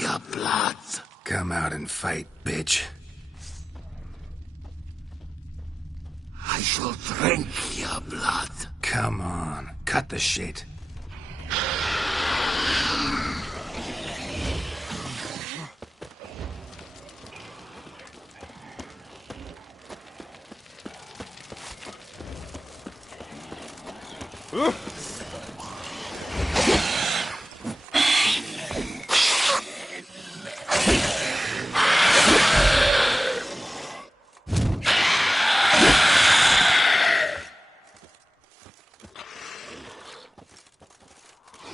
your blood. Come out and fight, bitch. I shall drink your blood. Come on, cut the shit.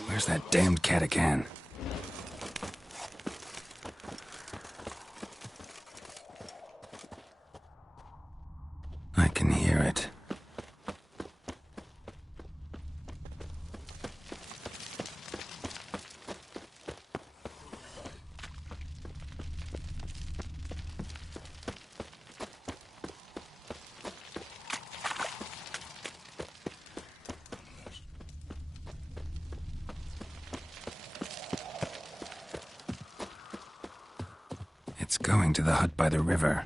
Where's that damned catachan? I can hear it. It's going to the hut by the river.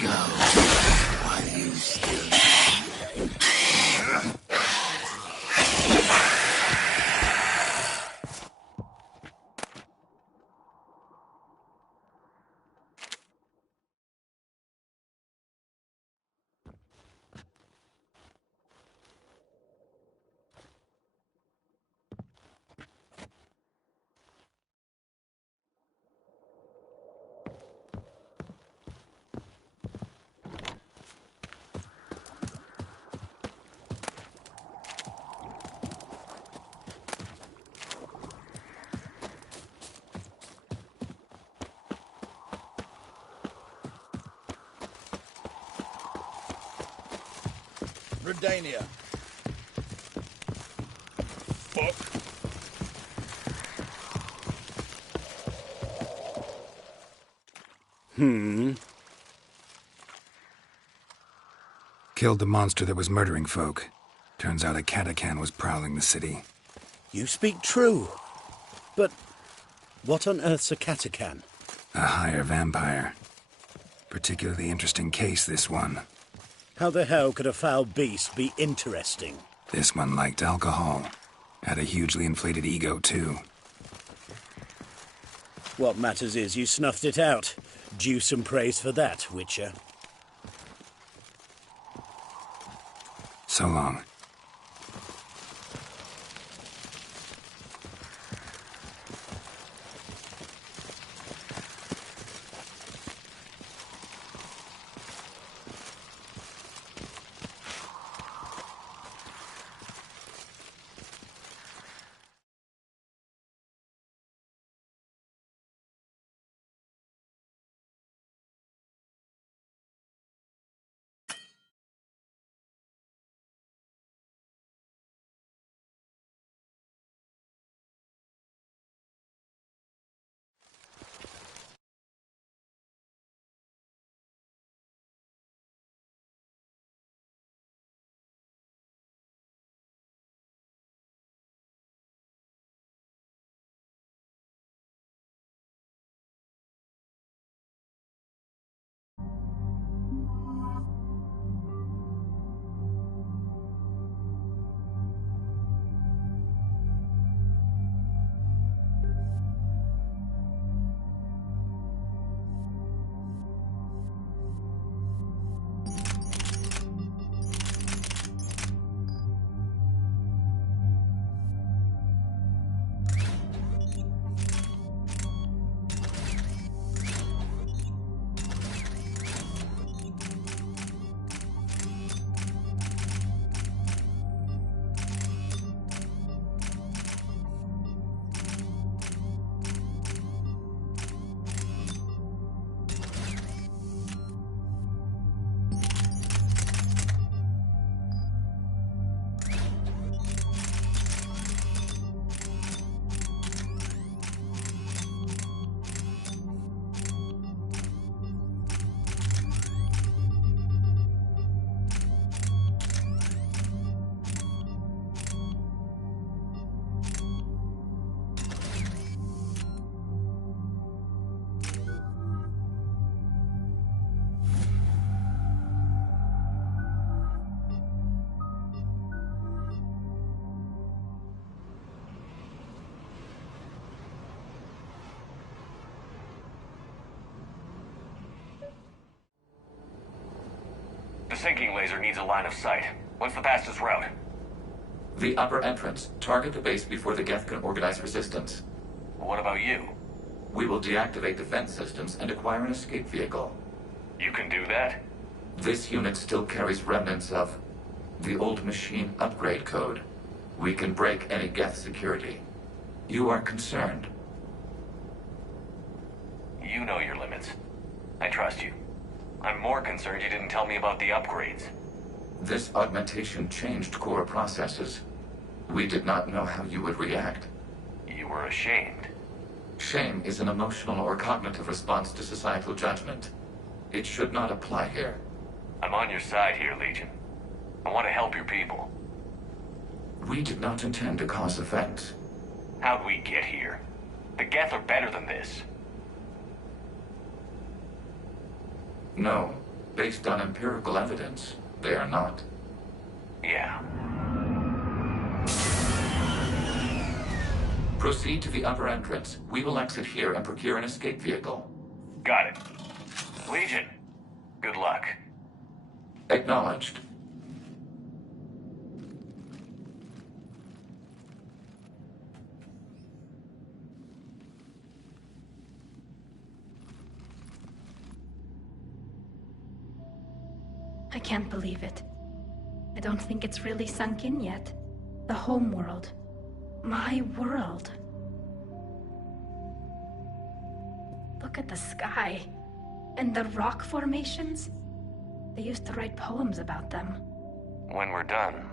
Go while you still Redania. Fuck. Killed the monster that was murdering folk. Turns out a catachan was prowling the city. You speak true. But what on earth's a catachan? A higher vampire. Particularly interesting case, this one. How the hell could a foul beast be interesting? This one liked alcohol. Had a hugely inflated ego, too. What matters is you snuffed it out. Due some praise for that, Witcher. So long. sinking laser needs a line of sight. What's the fastest route? The upper entrance. Target the base before the Geth can organize resistance. What about you? We will deactivate defense systems and acquire an escape vehicle. You can do that? This unit still carries remnants of the old machine upgrade code. We can break any Geth security. You are concerned. You know your limits. I trust you. I'm more concerned you didn't tell me about the upgrades. This augmentation changed core processes. We did not know how you would react. You were ashamed. Shame is an emotional or cognitive response to societal judgment. It should not apply here. I'm on your side here, Legion. I want to help your people. We did not intend to cause offense. How'd we get here? The Geth are better than this. No, based on empirical evidence, they are not. Yeah. Proceed to the upper entrance. We will exit here and procure an escape vehicle. Got it. Legion, good luck. Acknowledged. I can't believe it. I don't think it's really sunk in yet. The home world. My world. Look at the sky. And the rock formations. They used to write poems about them. When we're done,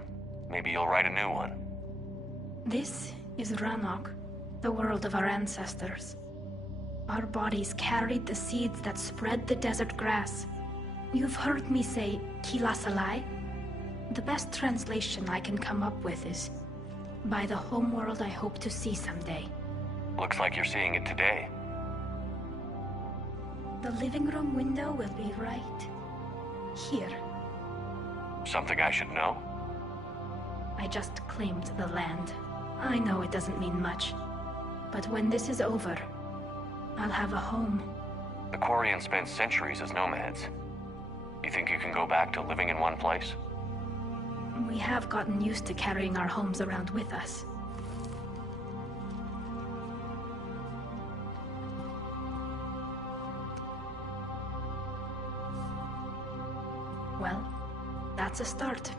maybe you'll write a new one. This is Ranok, the world of our ancestors. Our bodies carried the seeds that spread the desert grass. You've heard me say Kilasalai? The best translation I can come up with is, by the homeworld I hope to see someday. Looks like you're seeing it today. The living room window will be right here. Something I should know? I just claimed the land. I know it doesn't mean much. But when this is over, I'll have a home. The Quarians spent centuries as nomads. You think you can go back to living in one place? We have gotten used to carrying our homes around with us. Well, that's a start.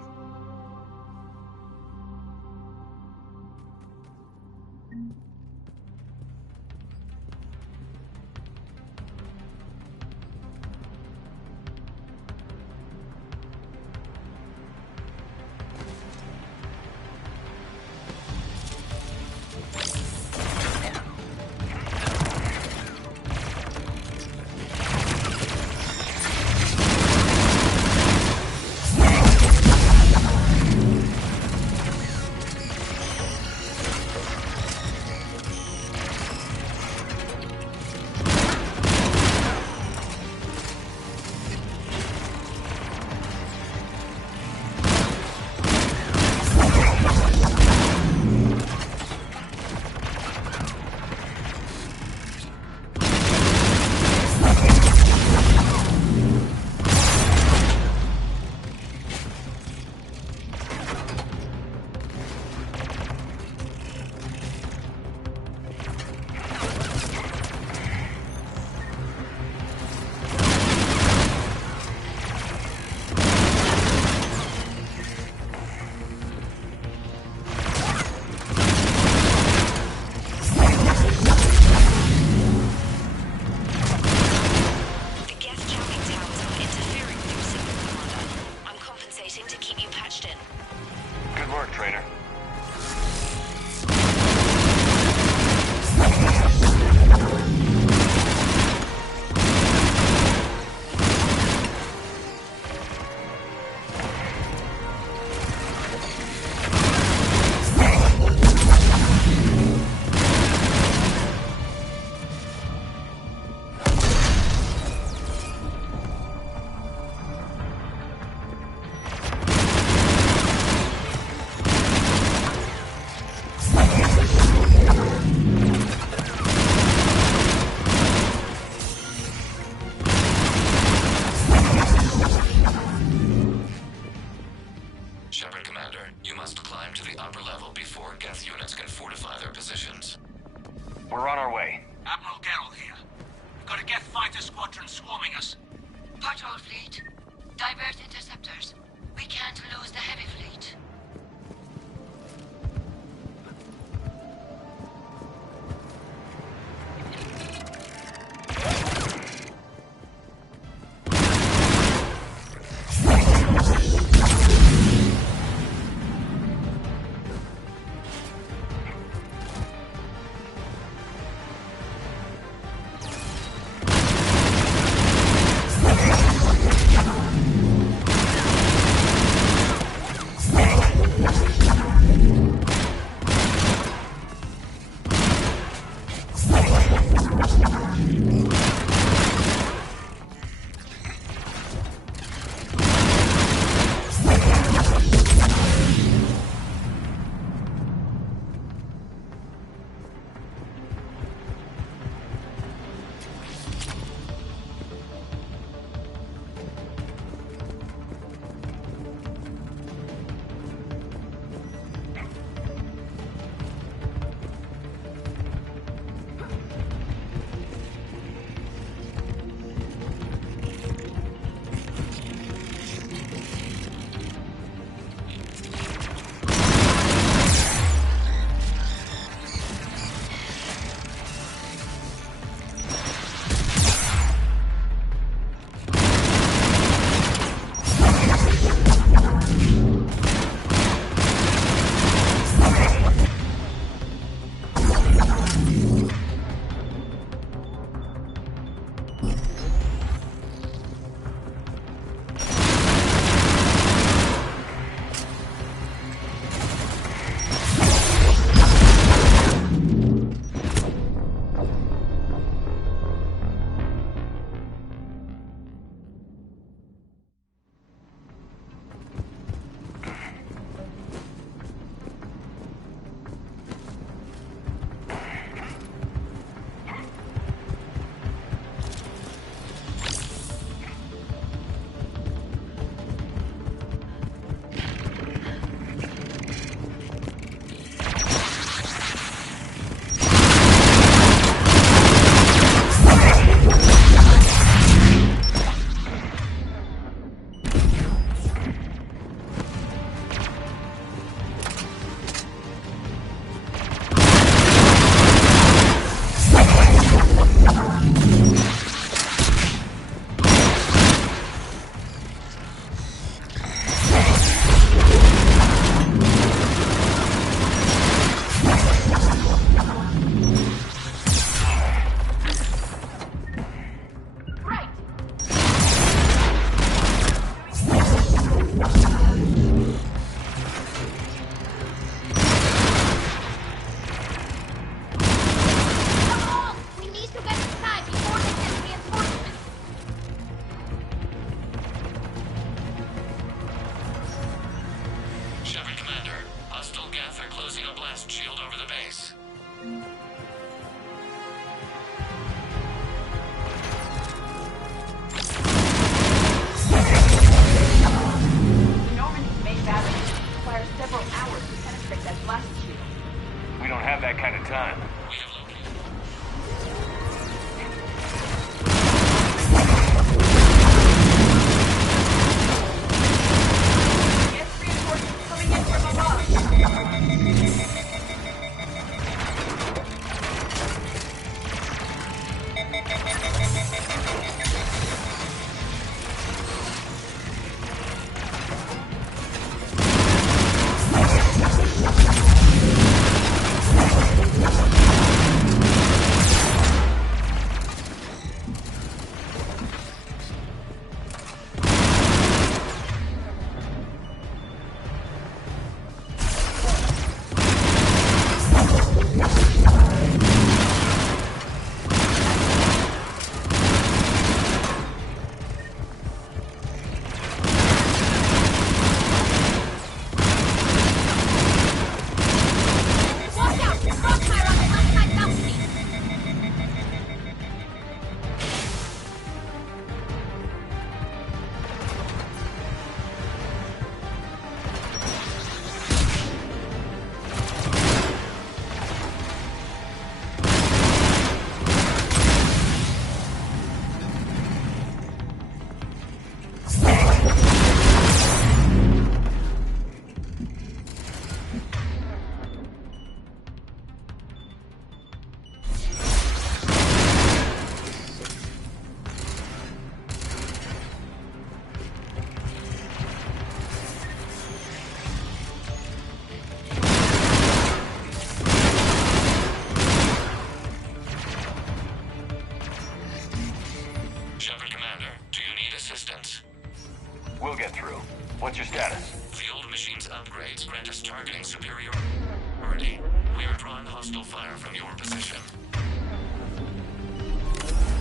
We'll get through. What's your status? The old machine's upgrades grant us targeting superiority. We are drawing hostile fire from your position.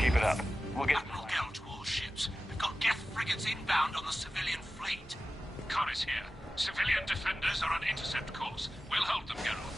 Keep it up. We'll get... Admiral Gell to all ships. We've got Geth frigates inbound on the civilian fleet. Khan is here. Civilian defenders are on intercept course. We'll hold them, Geralt.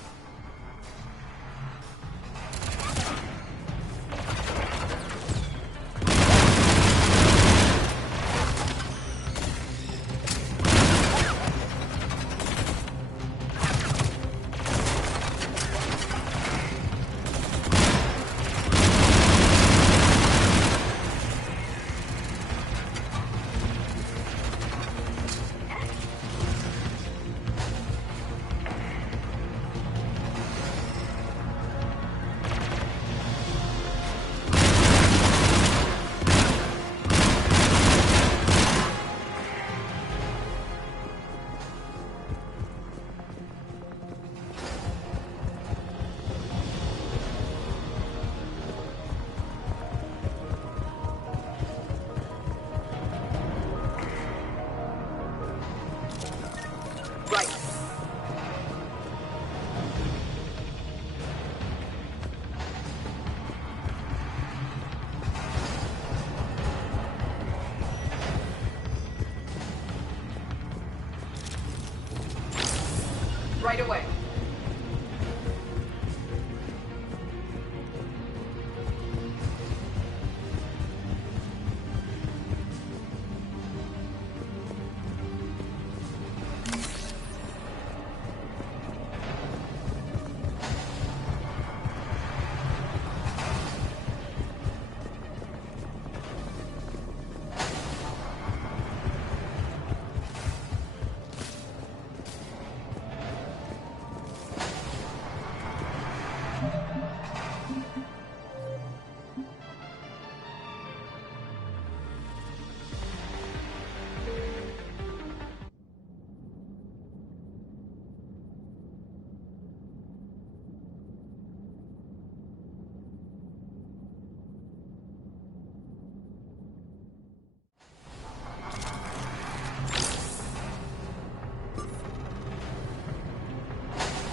Right away.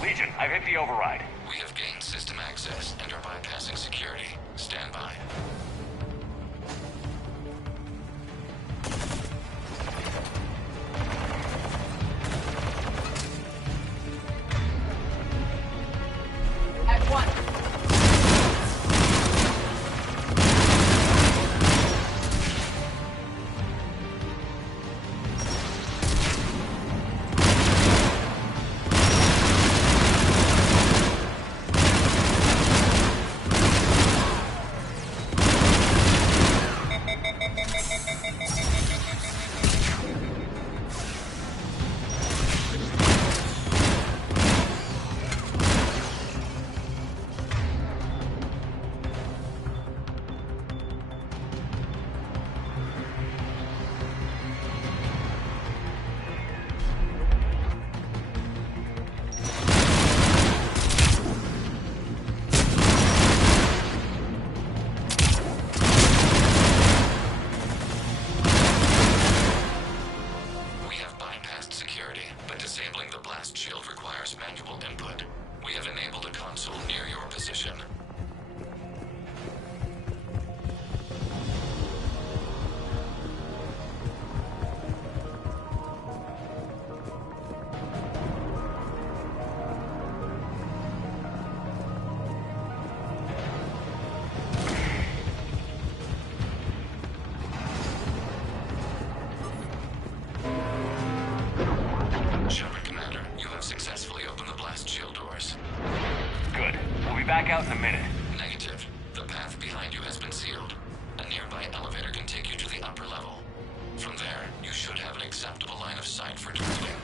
Legion, I've hit the override. We have gained system access and are bypassing security. Stand by. At once. Back out in a minute. Negative. The path behind you has been sealed. A nearby elevator can take you to the upper level. From there, you should have an acceptable line of sight for targeting.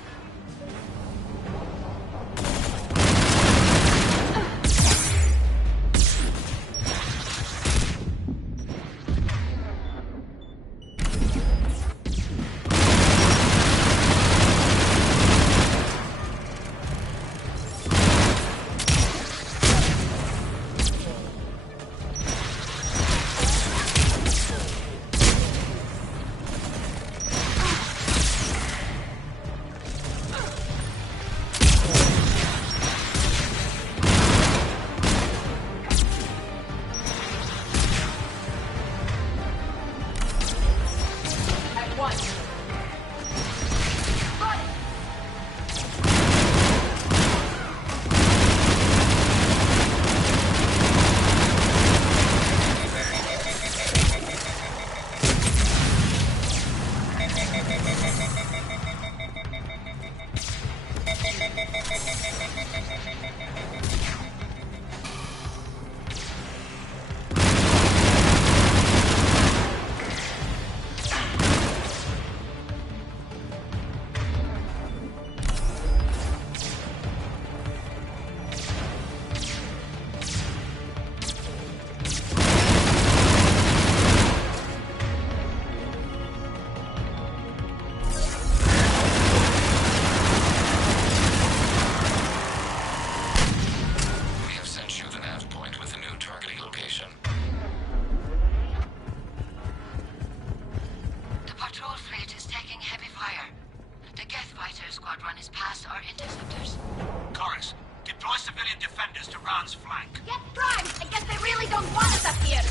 Get primed! I guess they really don't want us up here!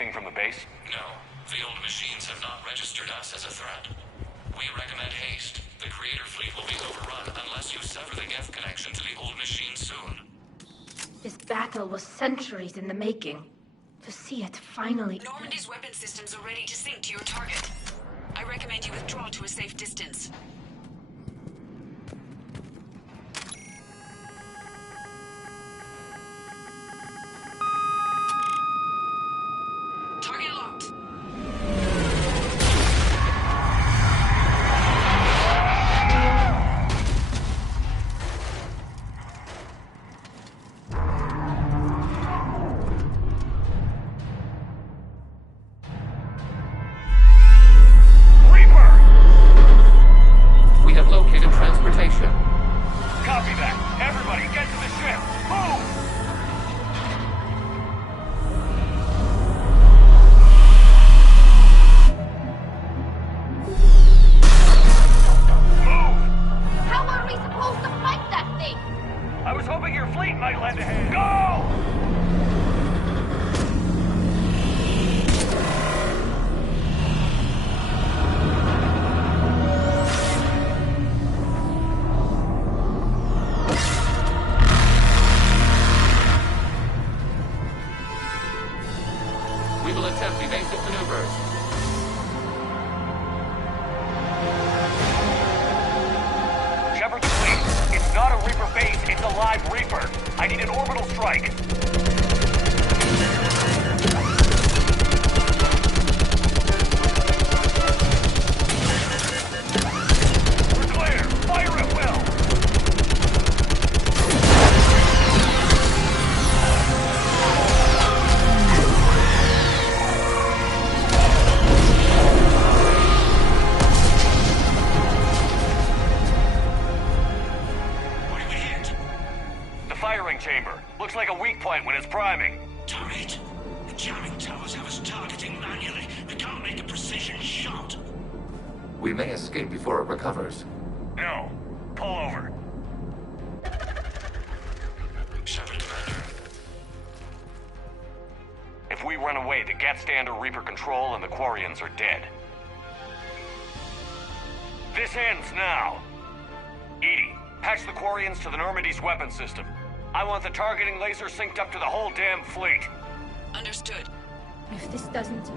anything from the base? No. The old machines have not registered us as a threat. We recommend haste. The Creator fleet will be overrun unless you sever the Geth connection to the old machine soon. This battle was centuries in the making. To see it finally... Normandy's weapon systems are ready to sink to your target. I recommend you withdraw to a safe distance. Target locked. We have located transportation. Copy that. Everybody, get to the ship. Move! How are we supposed to fight that thing? I was hoping your fleet might lend a hand. Go! We will attempt evasive maneuvers. Shepard to fleet. It's not a Reaper base, it's a live Reaper. I need an orbital strike. We're clear. Fire at will. What did we hit? The firing chamber. Looks like a weak point when it's priming. Damn it! The jamming towers have us targeting manually. We can't make a precision shot. We may escape before it recovers. No. Pull over. Shepard, Commander. If we run away, the Geth stay under Reaper control and the Quarians are dead. This ends now. Edie, patch the Quarians to the Normandy's weapon system. I want the targeting laser synced up to the whole damn fleet. Understood. If this doesn't...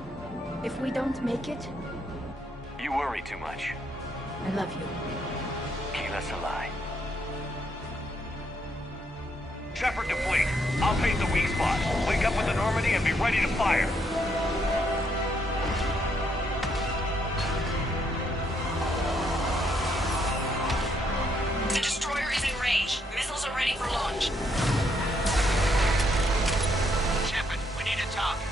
If we don't make it, You worry too much. I love you. Keep us alive. Shepard to fleet. I'll paint the weak spot. Link up with the Normandy and be ready to fire. The destroyer is in range. Missiles are ready for launch. Shepard, we need a target.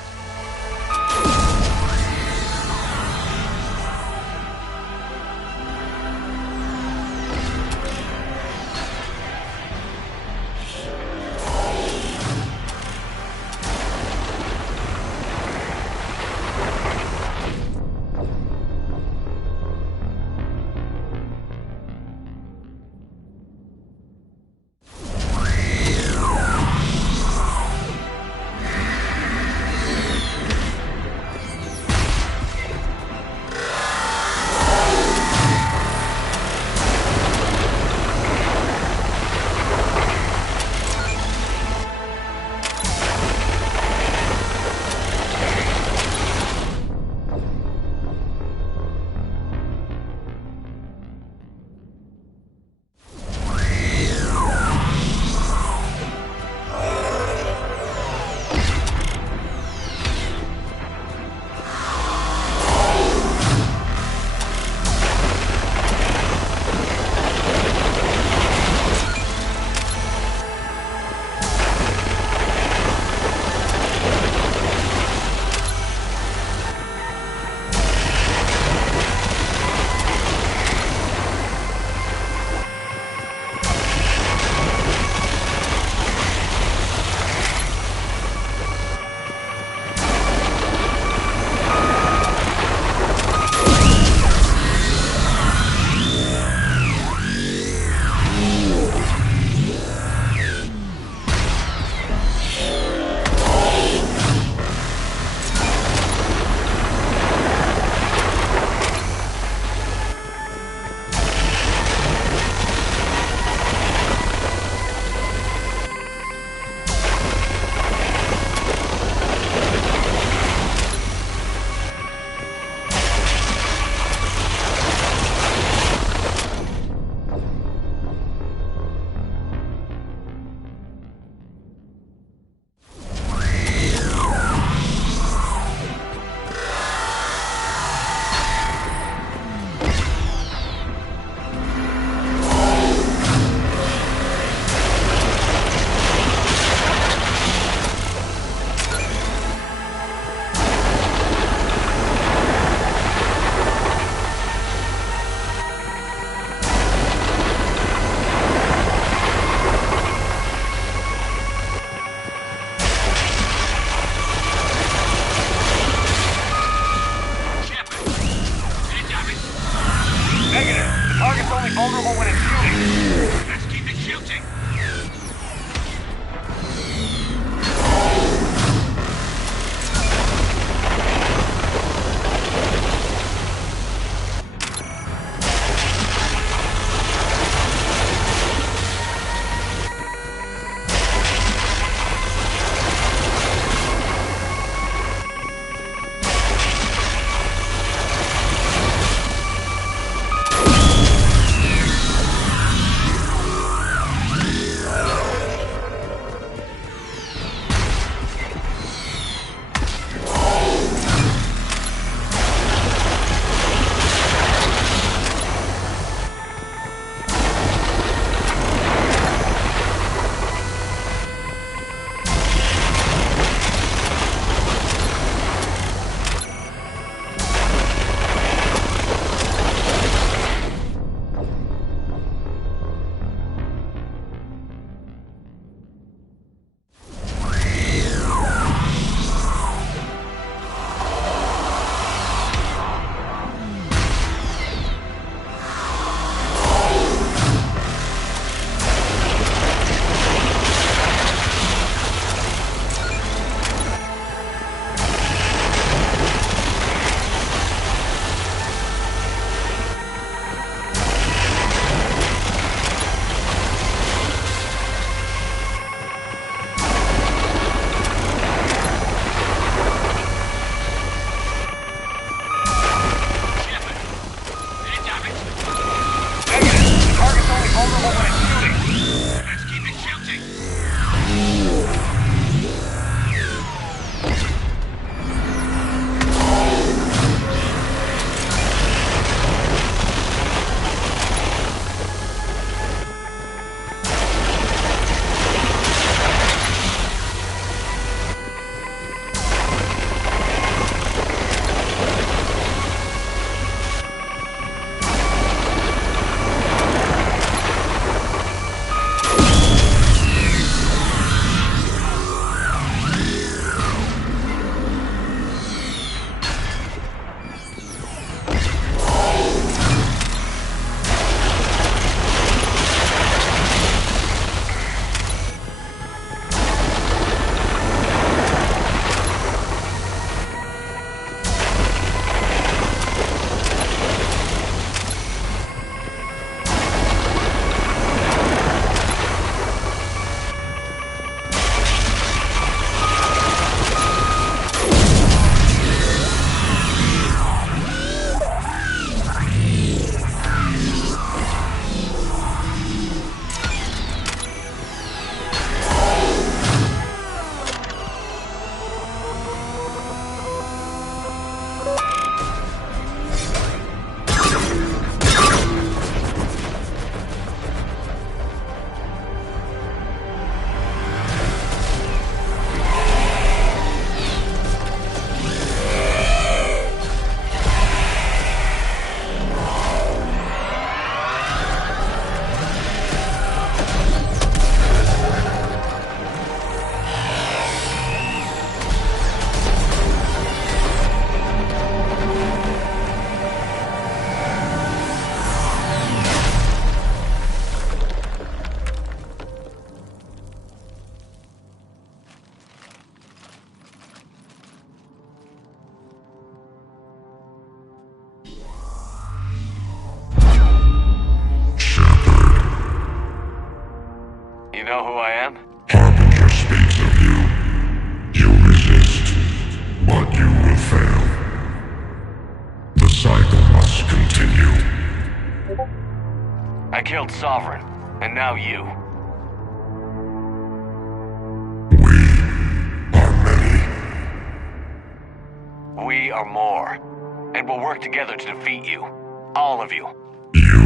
know who I am? Harbinger speaks of you. You resist, but you will fail. The cycle must continue. I killed Sovereign, and now you. We are many. We are more, and we'll work together to defeat you. All of you. You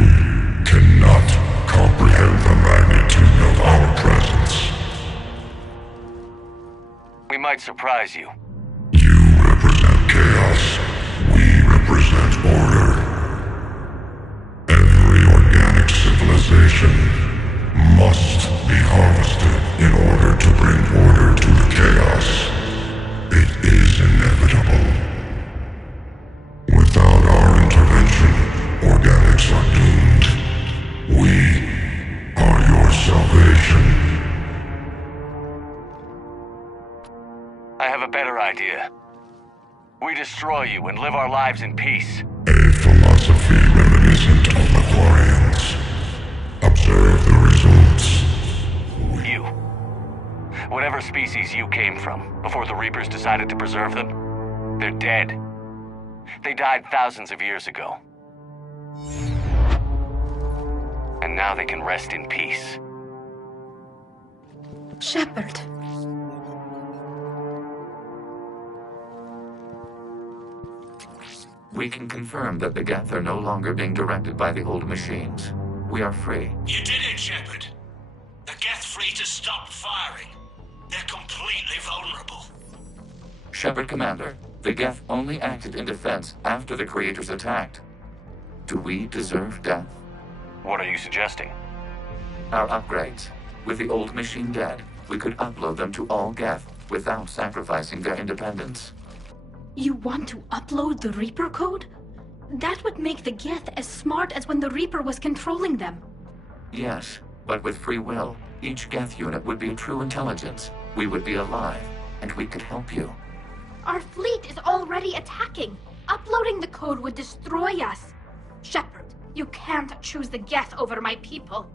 cannot comprehend the magnitude of our presence. We might surprise you. You represent chaos. We represent order. Every organic civilization must be harvested in order to bring order to the chaos. It is inevitable. Without our intervention, organics are doomed. We are your salvation. I have a better idea. We destroy you and live our lives in peace. A philosophy reminiscent of the Quarians. Observe the results. You. Whatever species you came from, before the Reapers decided to preserve them, they're dead. They died thousands of years ago. And now they can rest in peace. Shepard. We can confirm that the Geth are no longer being directed by the old machines. We are free. You did it, Shepard. The Geth fleet has stopped firing. They're completely vulnerable. Shepard Commander, the Geth only acted in defense after the creators attacked. Do we deserve death? What are you suggesting? Our upgrades. With the old machine dead, we could upload them to all Geth without sacrificing their independence. You want to upload the Reaper code? That would make the Geth as smart as when the Reaper was controlling them. Yes, but with free will, each Geth unit would be a true intelligence. We would be alive, and we could help you. Our fleet is already attacking. Uploading the code would destroy us. Shepard, you can't choose the Geth over my people.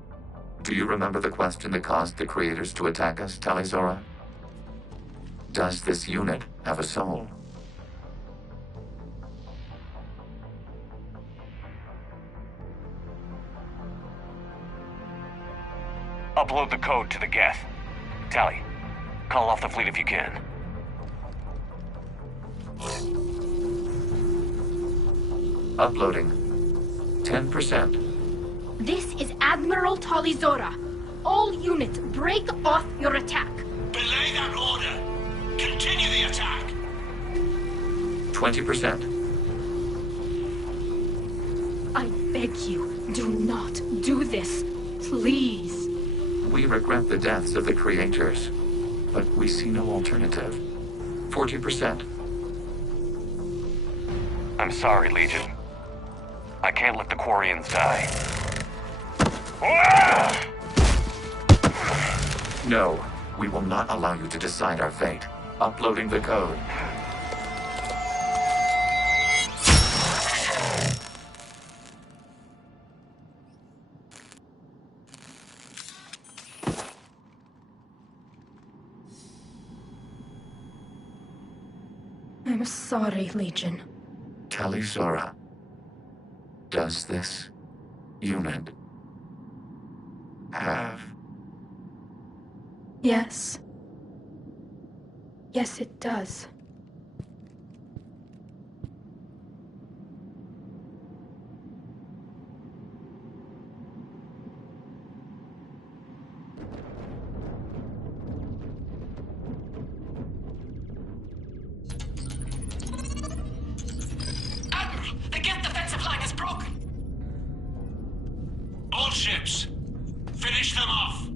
Do you remember the question that caused the creators to attack us, Talizora? Does this unit have a soul? Upload the code to the Geth. Tally, call off the fleet if you can. Uploading. 10%. This is Admiral Talizora. All units, break off your attack. Belay that order. Continue the attack. 20%. I beg you, do not do this. Please. We regret the deaths of the creators, but we see no alternative. 40%. I'm sorry, Legion. I can't let the Quarians die. No, we will not allow you to decide our fate. Uploading the code. I'm sorry, Legion. Talizora. Does this unit have... Yes. Yes, it does. Admiral, the Geth defensive line is broken. All ships, finish them off.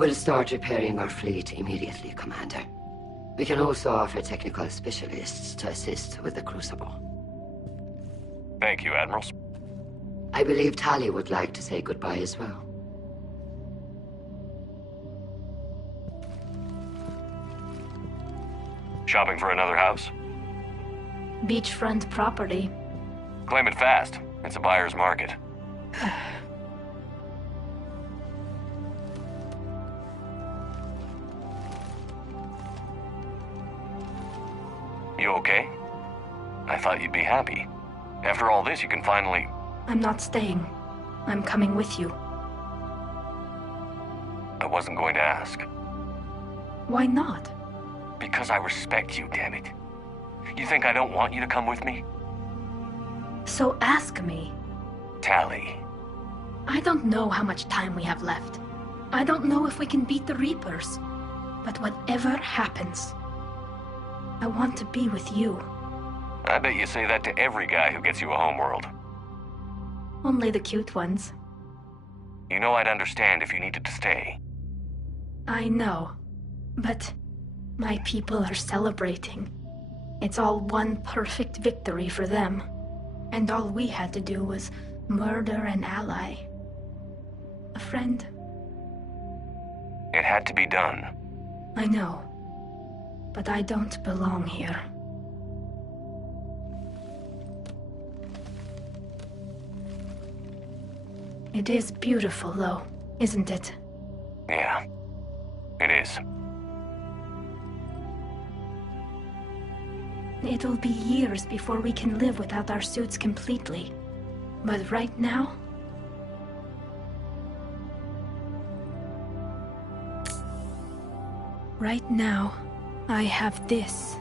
We'll start repairing our fleet immediately, Commander. We can also offer technical specialists to assist with the Crucible. Thank you, Admirals. I believe Tali would like to say goodbye as well. Shopping for another house? Beachfront property. Claim it fast. It's a buyer's market. You okay? I thought you'd be happy. After all this, you can finally... I'm not staying. I'm coming with you. I wasn't going to ask. Why not? Because I respect you, damn it. You think I don't want you to come with me? So ask me. Tali. I don't know how much time we have left. I don't know if we can beat the Reapers. But whatever happens, I want to be with you. I bet you say that to every guy who gets you a homeworld. Only the cute ones. You know I'd understand if you needed to stay. I know. But my people are celebrating. It's all one perfect victory for them. And all we had to do was murder an ally. A friend. It had to be done. I know. But I don't belong here. It is beautiful, though, isn't it? Yeah, it is. It'll be years before we can live without our suits completely. But right now... Right now, I have this.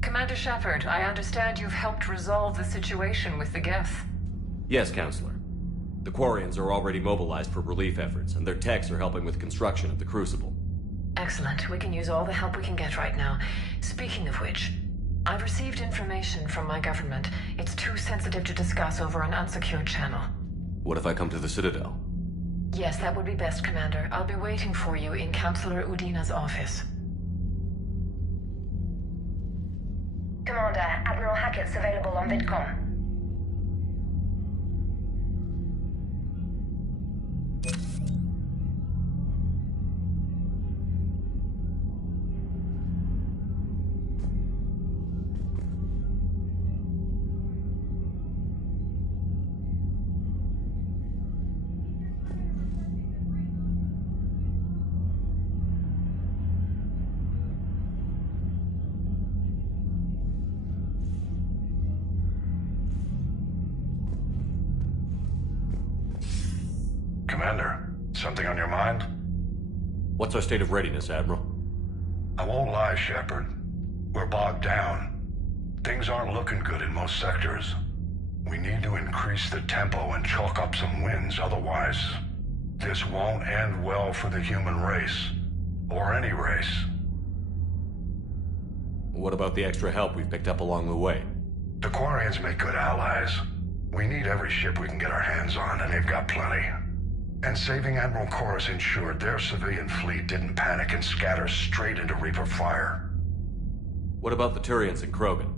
Commander Shepard, I understand you've helped resolve the situation with the Geth. Yes, Counselor. The Quarians are already mobilized for relief efforts, and their techs are helping with construction of the Crucible. Excellent. We can use all the help we can get right now. Speaking of which, I've received information from my government. It's too sensitive to discuss over an unsecured channel. What if I come to the Citadel? Yes, that would be best, Commander. I'll be waiting for you in Counselor Udina's office. Commander, Admiral Hackett's available on VidCom. Commander, something on your mind? What's our state of readiness, Admiral? I won't lie, Shepard. We're bogged down. Things aren't looking good in most sectors. We need to increase the tempo and chalk up some wins, otherwise this won't end well for the human race. Or any race. What about the extra help we've picked up along the way? The Quarians make good allies. We need every ship we can get our hands on, and they've got plenty. And saving Admiral Chorus ensured their civilian fleet didn't panic and scatter straight into Reaper fire. What about the Turians and Krogan?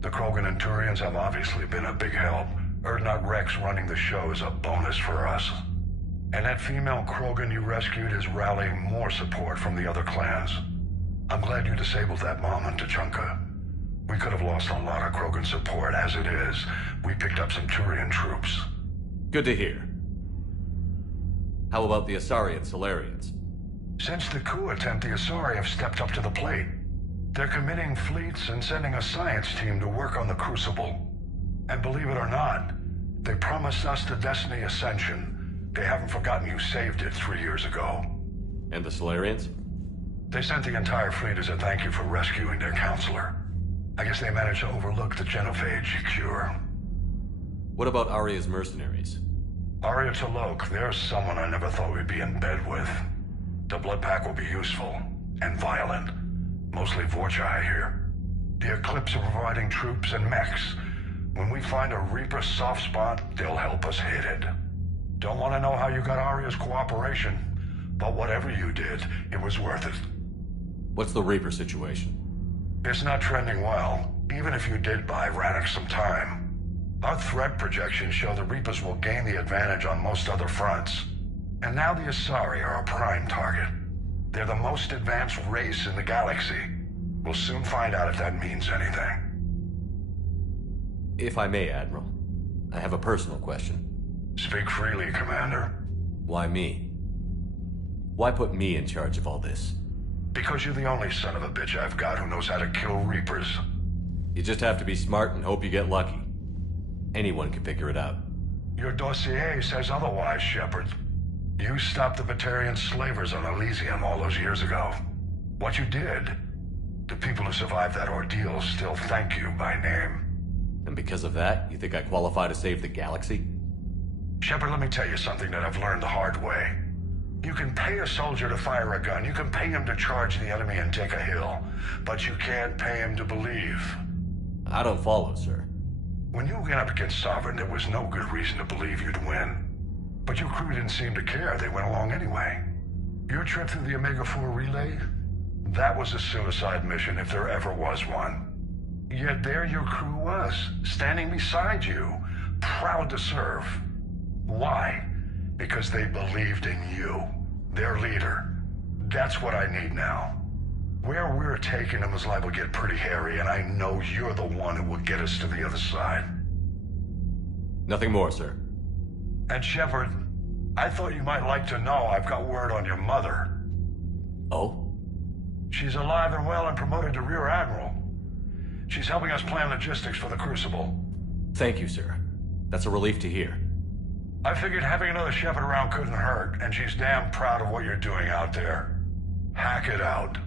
The Krogan and Turians have obviously been a big help. Urdnot Rex running the show is a bonus for us. And that female Krogan you rescued is rallying more support from the other clans. I'm glad you disabled that mom on Tachanka. We could have lost a lot of Krogan support. As it is, we picked up some Turian troops. Good to hear. How about the Asari and Solarians? Since the coup attempt, the Asari have stepped up to the plate. They're committing fleets and sending a science team to work on the Crucible. And believe it or not, they promised us the Destiny Ascension. They haven't forgotten you saved it 3 years ago. And the Solarians? They sent the entire fleet as a thank you for rescuing their counselor. I guess they managed to overlook the genophage cure. What about Aria's mercenaries? Arya T'Loak, there's someone I never thought we'd be in bed with. The blood pack will be useful, and violent. Mostly Vorcha, I hear. The Eclipse are providing troops and mechs. When we find a Reaper soft spot, they'll help us hit it. Don't want to know how you got Arya's cooperation, but whatever you did, it was worth it. What's the Reaper situation? It's not trending well, even if you did buy Rannoch some time. Our threat projections show the Reapers will gain the advantage on most other fronts. And now the Asari are a prime target. They're the most advanced race in the galaxy. We'll soon find out if that means anything. If I may, Admiral, I have a personal question. Speak freely, Commander. Why me? Why put me in charge of all this? Because you're the only son of a bitch I've got who knows how to kill Reapers. You just have to be smart and hope you get lucky. Anyone can figure it out. Your dossier says otherwise, Shepard. You stopped the Batarian slavers on Elysium all those years ago. What you did, the people who survived that ordeal still thank you by name. And because of that, you think I qualify to save the galaxy? Shepard, let me tell you something that I've learned the hard way. You can pay a soldier to fire a gun, you can pay him to charge the enemy and take a hill, but you can't pay him to believe. I don't follow, sir. When you went up against Sovereign, there was no good reason to believe you'd win. But your crew didn't seem to care, they went along anyway. Your trip through the Omega-4 relay? That was a suicide mission if there ever was one. Yet there your crew was, standing beside you, proud to serve. Why? Because they believed in you, their leader. That's what I need now. Where we're taking them is liable to get pretty hairy, and I know you're the one who will get us to the other side. Nothing more, sir. And Shepard, I thought you might like to know I've got word on your mother. Oh? She's alive and well and promoted to Rear Admiral. She's helping us plan logistics for the Crucible. Thank you, sir. That's a relief to hear. I figured having another Shepard around couldn't hurt, and she's damn proud of what you're doing out there. Hack it out.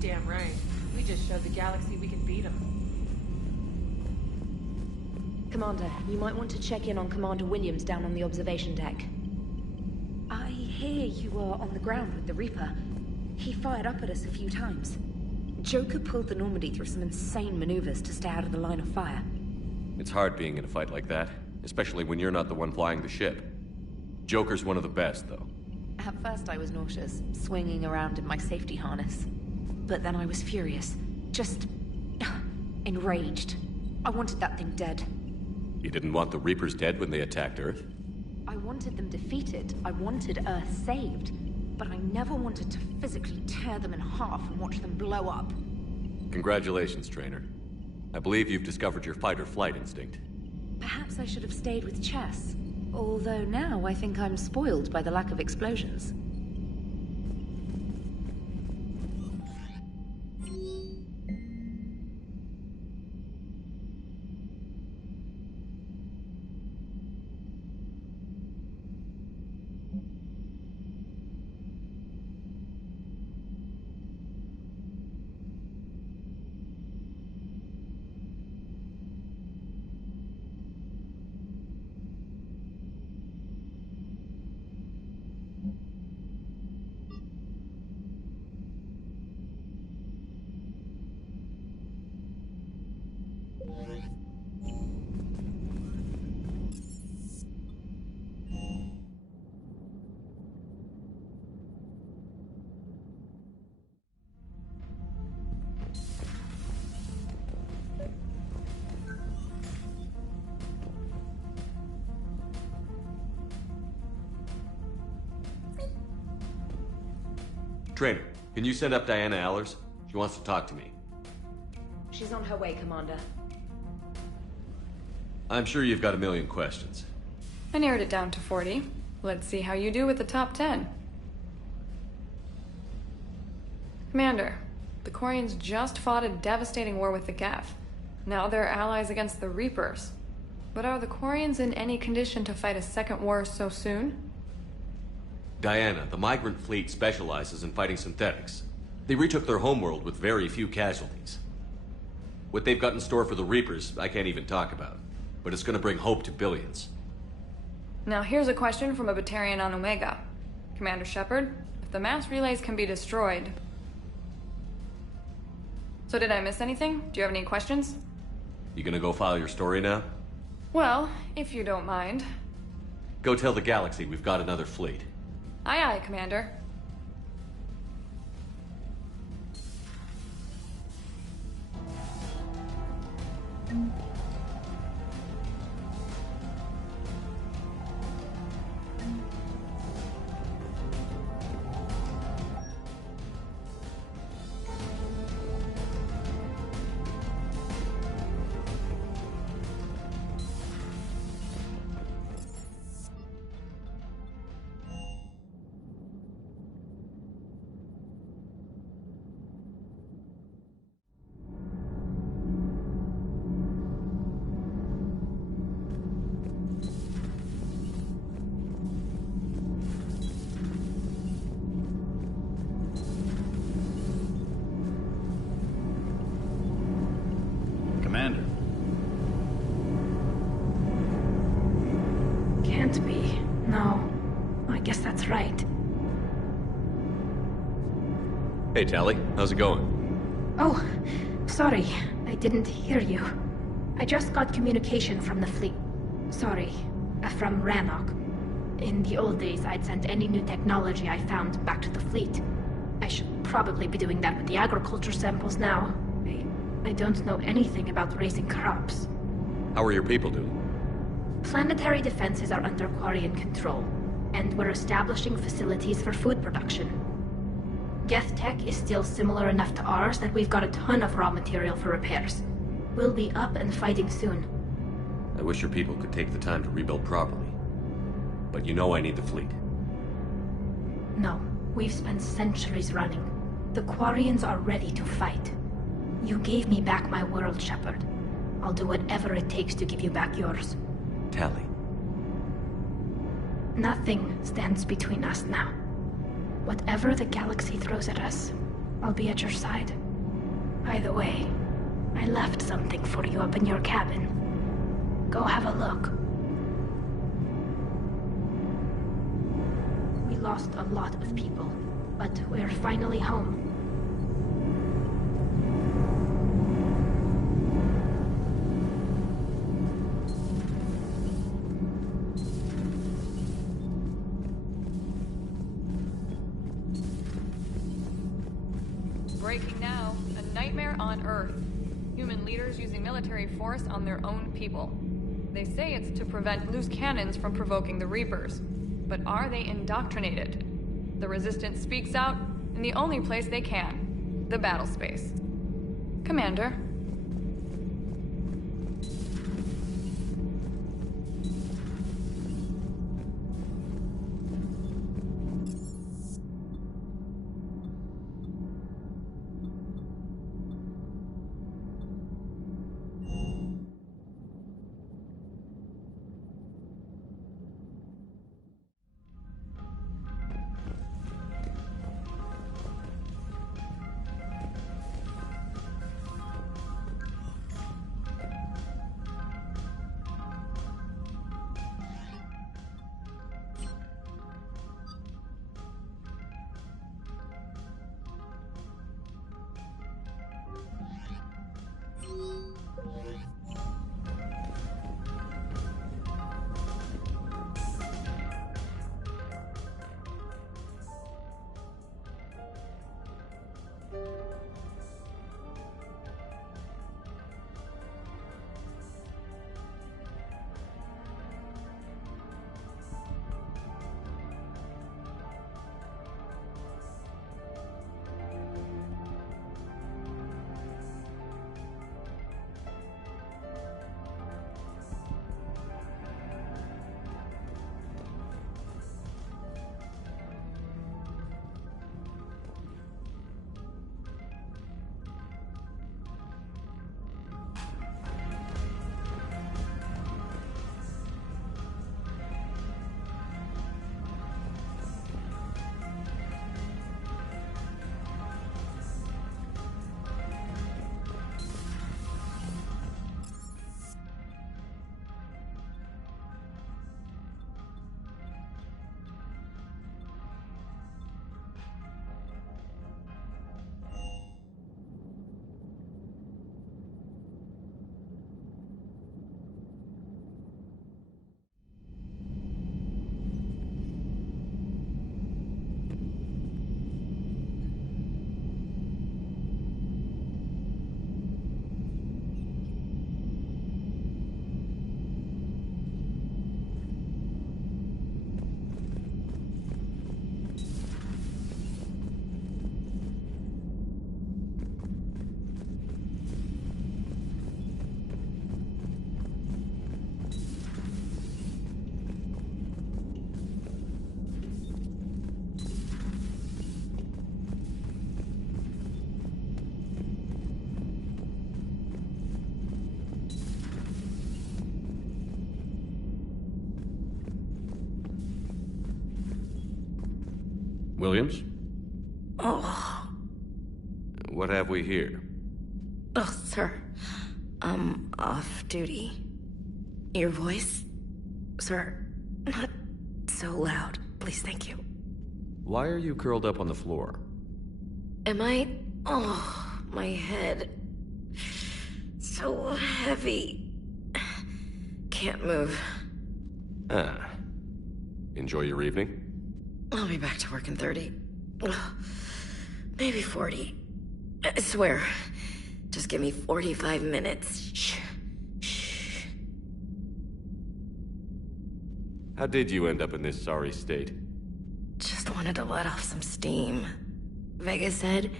Damn right. We just showed the galaxy we can beat them. Commander, you might want to check in on Commander Williams down on the observation deck. I hear you were on the ground with the Reaper. He fired up at us a few times. Joker pulled the Normandy through some insane maneuvers to stay out of the line of fire. It's hard being in a fight like that, especially when you're not the one flying the ship. Joker's one of the best, though. At first I was nauseous, swinging around in my safety harness. But then I was furious. Just... enraged. I wanted that thing dead. You didn't want the Reapers dead when they attacked Earth? I wanted them defeated. I wanted Earth saved. But I never wanted to physically tear them in half and watch them blow up. Congratulations, Trainer. I believe you've discovered your fight-or-flight instinct. Perhaps I should have stayed with chess. Although now I think I'm spoiled by the lack of explosions. Trainer, can you send up Diana Allers? She wants to talk to me. She's on her way, Commander. I'm sure you've got a million questions. I narrowed it down to 40. Let's see how you do with the top 10. Commander, the Quarians just fought a devastating war with the Geth. Now they're allies against the Reapers. But are the Quarians in any condition to fight a second war so soon? Diana, the migrant fleet specializes in fighting synthetics. They retook their homeworld with very few casualties. What they've got in store for the Reapers, I can't even talk about. But it's gonna bring hope to billions. Now here's a question from a Batarian on Omega. Commander Shepard, if the mass relays can be destroyed... So did I miss anything? Do you have any questions? You gonna go file your story now? Well, if you don't mind. Go tell the galaxy we've got another fleet. Aye aye, Commander. Commander. Can't be. No. I guess that's right. Hey, Tally. How's it going? Oh, sorry. I didn't hear you. I just got communication from the fleet. Sorry. From Rannoch. In the old days, I'd sent any new technology I found back to the fleet. I should probably be doing that with the agriculture samples now. I don't know anything about raising crops. How are your people doing? Planetary defenses are under Quarian control, and we're establishing facilities for food production. Geth tech is still similar enough to ours that we've got a ton of raw material for repairs. We'll be up and fighting soon. I wish your people could take the time to rebuild properly. But you know I need the fleet. No, we've spent centuries running. The Quarians are ready to fight. You gave me back my world, Shepard. I'll do whatever it takes to give you back yours. Tally. Nothing stands between us now. Whatever the galaxy throws at us, I'll be at your side. By the way, I left something for you up in your cabin. Go have a look. We lost a lot of people, but we're finally home. Breaking now, a nightmare on Earth. Human leaders using military force on their own people. They say it's to prevent loose cannons from provoking the Reapers. But are they indoctrinated? The Resistance speaks out in the only place they can, the battle space. Commander. Williams? Oh. What have we here? Oh, sir. I'm off duty. Your voice? Sir, not so loud. Please, thank you. Why are you curled up on the floor? Am I... Oh, my head. So heavy. Can't move. Ah. Enjoy your evening? I'll be back to work in 30. Ugh, maybe 40. I swear. Just give me 45 minutes. Shh. Shh. How did you end up in this sorry state? Just wanted to let off some steam. Vega said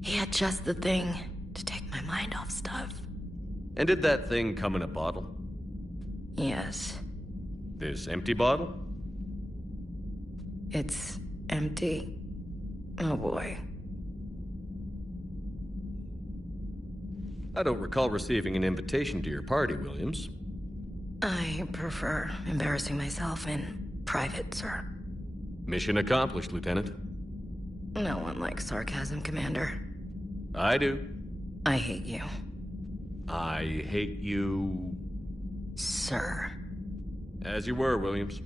he had just the thing to take my mind off stuff. And did that thing come in a bottle? Yes. This empty bottle? It's empty. Oh boy. I don't recall receiving an invitation to your party, Williams. I prefer embarrassing myself in private, sir. Mission accomplished, Lieutenant. No one likes sarcasm, Commander. I do. I hate you. I hate you... Sir. As you were, Williams.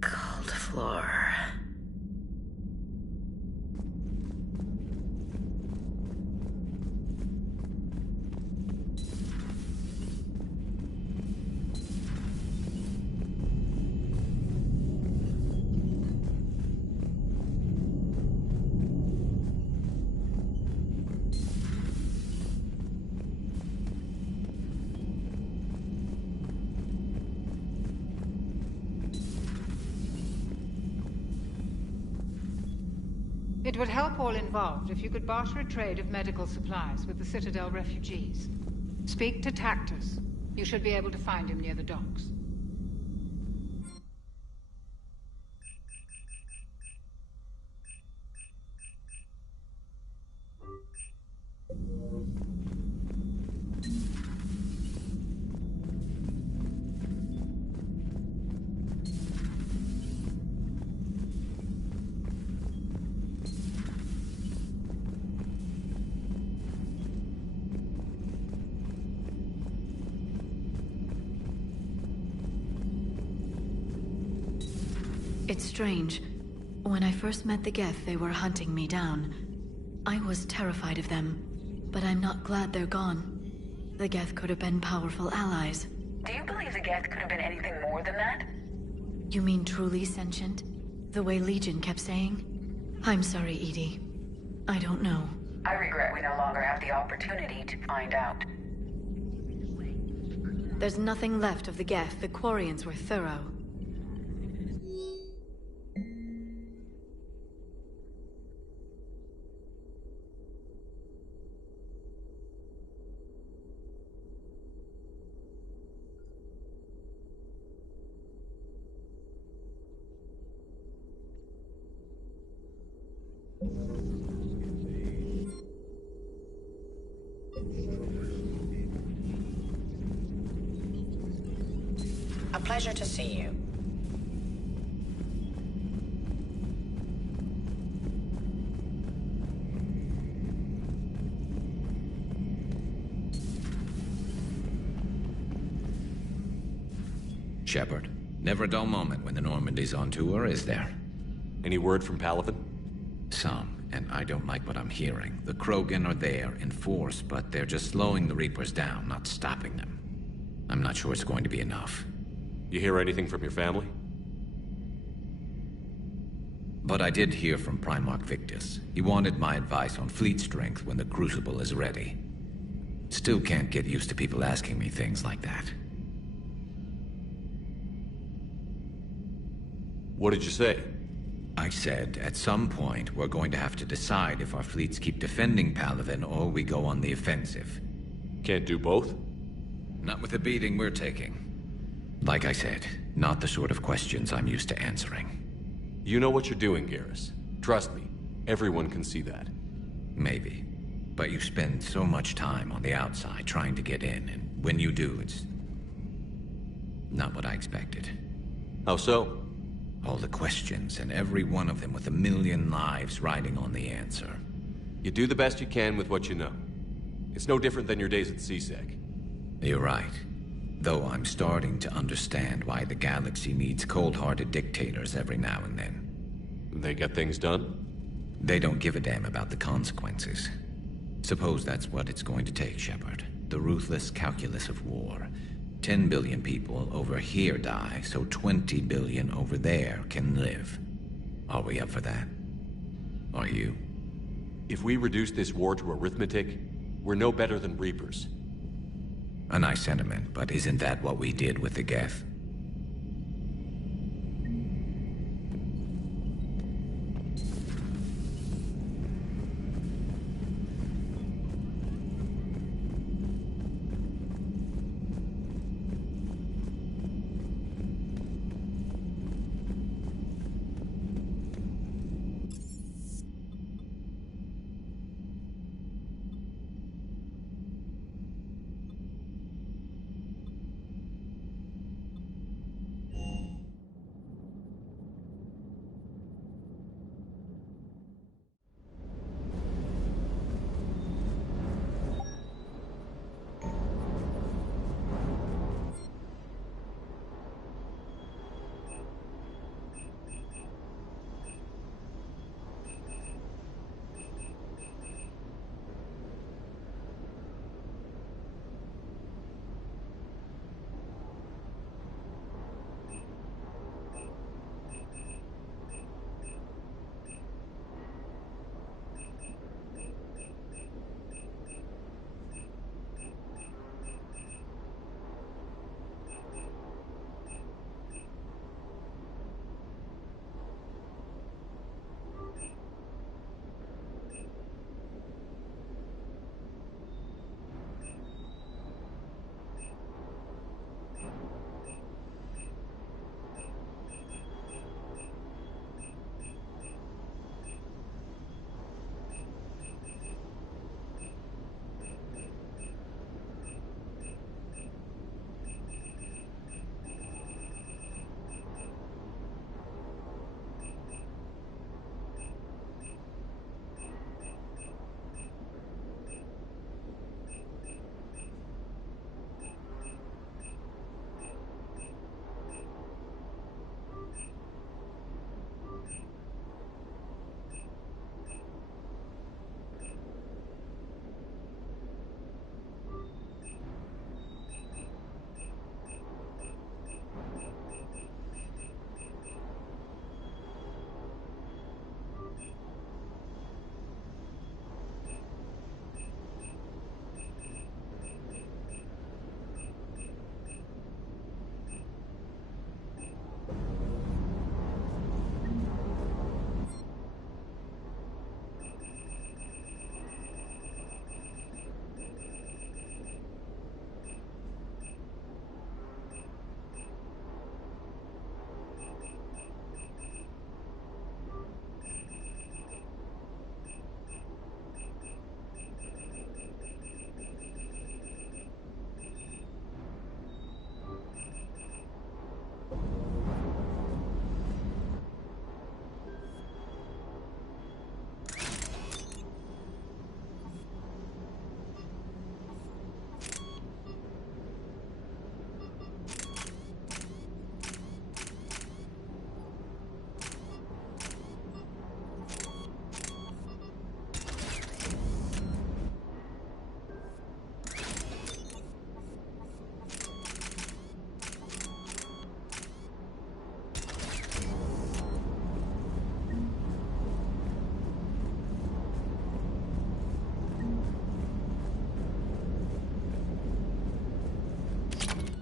Cold floor. It would help all involved if you could barter a trade of medical supplies with the Citadel refugees. Speak to Tactus. You should be able to find him near the docks. It's strange. When I first met the Geth, they were hunting me down. I was terrified of them, but I'm not glad they're gone. The Geth could have been powerful allies. Do you believe the Geth could have been anything more than that? You mean truly sentient? The way Legion kept saying? I'm sorry, Edie. I don't know. I regret we no longer have the opportunity to find out. There's nothing left of the Geth. The Quarians were thorough. A pleasure to see you. Shepard, never a dull moment when the Normandy's on tour, is there? Any word from Palaven? Some, and I don't like what I'm hearing. The Krogan are there in force, but they're just slowing the Reapers down, not stopping them. I'm not sure it's going to be enough. You hear anything from your family? But I did hear from Primarch Victus. He wanted my advice on fleet strength when the Crucible is ready. Still can't get used to people asking me things like that. What did you say? I said, at some point, we're going to have to decide if our fleets keep defending Palaven or we go on the offensive. Can't do both? Not with the beating we're taking. Like I said, not the sort of questions I'm used to answering. You know what you're doing, Garrus. Trust me, everyone can see that. Maybe. But you spend so much time on the outside trying to get in, and when you do, it's... not what I expected. How so? All the questions, and every one of them with a million lives riding on the answer. You do the best you can with what you know. It's no different than your days at CSEC. You're right. Though I'm starting to understand why the galaxy needs cold-hearted dictators every now and then. They get things done? They don't give a damn about the consequences. Suppose that's what it's going to take, Shepard. The ruthless calculus of war. 10 billion people over here die, so 20 billion over there can live. Are we up for that? Are you? If we reduce this war to arithmetic, we're no better than Reapers. A nice sentiment, but isn't that what we did with the Geth?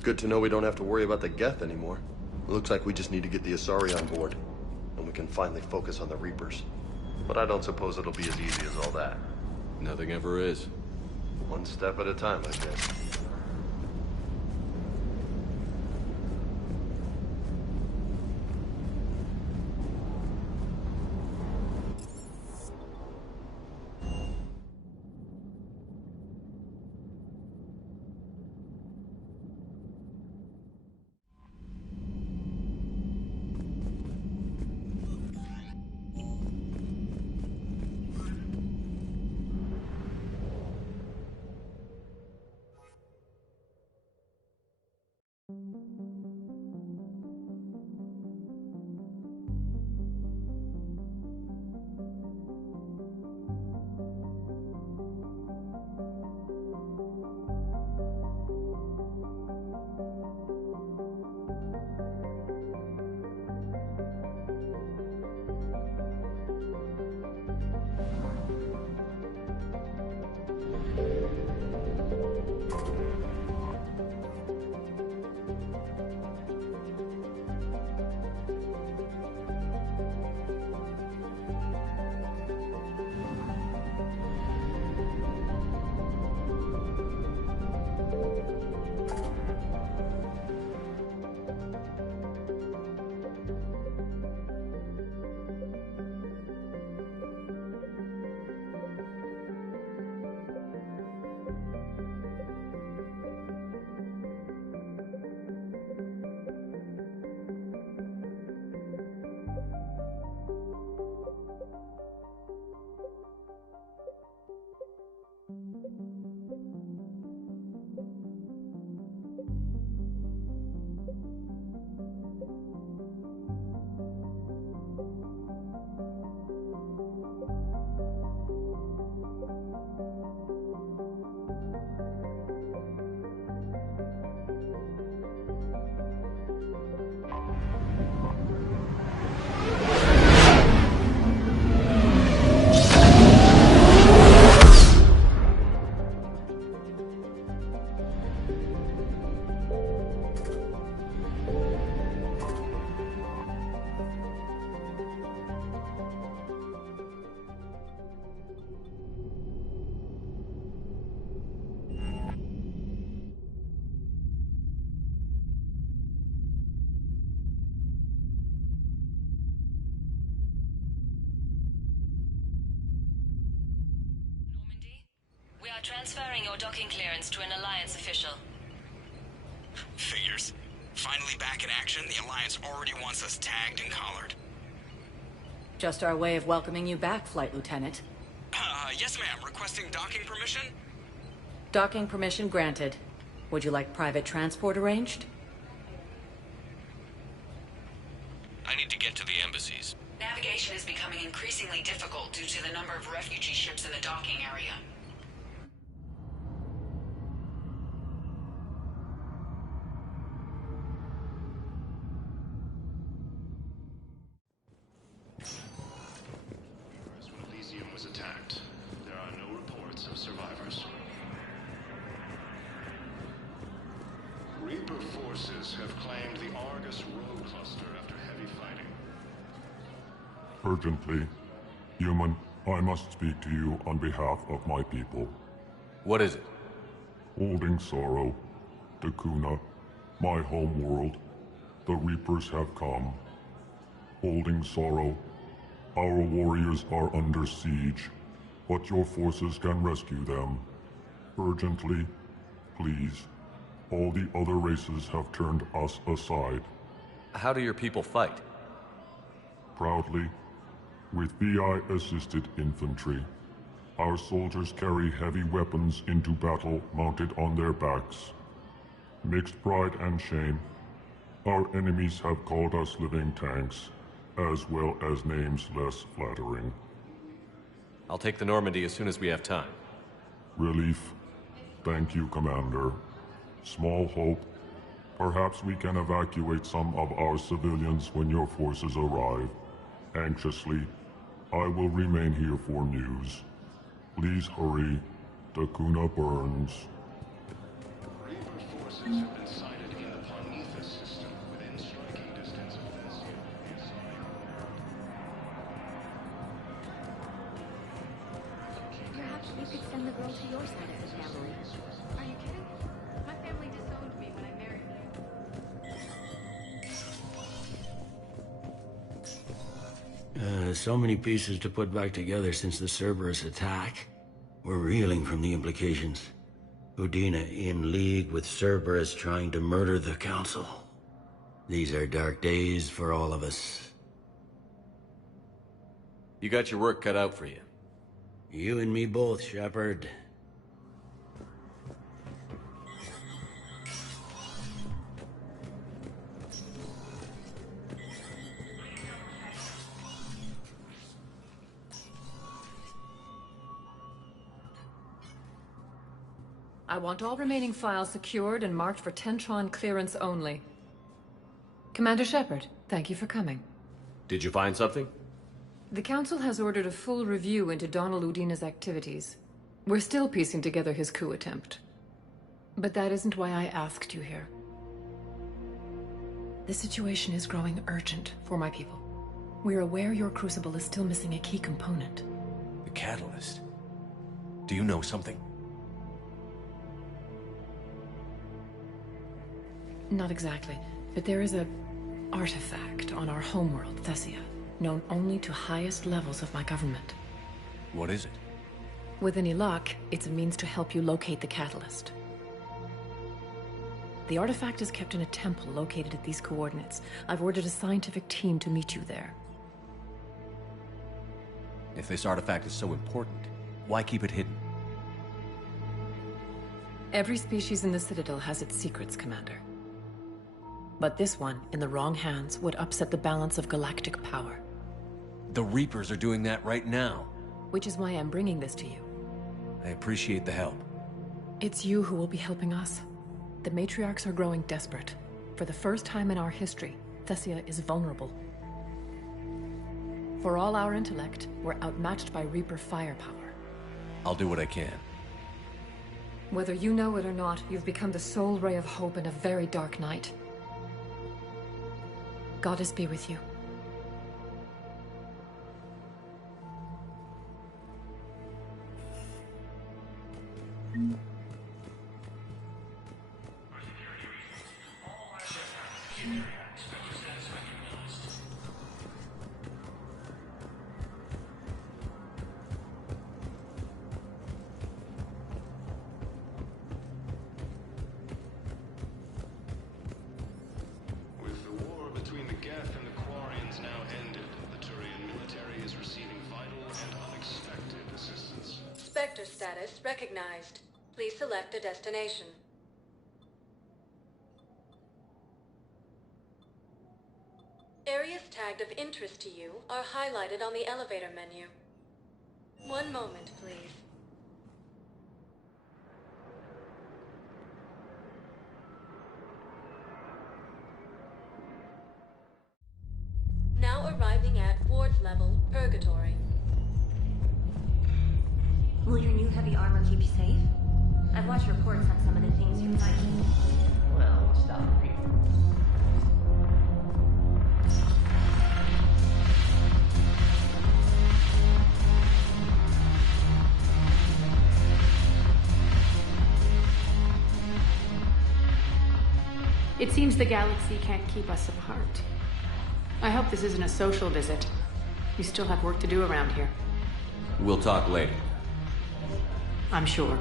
Good to know we don't have to worry about the Geth anymore. It looks like we just need to get the Asari on board, and we can finally focus on the Reapers. But I don't suppose it'll be as easy as all that. Nothing ever is. One step at a time, I guess. Transferring your docking clearance to an Alliance official. Figures. Finally back in action, the Alliance already wants us tagged and collared. Just our way of welcoming you back, Flight Lieutenant. Yes ma'am, requesting docking permission? Docking permission granted. Would you like private transport arranged? I need to get to the embassies. Navigation is becoming increasingly difficult due to the number of refugee ships in the docking area. Elysium was attacked. There are no reports of survivors. Reaper forces have claimed the Argus road cluster after heavy fighting. Urgently. Human, I must speak to you on behalf of my people. What is it? Holding sorrow. Dakuna, my home world. The Reapers have come. Holding sorrow. Our warriors are under siege, but your forces can rescue them. Urgently, please. All the other races have turned us aside. How do your people fight? Proudly, with VI-assisted infantry. Our soldiers carry heavy weapons into battle mounted on their backs. Mixed pride and shame, our enemies have called us living tanks, as well as names less flattering. I'll take the Normandy as soon as we have time. Relief. Thank you, Commander. Small hope. Perhaps we can evacuate some of our civilians when your forces arrive. Anxiously, I will remain here for news. Please hurry. Dakuna burns. Reaper forces have been sighted in the Prometheus system within striking distance of Thessia. Perhaps you could send the girl to your side of the family. Are you kidding? My family disowned me when I married you. So many pieces to put back together since the Cerberus attack. We're reeling from the implications. Udina in league with Cerberus trying to murder the Council. These are dark days for all of us. You got your work cut out for you. You and me both, Shepard. I want all remaining files secured and marked for Tentron clearance only. Commander Shepard, thank you for coming. Did you find something? The Council has ordered a full review into Donald Udina's activities. We're still piecing together his coup attempt. But that isn't why I asked you here. The situation is growing urgent for my people. We're aware your crucible is still missing a key component. The catalyst. Do you know something? Not exactly, but there is a artifact on our homeworld, Thessia, known only to highest levels of my government. What is it? With any luck, it's a means to help you locate the catalyst. The artifact is kept in a temple located at these coordinates. I've ordered a scientific team to meet you there. If this artifact is so important, why keep it hidden? Every species in the Citadel has its secrets, Commander. But this one, in the wrong hands, would upset the balance of galactic power. The Reapers are doing that right now. Which is why I'm bringing this to you. I appreciate the help. It's you who will be helping us. The matriarchs are growing desperate. For the first time in our history, Thessia is vulnerable. For all our intellect, we're outmatched by Reaper firepower. I'll do what I can. Whether you know it or not, you've become the sole ray of hope in a very dark night. Goddess be with you. Sector status recognized. Please select a destination. Areas tagged of interest to you are highlighted on the elevator menu. One moment, please. Now arriving at Ward's level, Purgatory. Will your new heavy armor keep you safe? I've watched reports on some of the things you're fighting. Well, stop repeating. It seems the galaxy can't keep us apart. I hope this isn't a social visit. We still have work to do around here. We'll talk later. I'm sure.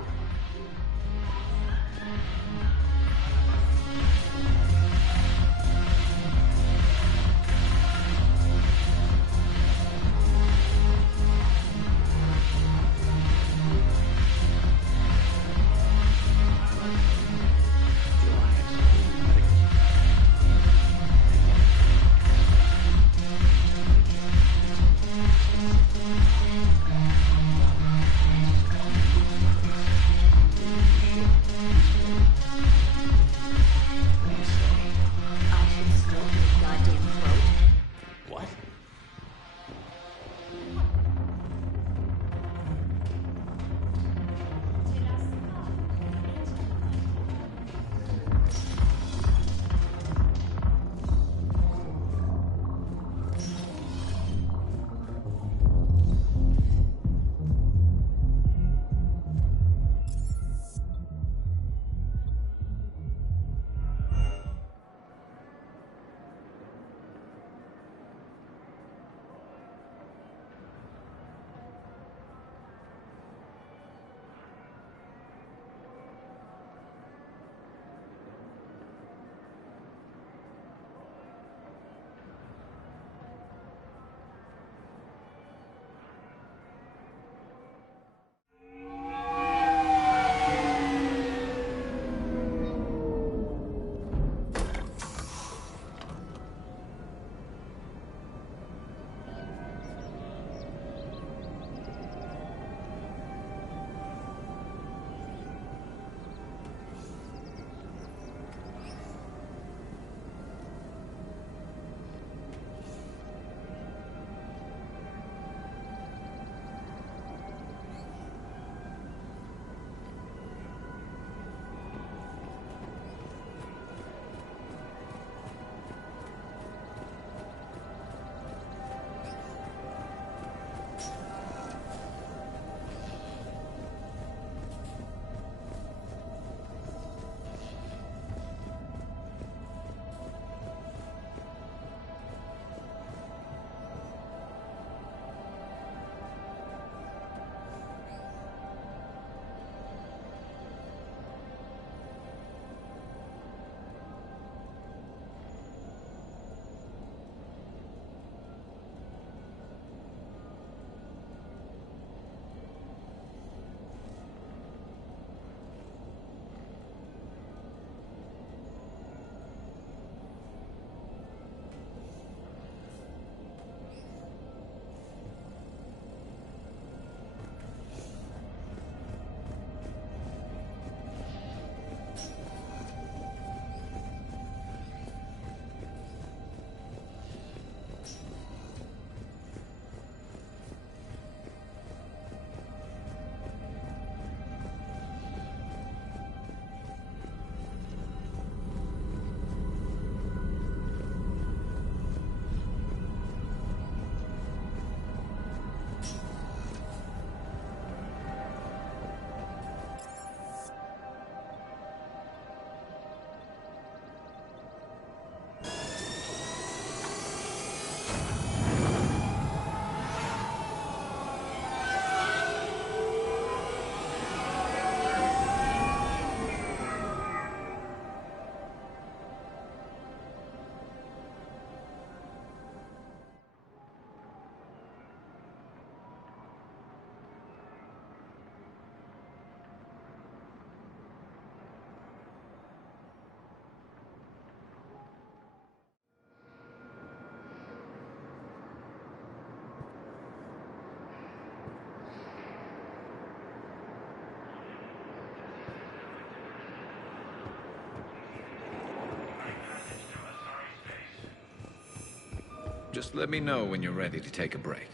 Just let me know when you're ready to take a break.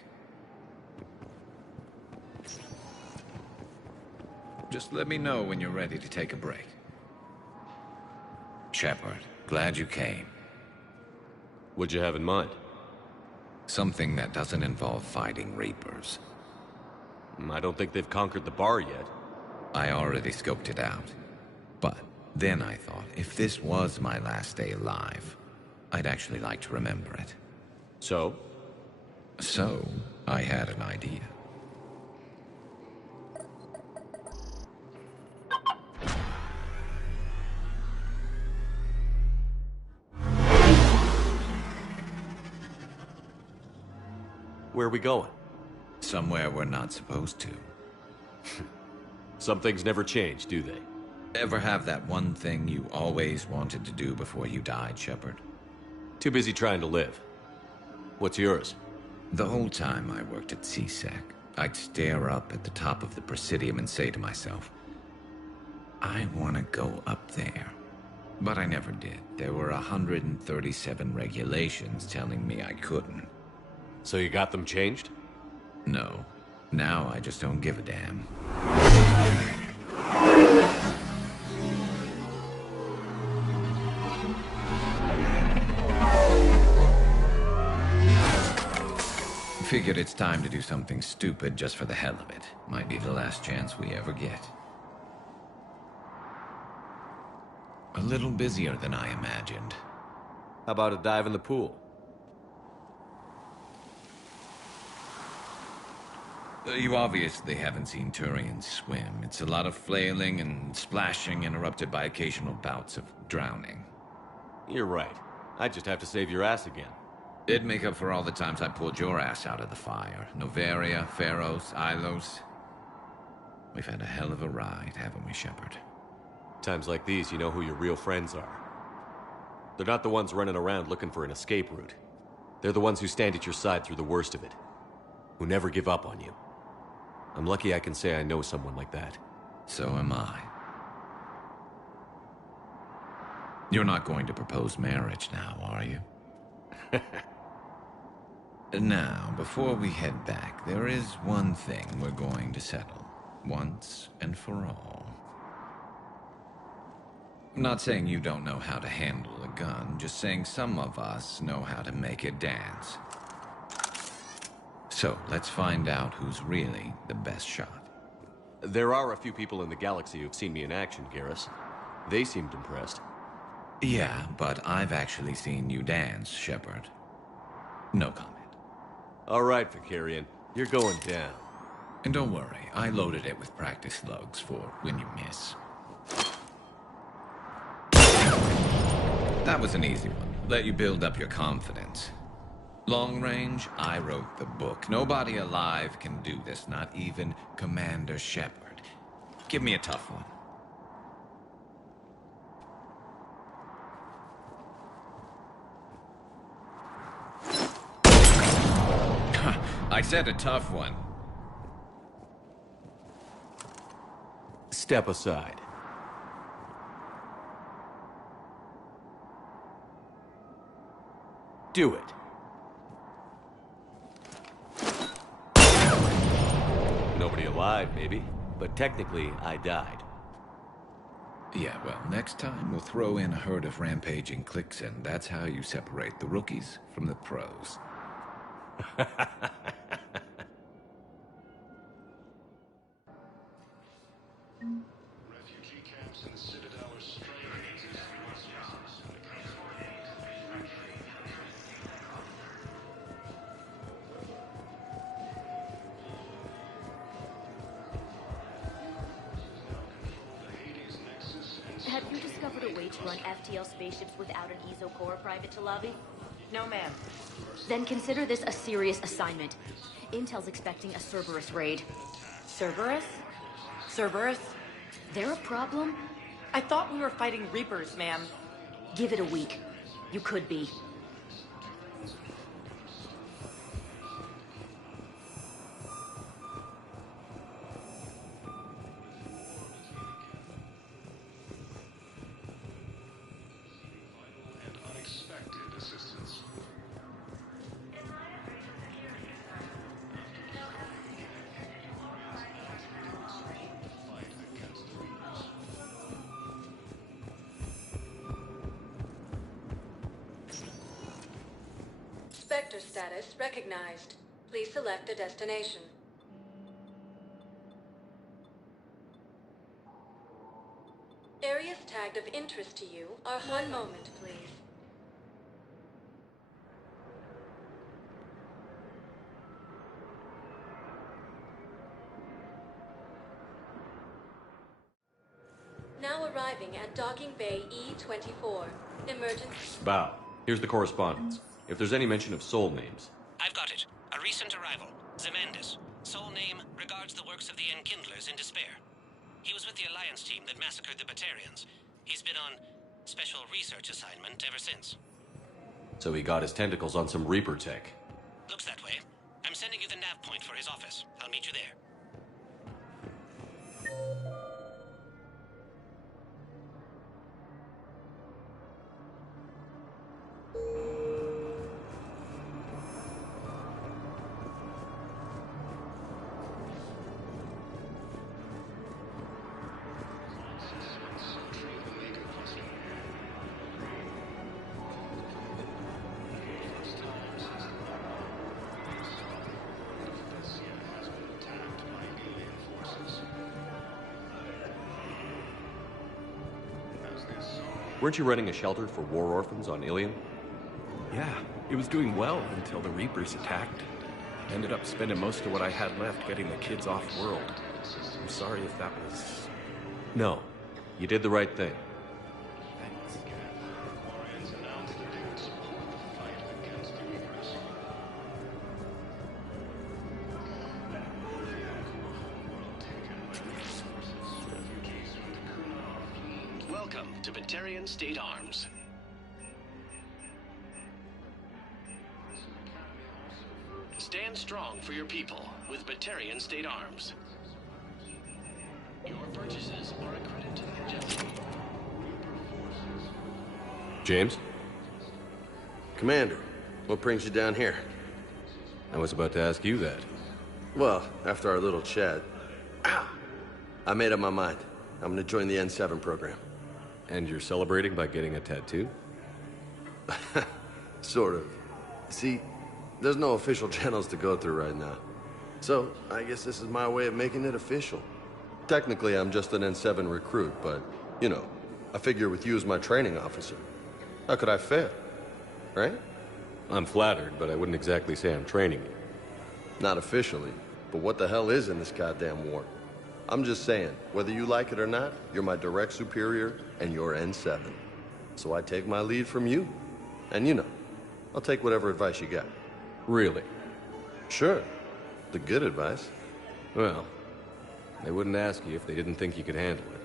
Just let me know when you're ready to take a break. Shepard, glad you came. What'd you have in mind? Something that doesn't involve fighting Reapers. I don't think they've conquered the bar yet. I already scoped it out. But then I thought, if this was my last day alive, I'd actually like to remember it. So? So, I had an idea. Where are we going? Somewhere we're not supposed to. Some things never change, do they? Ever have that one thing you always wanted to do before you died, Shepard? Too busy trying to live. What's yours? The whole time I worked at CSEC, I'd stare up at the top of the Presidium and say to myself, I want to go up there. But I never did. There were 137 regulations telling me I couldn't. So you got them changed? No. Now I just don't give a damn. Figured it's time to do something stupid just for the hell of it. Might be the last chance we ever get. A little busier than I imagined. How about a dive in the pool? You obviously haven't seen Turians swim. It's a lot of flailing and splashing interrupted by occasional bouts of drowning. You're right. I just have to save your ass again. It'd make up for all the times I pulled your ass out of the fire. Novaria, Pharos, Ilos. We've had a hell of a ride, haven't we, Shepard? Times like these, you know who your real friends are. They're not the ones running around looking for an escape route. They're the ones who stand at your side through the worst of it. Who never give up on you. I'm lucky I can say I know someone like that. So am I. You're not going to propose marriage now, are you? Now, before we head back, there is one thing we're going to settle. Once and for all. I'm not saying you don't know how to handle a gun, just saying some of us know how to make it dance. So, let's find out who's really the best shot. There are a few people in the galaxy who've seen me in action, Garrus. They seemed impressed. Yeah, but I've actually seen you dance, Shepard. No comment. All right, Vicarian. You're going down. And don't worry, I loaded it with practice slugs for when you miss. That was an easy one. Let you build up your confidence. Long range, I wrote the book. Nobody alive can do this, not even Commander Shepard. Give me a tough one. I said a tough one. Step aside. Do it. Nobody alive, maybe. But technically, I died. Yeah, well, next time we'll throw in a herd of rampaging cliques, and that's how you separate the rookies from the pros. Refugee camps in the Citadel are straight into Have you discovered a way to run FTL spaceships without an ESO core private to lobby? No, ma'am. Then consider this a serious assignment. Intel's expecting a Cerberus raid. Cerberus? Cerberus? They're a problem? I thought we were fighting Reapers, ma'am. Give it a week. You could be. Sector status recognized. Please select a destination. Areas tagged of interest to you are one moment, please. Now arriving at Docking Bay E-24. Emergency... Bow. Here's the correspondence. If there's any mention of soul names. I've got it. A recent arrival. Zemandis. Soul name regards the works of the Enkindlers in despair. He was with the Alliance team that massacred the Batarians. He's been on special research assignment ever since. So he got his tentacles on some Reaper tech. Looks that way. I'm sending you the nav point for his office. I'll meet you there. Weren't you running a shelter for war orphans on Ilium? Yeah, it was doing well until the Reapers attacked. Ended up spending most of what I had left getting the kids off-world. I'm sorry if that was... No. You did the right thing. Welcome to Batarian State Arms. Stand strong for your people with Batarian State Arms. Your purchases are a credit to the agency. James? Commander, what brings you down here? I was about to ask you that. Well, after our little chat, I made up my mind. I'm gonna join the N7 program. And you're celebrating by getting a tattoo? Sort of. See, there's no official channels to go through right now. So, I guess this is my way of making it official. Technically, I'm just an N7 recruit, but, you know, I figure with you as my training officer, how could I fail? Right? I'm flattered, but I wouldn't exactly say I'm training you. Not officially, but what the hell is in this goddamn war? I'm just saying, whether you like it or not, you're my direct superior, and you're N7. So I take my lead from you. And you know, I'll take whatever advice you got. Really? Sure. The good advice. Well, they wouldn't ask you if they didn't think you could handle it.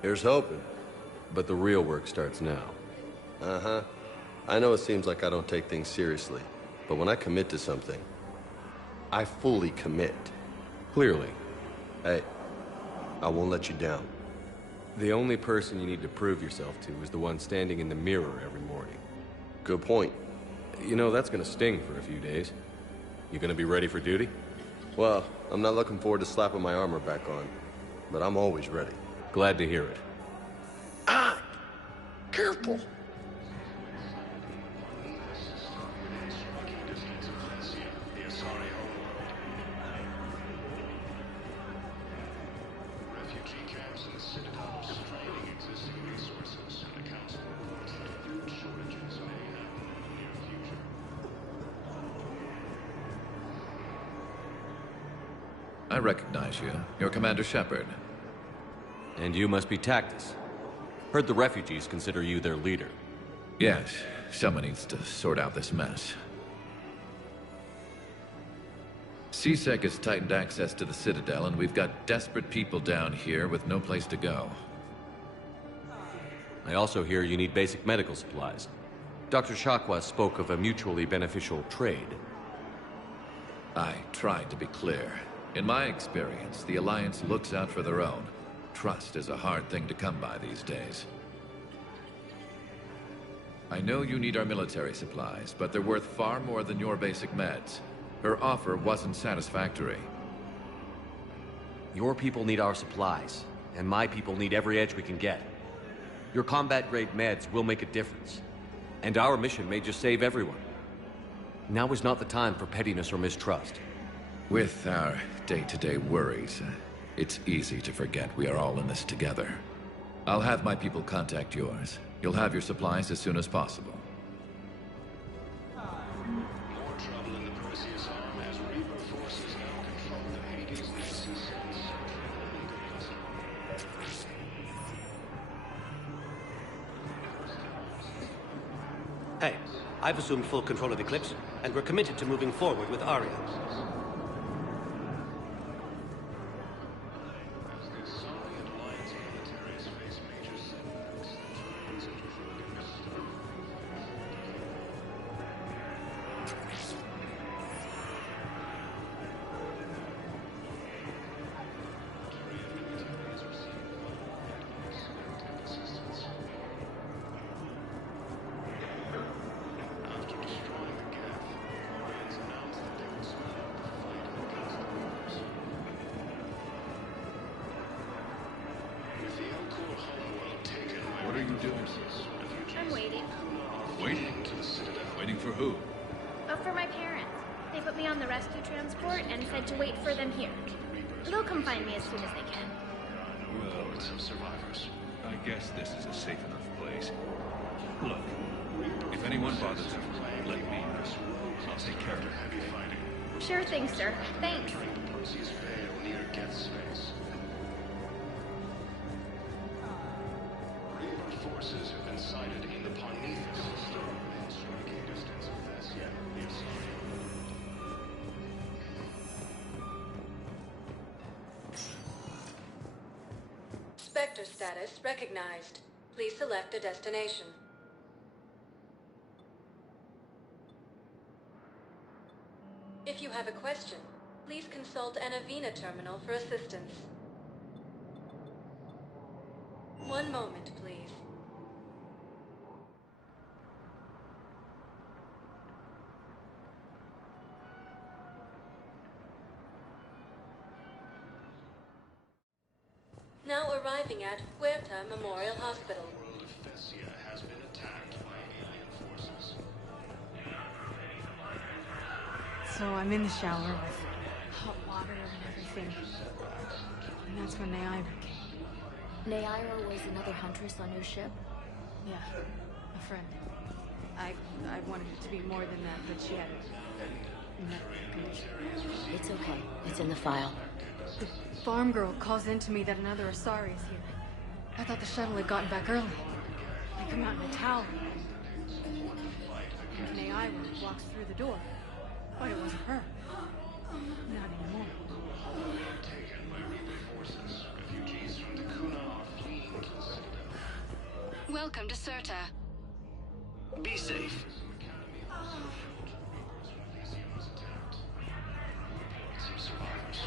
Here's hoping. But the real work starts now. Uh-huh. I know it seems like I don't take things seriously, but when I commit to something, I fully commit. Clearly. Hey, I won't let you down. The only person you need to prove yourself to is the one standing in the mirror every morning. Good point. You know, that's gonna sting for a few days. You gonna be ready for duty? Well, I'm not looking forward to slapping my armor back on, but I'm always ready. Glad to hear it. Ah! Careful! I recognize you. You're Commander Shepard. And you must be Tactus. Heard the refugees consider you their leader. Yes, someone needs to sort out this mess. CSEC has tightened access to the Citadel, and we've got desperate people down here with no place to go. I also hear you need basic medical supplies. Dr. Shakwa spoke of a mutually beneficial trade. I tried to be clear. In my experience, the Alliance looks out for their own. Trust is a hard thing to come by these days. I know you need our military supplies, but they're worth far more than your basic meds. Her offer wasn't satisfactory. Your people need our supplies, and my people need every edge we can get. Your combat-grade meds will make a difference, and our mission may just save everyone. Now is not the time for pettiness or mistrust. With our day-to-day worries, it's easy to forget we are all in this together. I'll have my people contact yours. You'll have your supplies as soon as possible. Hey, I've assumed full control of Eclipse, and we're committed to moving forward with Aria. What are you doing? I'm waiting. Waiting? Waiting for who? Oh, for my parents. They put me on the rescue transport and said to wait for them here. They'll come find me as soon as they can. Well, I guess this is a safe enough place. Look, if anyone bothers them, let me know. I'll take care of it. Sure thing, sir. Thanks. Forces have been sighted in the Parnithus system in striking distance of Thessia. Spectre status recognized. Please select a destination. If you have a question, please consult an Avena terminal for assistance. One moment, please. Now arriving at Huerta Memorial Hospital. The world of Thessia has been attacked by alien forces. So I'm in the shower with hot water and everything. And that's when Naira came. Naira was another huntress on your ship? Yeah, a friend. I wanted it to be more than that, but she had a medical condition. It's okay. It's in the file. The farm girl calls in to me that another Asari is here. I thought the shuttle had gotten back early. I come out in a towel. And Naira walks through the door. But it wasn't her. Not anymore. Taken by Reaper forces. Refugees from Dakuna are fleeing to the Citadel. Welcome to Serta. Be safe. Some survivors.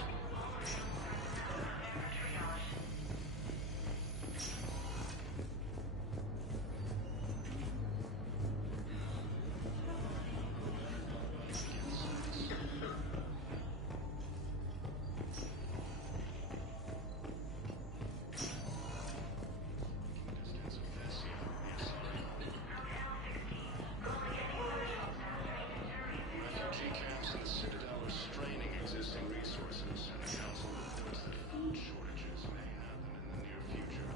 Refugee camps in the Citadel are straining existing resources, and the Council reports that food shortages may happen in the near future.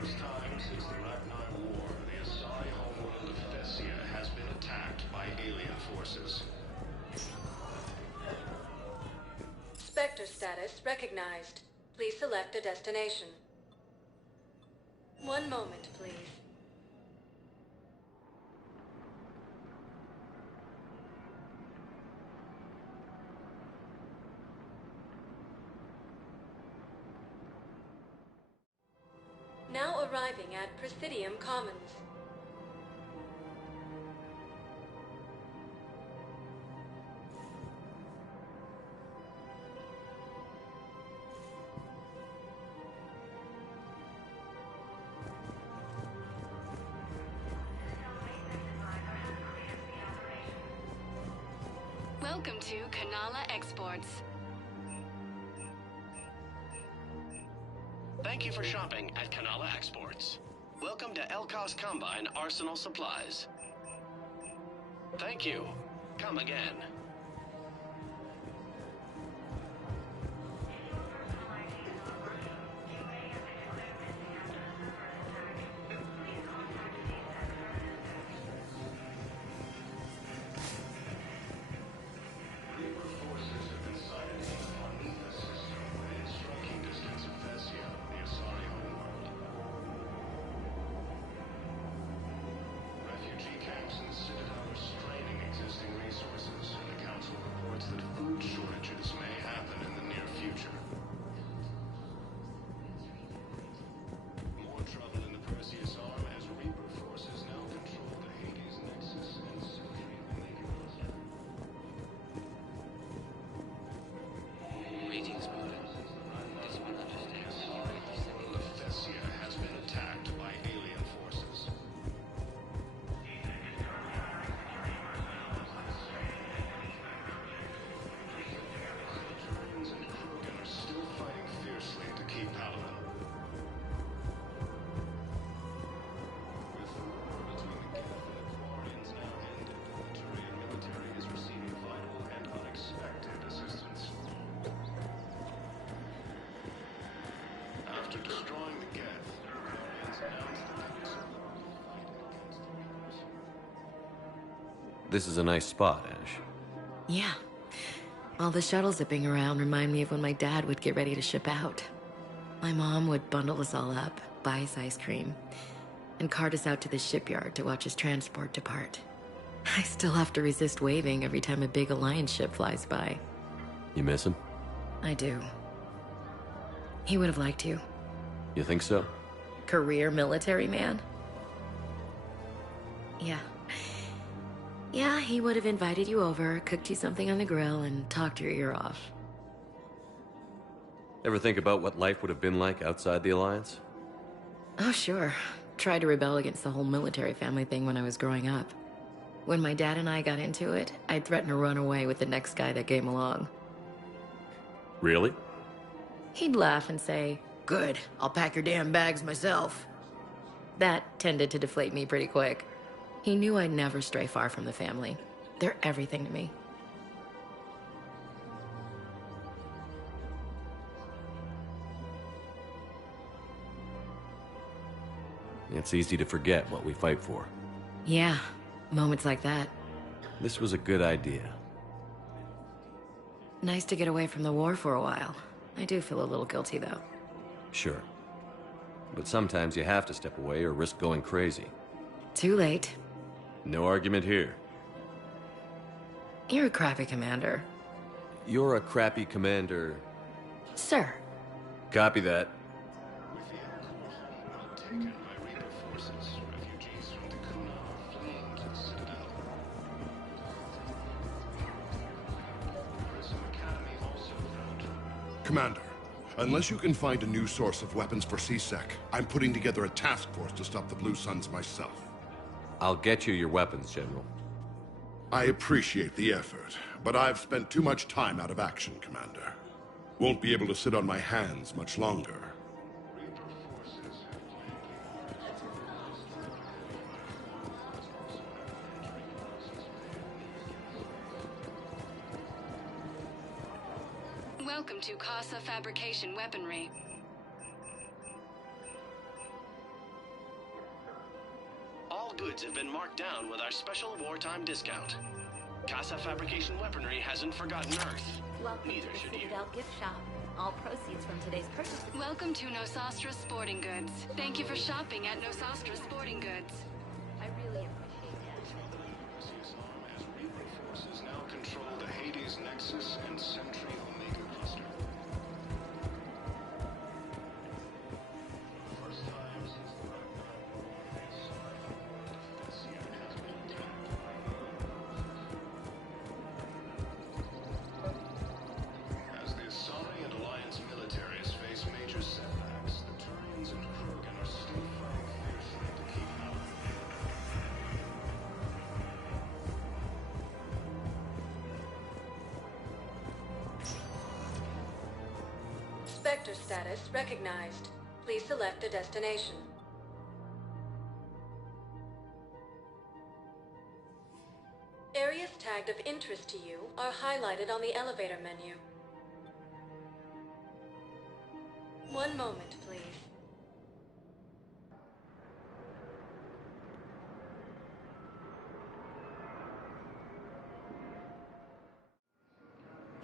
First time since the Ragnar War, the Asari homeworld of Thessia has been attacked by alien forces. Spectre status recognized. Please select a destination. One moment, please. Now arriving at Presidium Commons. Welcome to Kanala Exports. Thank you for shopping at Kanala Exports. Welcome to Elkos Combine Arsenal Supplies. Thank you. Come again. After destroying the Geth, This is a nice spot, Ash. Yeah. All the shuttles zipping around remind me of when my dad would get ready to ship out. My mom would bundle us all up, buy us ice cream, and cart us out to the shipyard to watch his transport depart. I still have to resist waving every time a big Alliance ship flies by. You miss him? I do. He would have liked you. You think so? Career military man? Yeah. Yeah, he would have invited you over, cooked you something on the grill, and talked your ear off. Ever think about what life would have been like outside the Alliance? Oh, sure. Tried to rebel against the whole military family thing when I was growing up. When my dad and I got into it, I'd threaten to run away with the next guy that came along. Really? He'd laugh and say, "Good, I'll pack your damn bags myself." That tended to deflate me pretty quick. He knew I'd never stray far from the family. They're everything to me. It's easy to forget what we fight for. Yeah, moments like that. This was a good idea. Nice to get away from the war for a while. I do feel a little guilty, though. Sure. But sometimes you have to step away or risk going crazy. Too late. No argument here. You're a crappy commander. You're a crappy commander. Sir. Copy that. Commander, unless you can find a new source of weapons for C-Sec, I'm putting together a task force to stop the Blue Suns myself. I'll get you your weapons, General. I appreciate the effort, but I've spent too much time out of action, Commander. Won't be able to sit on my hands much longer. Welcome to Casa Fabrication Weaponry. all goods have been marked down with our special wartime discount. Casa Fabrication Weaponry hasn't forgotten Earth. Welcome Neither to the should you. Citadel gift shop. All proceeds from today's purchase. Welcome to Nosastra Sporting Goods. Thank you for shopping at Nosastra Sporting Goods. I really appreciate that. As Reaper forces now control the Hades Nexus and Sentry Omega cluster. First time since the As the Asari and Alliance militaries face major setbacks, the Turians and Krogan are still fighting fiercely to keep out. Vector status recognized. Please select a destination. Areas tagged of interest to you are highlighted on the elevator menu. One moment, please.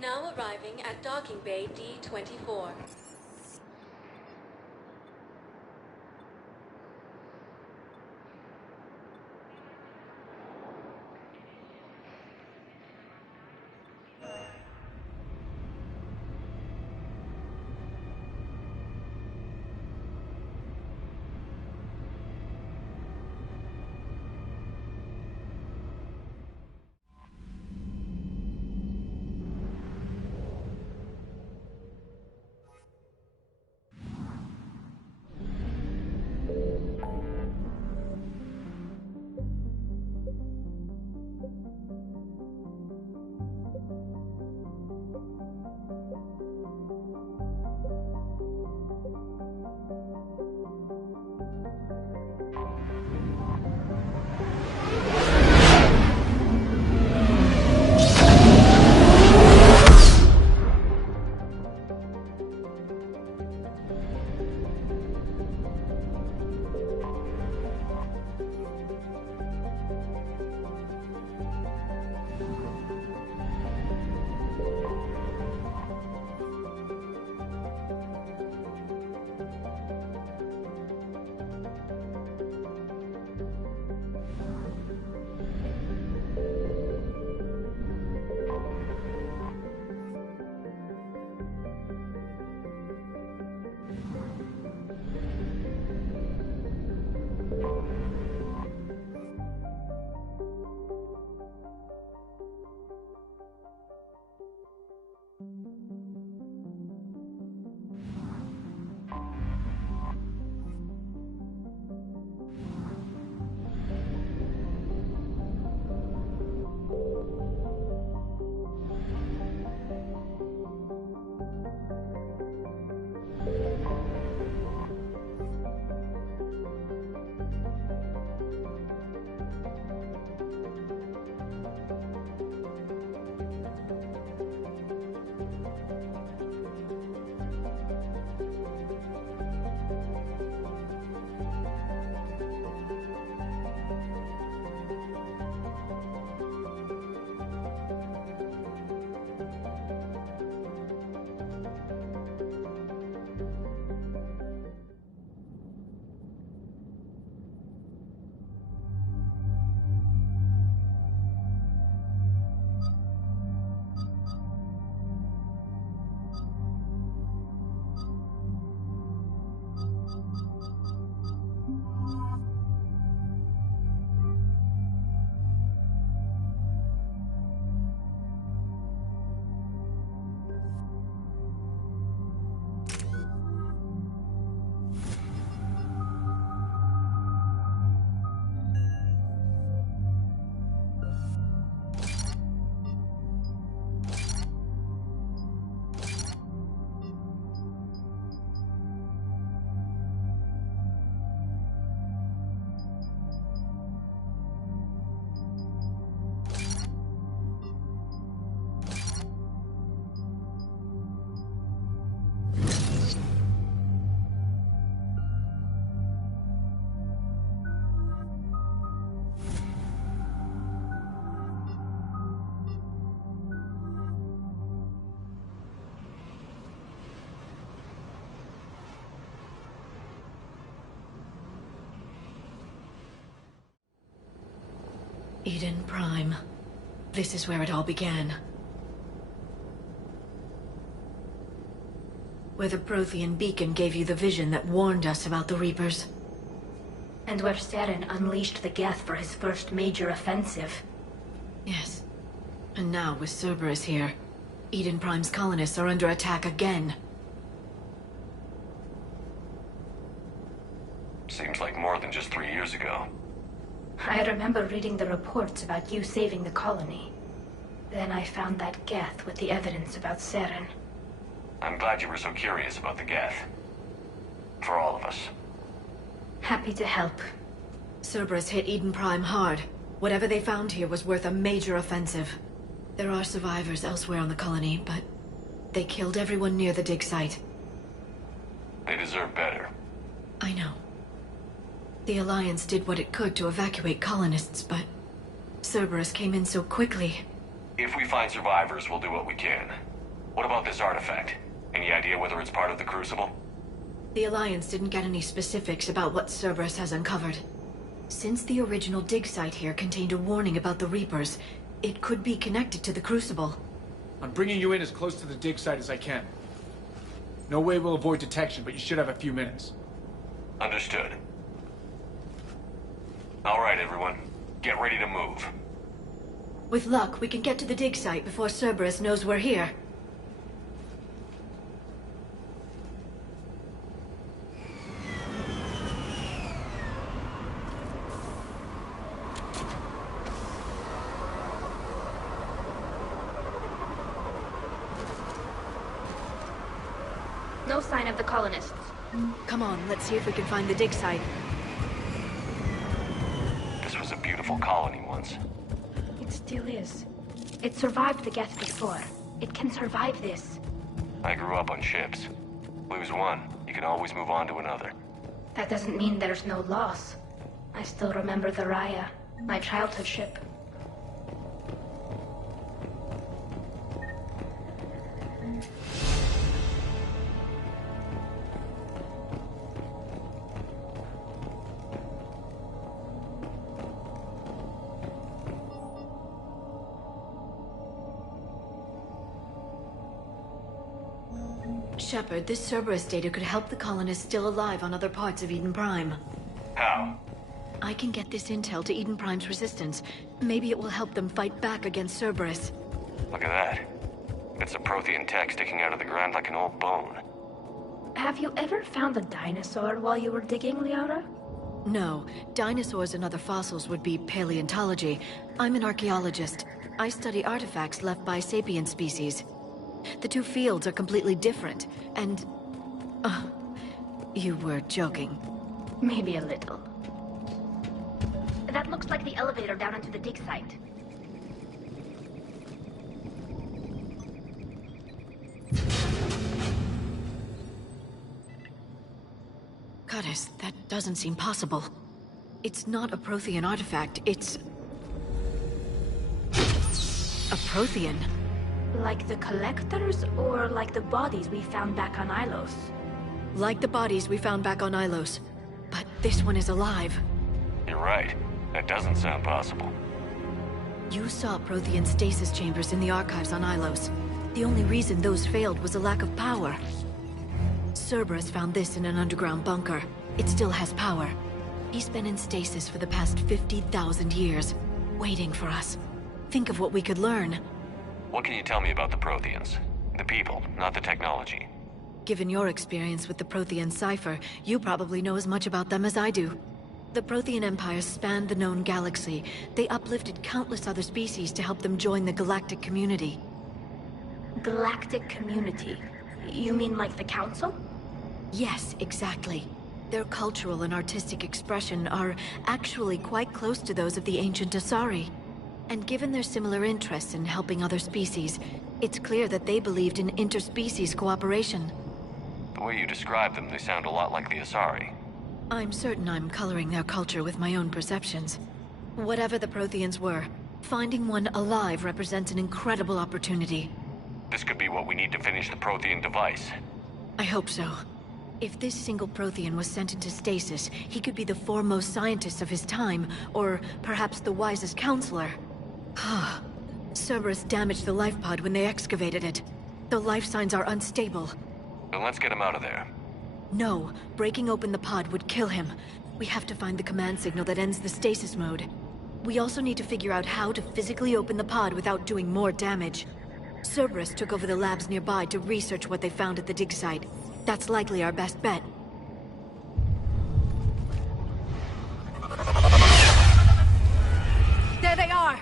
Now arriving at docking bay D-24. Eden Prime. This is where it all began. Where the Prothean beacon gave you the vision that warned us about the Reapers. And where Saren unleashed the Geth for his first major offensive. Yes. And now, with Cerberus here, Eden Prime's colonists are under attack again. Seems like more than just 3 years ago. I remember reading the reports about you saving the colony. Then I found that Geth with the evidence about Saren. I'm glad you were so curious about the Geth. For all of us. Happy to help. Cerberus hit Eden Prime hard. Whatever they found here was worth a major offensive. There are survivors elsewhere on the colony, but they killed everyone near the dig site. They deserve better. I know. The Alliance did what it could to evacuate colonists, but Cerberus came in so quickly. If we find survivors, we'll do what we can. What about this artifact? Any idea whether it's part of the Crucible? The Alliance didn't get any specifics about what Cerberus has uncovered. Since the original dig site here contained a warning about the Reapers, it could be connected to the Crucible. I'm bringing you in as close to the dig site as I can. No way we'll avoid detection, but you should have a few minutes. Understood. All right, everyone. Get ready to move. With luck, we can get to the dig site before Cerberus knows we're here. No sign of the colonists. Come on, let's see if we can find the dig site. This was a beautiful colony once. It still is. It survived the Geth before. It can survive this. I grew up on ships. Lose one, you can always move on to another. That doesn't mean there's no loss. I still remember the Raya, my childhood ship. Shepard, this Cerberus data could help the colonists still alive on other parts of Eden Prime. How? I can get this intel to Eden Prime's resistance. Maybe it will help them fight back against Cerberus. Look at that. It's a Prothean tech sticking out of the ground like an old bone. Have you ever found a dinosaur while you were digging, Liara? No. Dinosaurs and other fossils would be paleontology. I'm an archaeologist. I study artifacts left by sapient species. The two fields are completely different, and... you were joking. Maybe a little. That looks like the elevator down into the dig site. Goddess, that doesn't seem possible. It's not a Prothean artifact, it's... a Prothean. Like the collectors, or like the bodies we found back on Ilos? Like the bodies we found back on Ilos. But this one is alive. You're right. That doesn't sound possible. You saw Prothean stasis chambers in the archives on Ilos. The only reason those failed was a lack of power. Cerberus found this in an underground bunker. It still has power. He's been in stasis for the past 50,000 years, waiting for us. Think of what we could learn. What can you tell me about the Protheans? The people, not the technology. Given your experience with the Prothean cipher, you probably know as much about them as I do. The Prothean Empire spanned the known galaxy. They uplifted countless other species to help them join the galactic community. Galactic community? You mean like the Council? Yes, exactly. Their cultural and artistic expression are actually quite close to those of the ancient Asari. And given their similar interests in helping other species, it's clear that they believed in interspecies cooperation. The way you describe them, they sound a lot like the Asari. I'm certain I'm coloring their culture with my own perceptions. Whatever the Protheans were, finding one alive represents an incredible opportunity. This could be what we need to finish the Prothean device. I hope so. If this single Prothean was sent into stasis, he could be the foremost scientist of his time, or perhaps the wisest counselor. Cerberus damaged the life pod when they excavated it. The life signs are unstable. Then let's get him out of there. No, breaking open the pod would kill him. We have to find the command signal that ends the stasis mode. We also need to figure out how to physically open the pod without doing more damage. Cerberus took over the labs nearby to research what they found at the dig site. That's likely our best bet. There they are!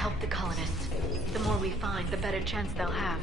help the colonists. The more we find, the better chance they'll have.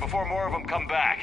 Before more of them come back.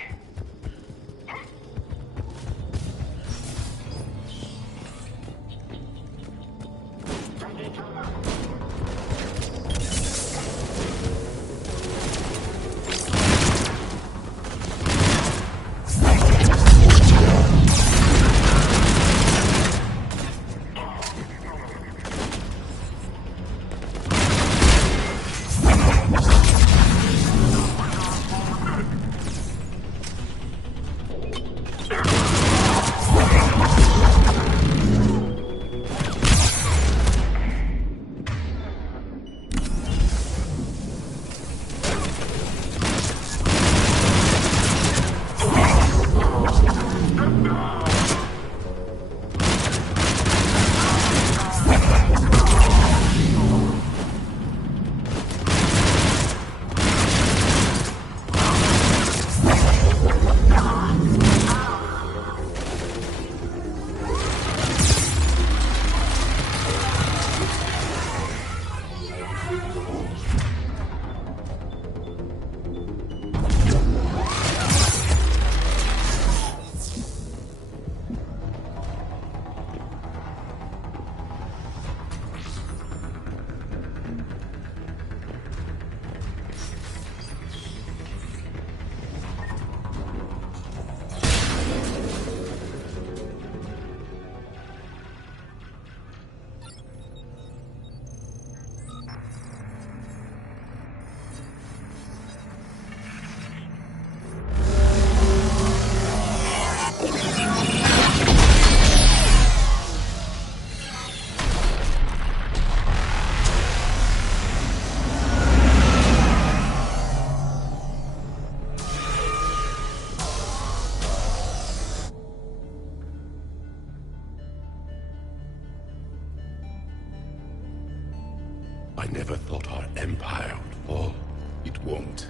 I never thought our empire would fall. It won't.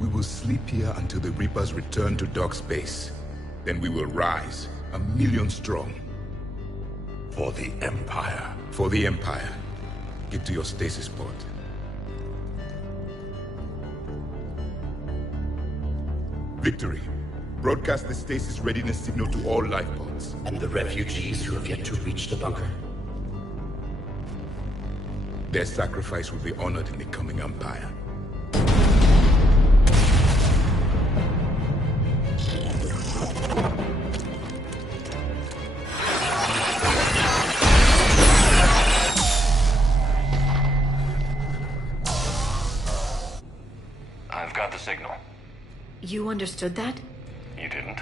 We will sleep here until the Reapers return to dock space. Then we will rise, 1,000,000 strong. For the Empire. For the Empire. Get to your stasis pod. Victory. Broadcast the stasis readiness signal to all life pods. And the refugees who have yet to reach the bunker? Their sacrifice will be honored in the coming Empire. I've got the signal. You understood that? You didn't?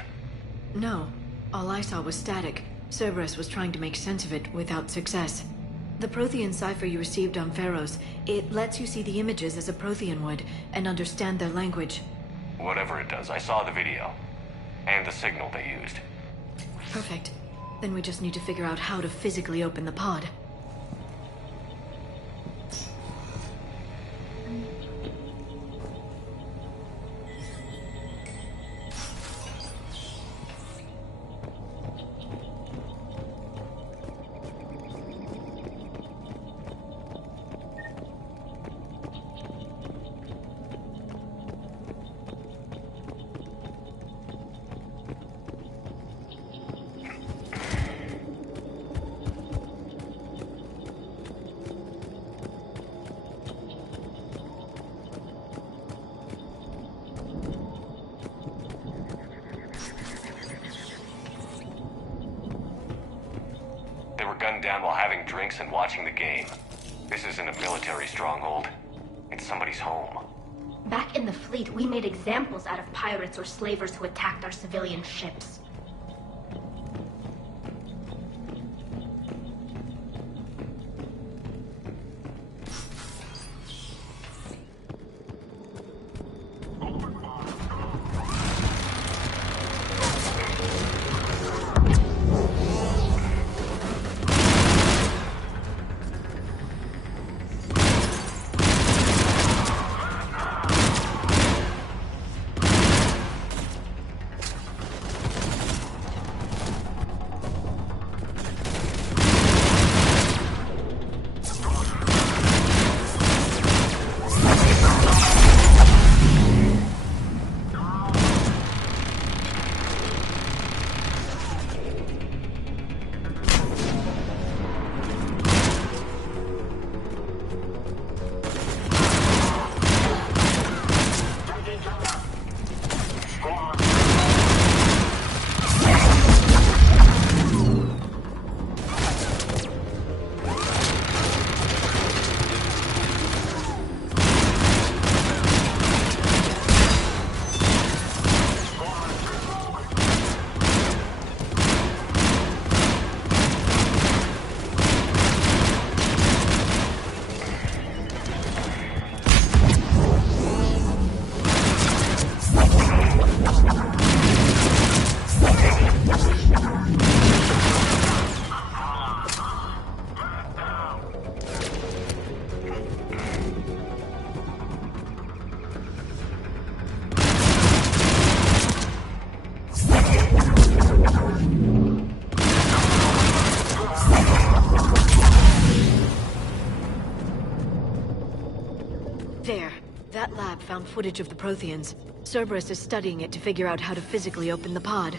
No. All I saw was static. Cerberus was trying to make sense of it without success. The Prothean cipher you received on Pharaohs, it lets you see the images as a Prothean would, and understand their language. Whatever it does, I saw the video. And the signal they used. Perfect. Then we just need to figure out how to physically open the pod. They were gunned down while having drinks and watching the game. This isn't a military stronghold. It's somebody's home. Back in the fleet, we made examples out of pirates or slavers who attacked our civilian ships. There. That lab found footage of the Protheans. Cerberus is studying it to figure out how to physically open the pod.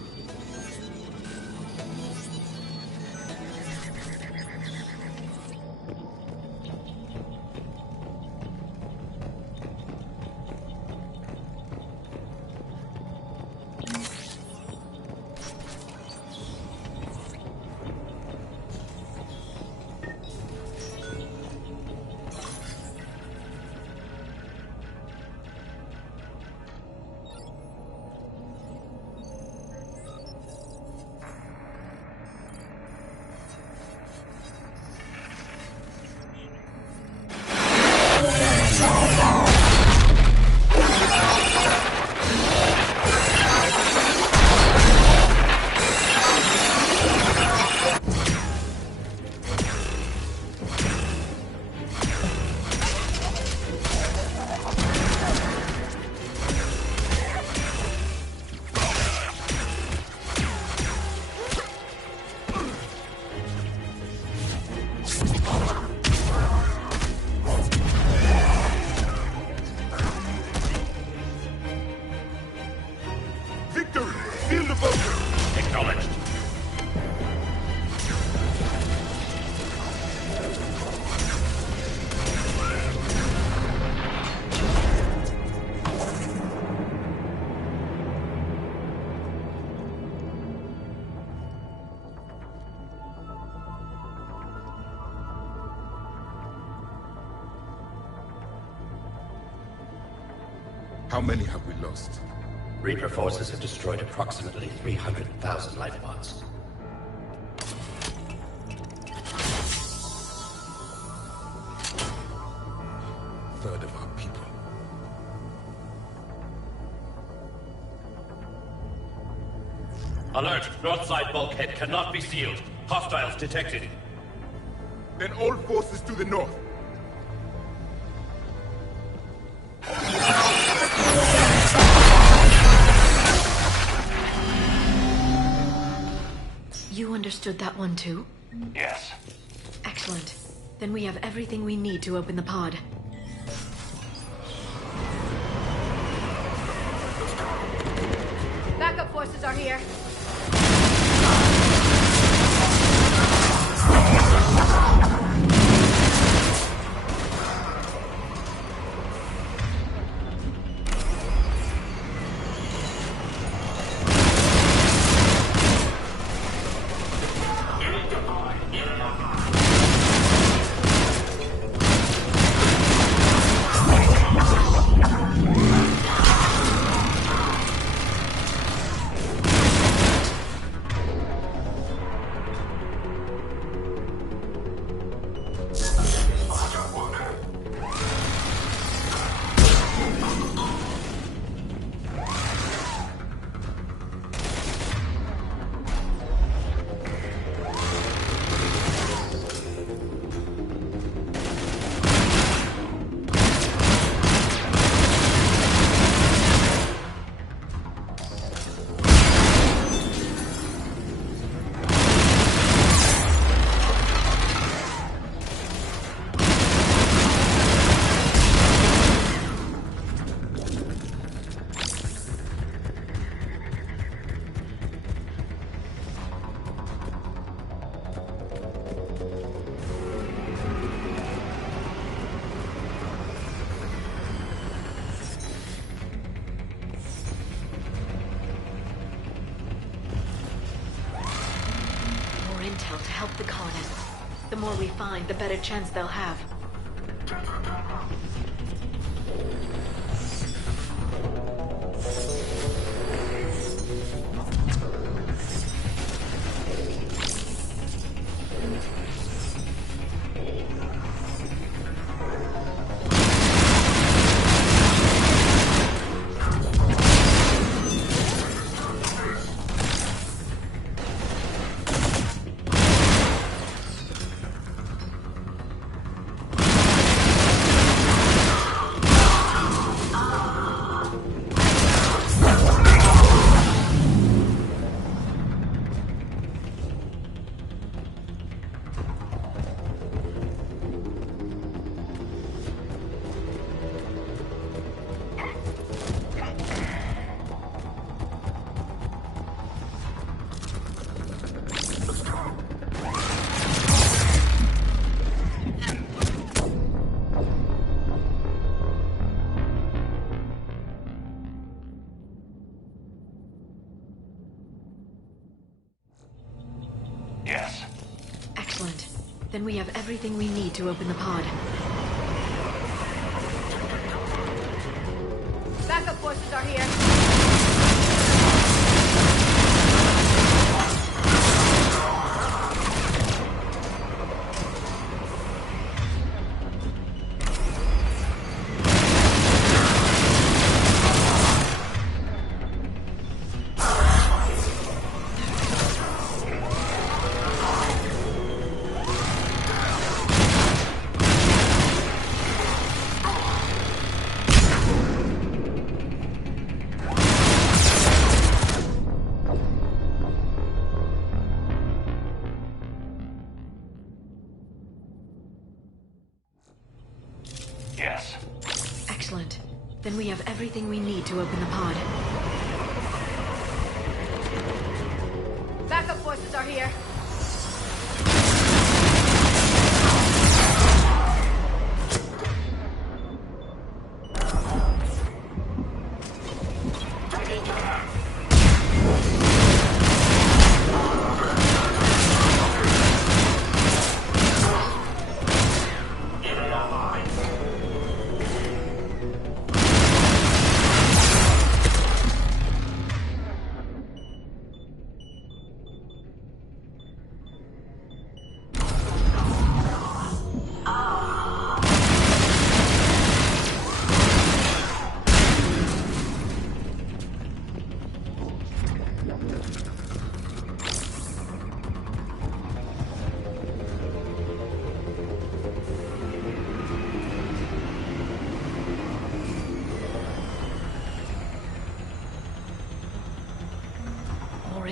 How many have we lost? Reaper forces have destroyed approximately 300,000 life pods. Alert! North side bulkhead cannot be sealed. Hostiles detected. Then all forces to the north. You understood that one too? Yes. Excellent. Then we have everything we need to open the pod. Backup forces are here. Intel to help the colonists. The more we find, the better chance they'll have. Yes. Excellent. Then we have everything we need to open the pod. Backup forces are here. Yes. Excellent. Then we have everything we need to open the pod. Backup forces are here.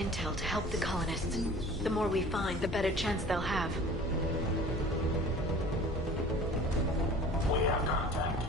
intel to help the colonists. The more we find, the better chance they'll have. We have contact.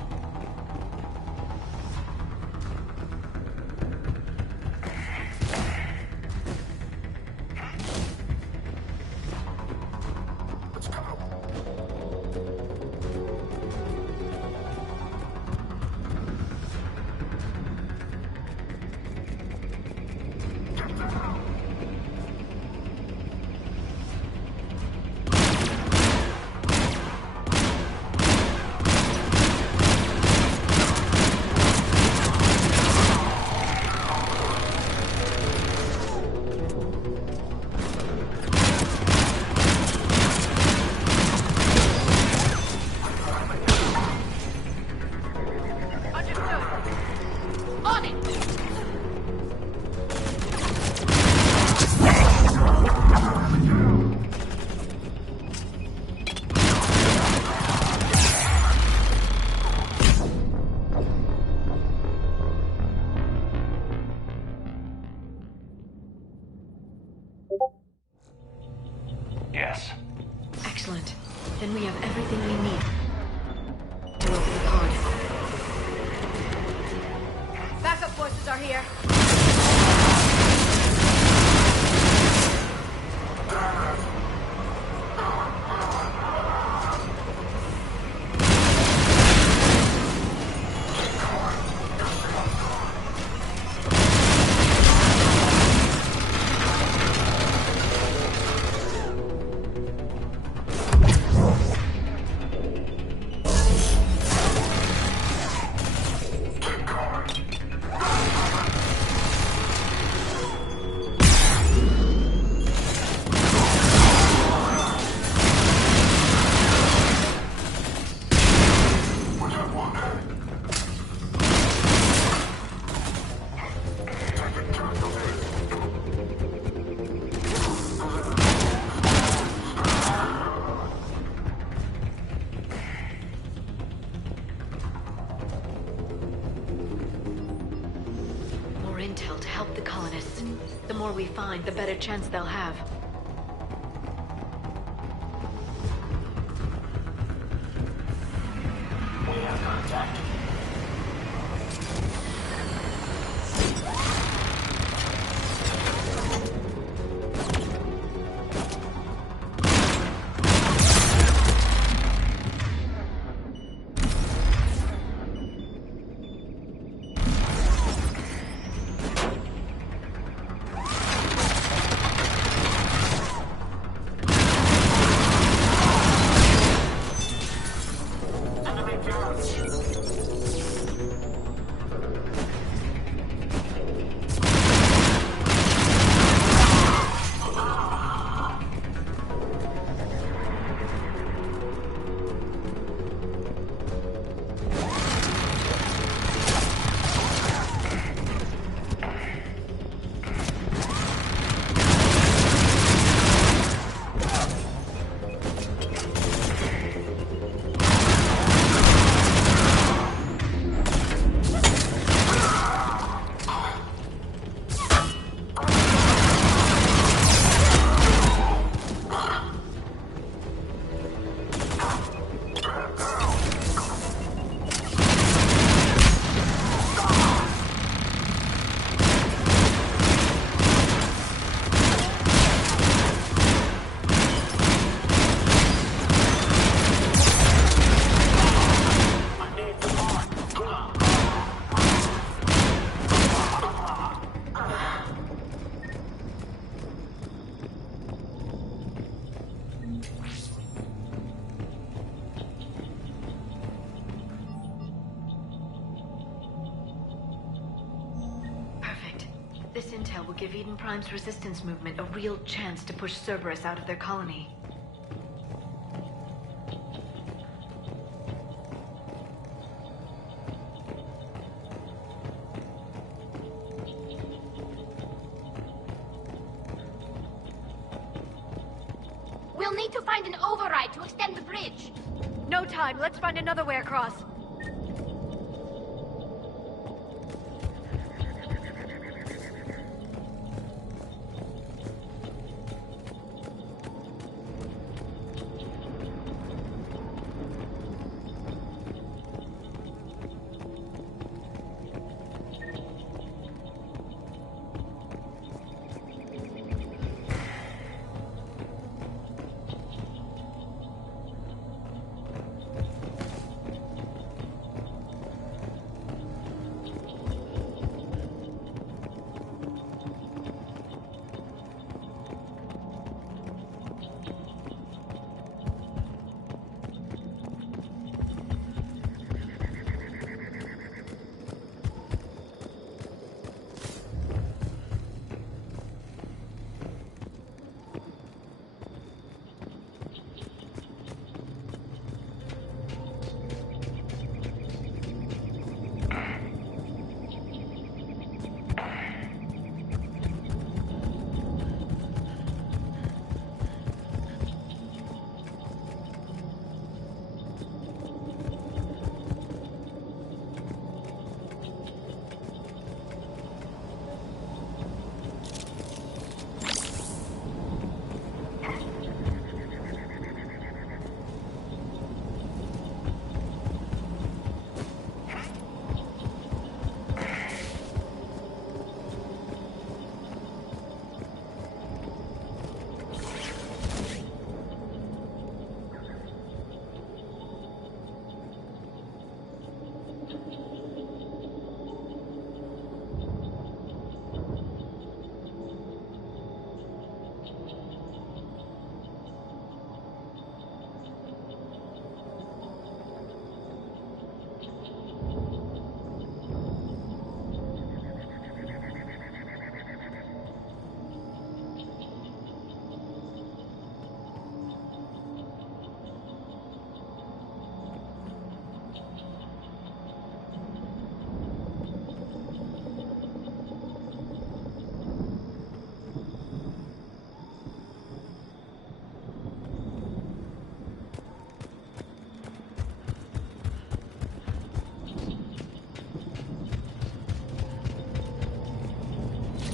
Yes. Excellent. Then we have everything we need to open the pod. Backup forces are here. Intel to help the colonists. The more we find, the better chance they'll have. We have contact. This intel will give Eden Prime's resistance movement a real chance to push Cerberus out of their colony. We'll need to find an override to extend the bridge. No time. Let's find another way across.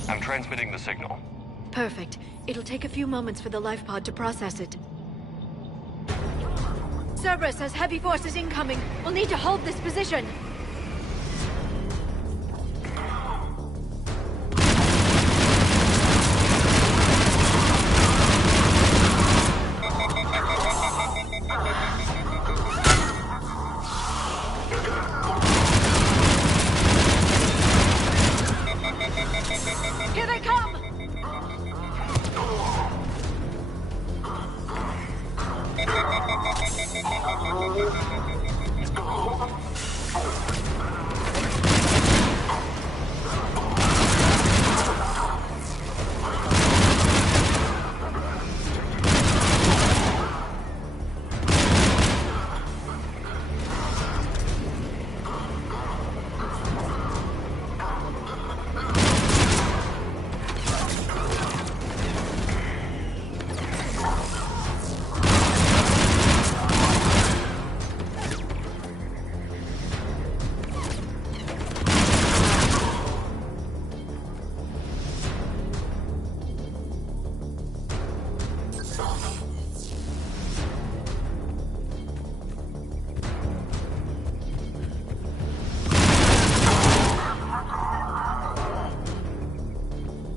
I'm transmitting the signal. Perfect. It'll take a few moments for the life pod to process it. Cerberus has heavy forces incoming. We'll need to hold this position. Here they come!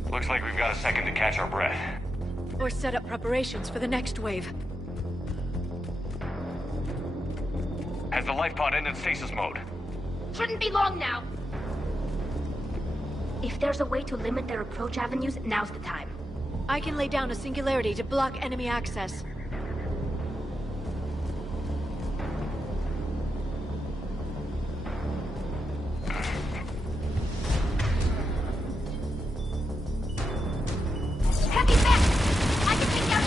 Looks like we've got a second to catch our breath. Or set up preparations for the next wave. Has the life pod ended stasis mode? Shouldn't be long now. If there's a way to limit their approach avenues, now's the time. I can lay down a singularity to block enemy access. Heavy back! I can take down...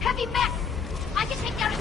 Heavy back! I can take down a...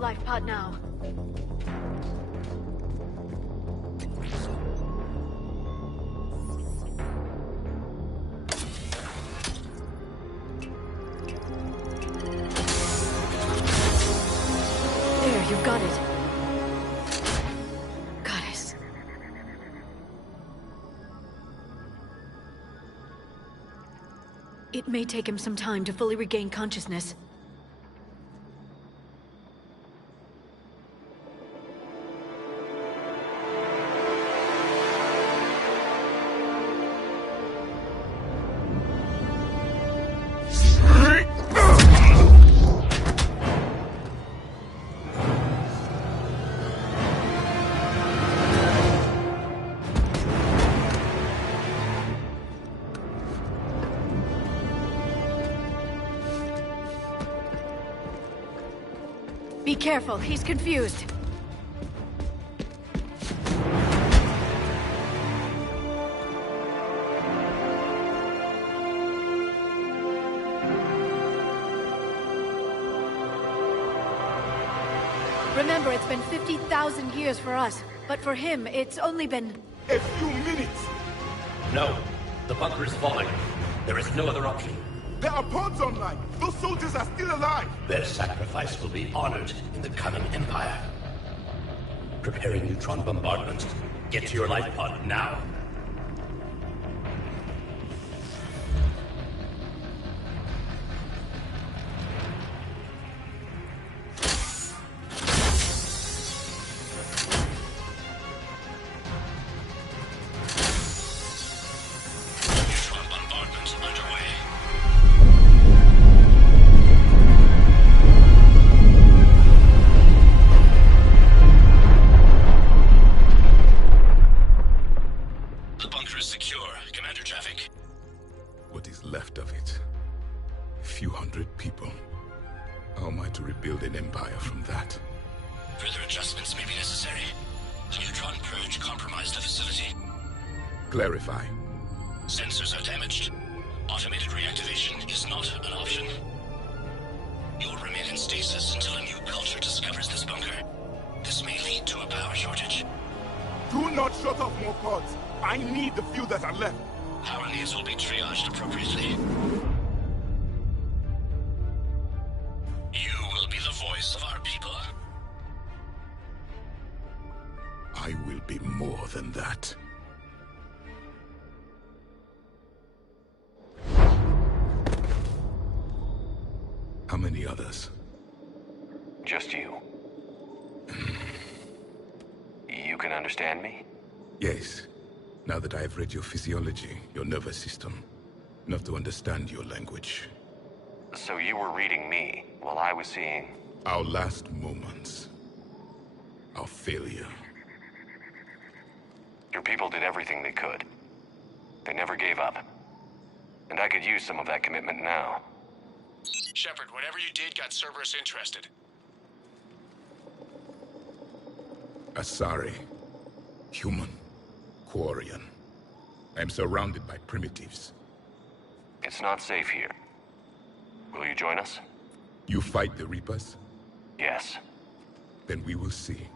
life pod now. There, you've got it. Goddess. It may take him some time to fully regain consciousness. Be careful, he's confused. Remember, it's been 50,000 years for us, but for him, it's only been... A few minutes! No. The bunker is falling. There is no other option. There are pods online! Those soldiers are still alive! Their sacrifice will be honored in the coming Empire. Preparing neutron bombardment. Get to your life pod now. Neutron bombardment underway. The bunker is secure. Commander traffic. What is left of it? A few hundred people. How am I to rebuild an empire from that? Further adjustments may be necessary. The neutron purge compromised the facility. Clarify. Sensors are damaged. Automated reactivation is not an option. You'll remain in stasis until a new culture discovers this bunker. This may lead to a power shortage. Do not shut off more pods! I need the few that are left! Power needs will be triaged appropriately. You will be the voice of our people. I will be more than that. How many others? Just you. You can understand me? Yes. Now that I have read your physiology, your nervous system, enough to understand your language. So you were reading me while I was seeing... Our last moments. Our failure. Your people did everything they could. They never gave up. And I could use some of that commitment now. Shepard, whatever you did got Cerberus interested. Asari. Human. Quarian. I am surrounded by primitives. It's not safe here. Will you join us? You fight the Reapers? Yes. Then we will see.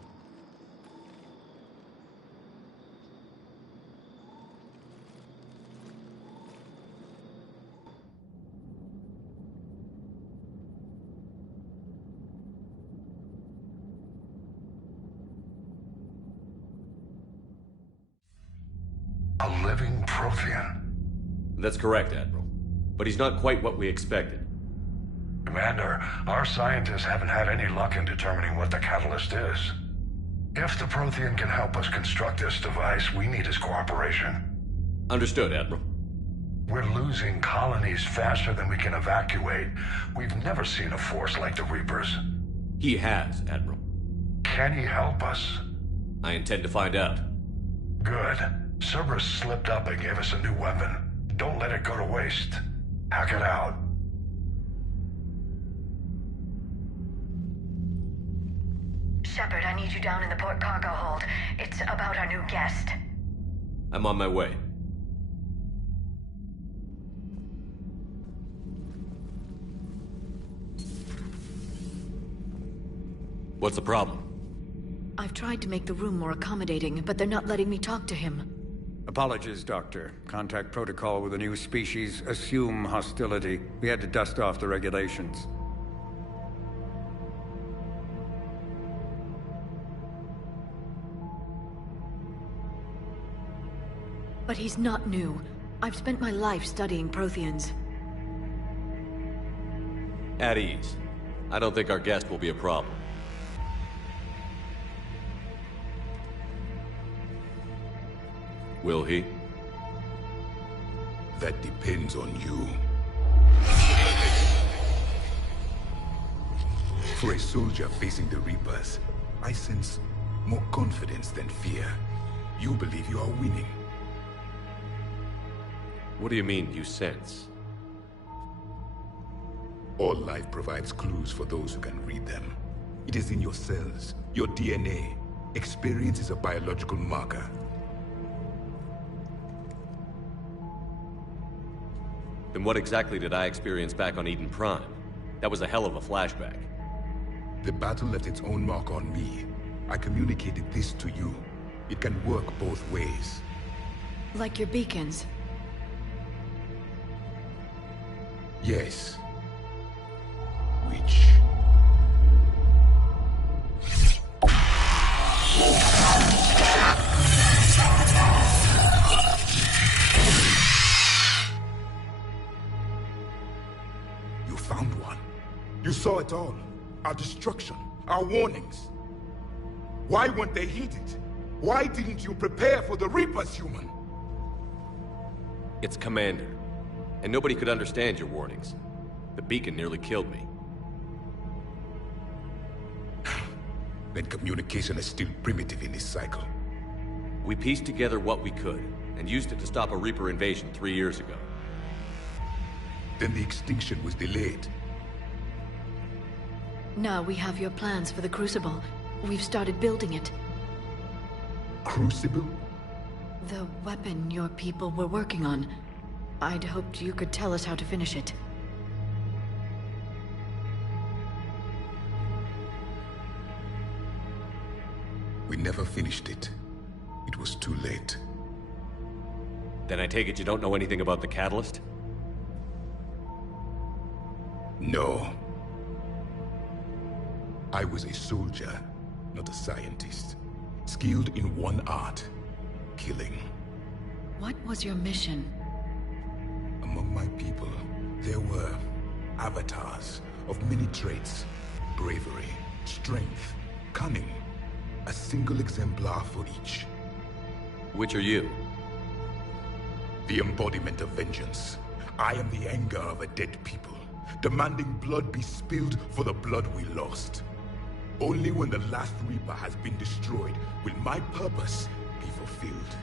A living Prothean. That's correct, Admiral. But he's not quite what we expected. Commander, our scientists haven't had any luck in determining what the catalyst is. If the Prothean can help us construct this device, we need his cooperation. Understood, Admiral. We're losing colonies faster than we can evacuate. We've never seen a force like the Reapers. He has, Admiral. Can he help us? I intend to find out. Good. Cerberus slipped up and gave us a new weapon. Don't let it go to waste. Hack it out. Shepard, I need you down in the port cargo hold. It's about our new guest. I'm on my way. What's the problem? I've tried to make the room more accommodating, but they're not letting me talk to him. Apologies, Doctor. Contact protocol with a new species. Assume hostility. We had to dust off the regulations. But he's not new. I've spent my life studying Protheans. At ease. I don't think our guest will be a problem. Will he? That depends on you. For a soldier facing the Reapers, I sense more confidence than fear. You believe you are winning. What do you mean, you sense? All life provides clues for those who can read them. It is in your cells, your DNA. Experience is a biological marker. Then what exactly did I experience back on Eden Prime? That was a hell of a flashback. The battle left its own mark on me. I communicated this to you. It can work both ways. Like your beacons? Yes. Which... You found one. You saw it all. Our destruction, our warnings. Why weren't they heeded? Why didn't you prepare for the Reapers, human? It's Commander. And nobody could understand your warnings. The beacon nearly killed me. Then communication is still primitive in this cycle. We pieced together what we could, and used it to stop a Reaper invasion 3 years ago. Then the extinction was delayed. Now we have your plans for the Crucible. We've started building it. Crucible? The weapon your people were working on. I'd hoped you could tell us how to finish it. We never finished it. It was too late. Then I take it you don't know anything about the catalyst? No. I was a soldier, not a scientist. Skilled in one art, killing. What was your mission? Among my people, there were avatars of many traits. Bravery, strength, cunning. A single exemplar for each. Which are you? The embodiment of vengeance. I am the anger of a dead people, demanding blood be spilled for the blood we lost. Only when the last Reaper has been destroyed will my purpose be fulfilled.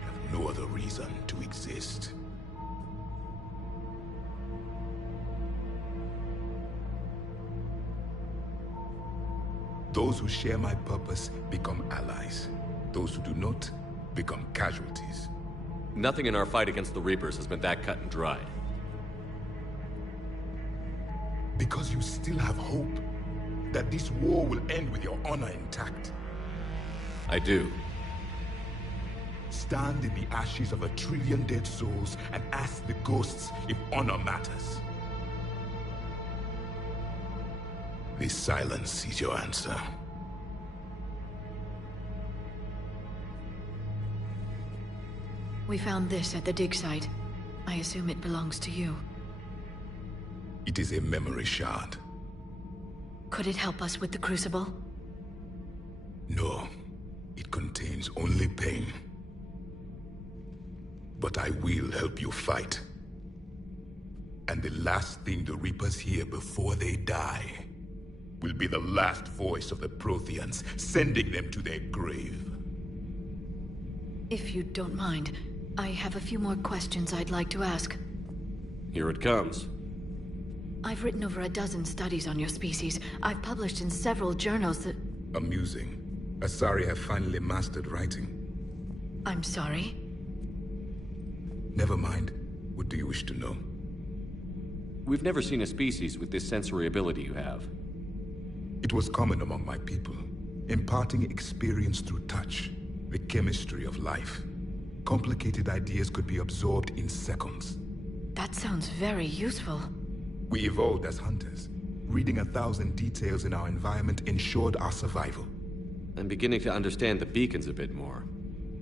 I have no other reason to exist. Those who share my purpose become allies. Those who do not become casualties. Nothing in our fight against the Reapers has been that cut and dried. Because you still have hope that this war will end with your honor intact. I do. Stand in the ashes of 1 trillion dead souls and ask the ghosts if honor matters. This silence is your answer. We found this at the dig site. I assume it belongs to you. It is a memory shard. Could it help us with the Crucible? No. It contains only pain. But I will help you fight. And the last thing the Reapers hear before they die will be the last voice of the Protheans, sending them to their grave. If you don't mind, I have a few more questions I'd like to ask. Here it comes. I've written over a dozen studies on your species. I've published in several journals that... Amusing. Asari have finally mastered writing. I'm sorry? Never mind. What do you wish to know? We've never seen a species with this sensory ability you have. It was common among my people, imparting experience through touch, the chemistry of life. Complicated ideas could be absorbed in seconds. That sounds very useful. We evolved as hunters. Reading 1,000 details in our environment ensured our survival. I'm beginning to understand the beacons a bit more.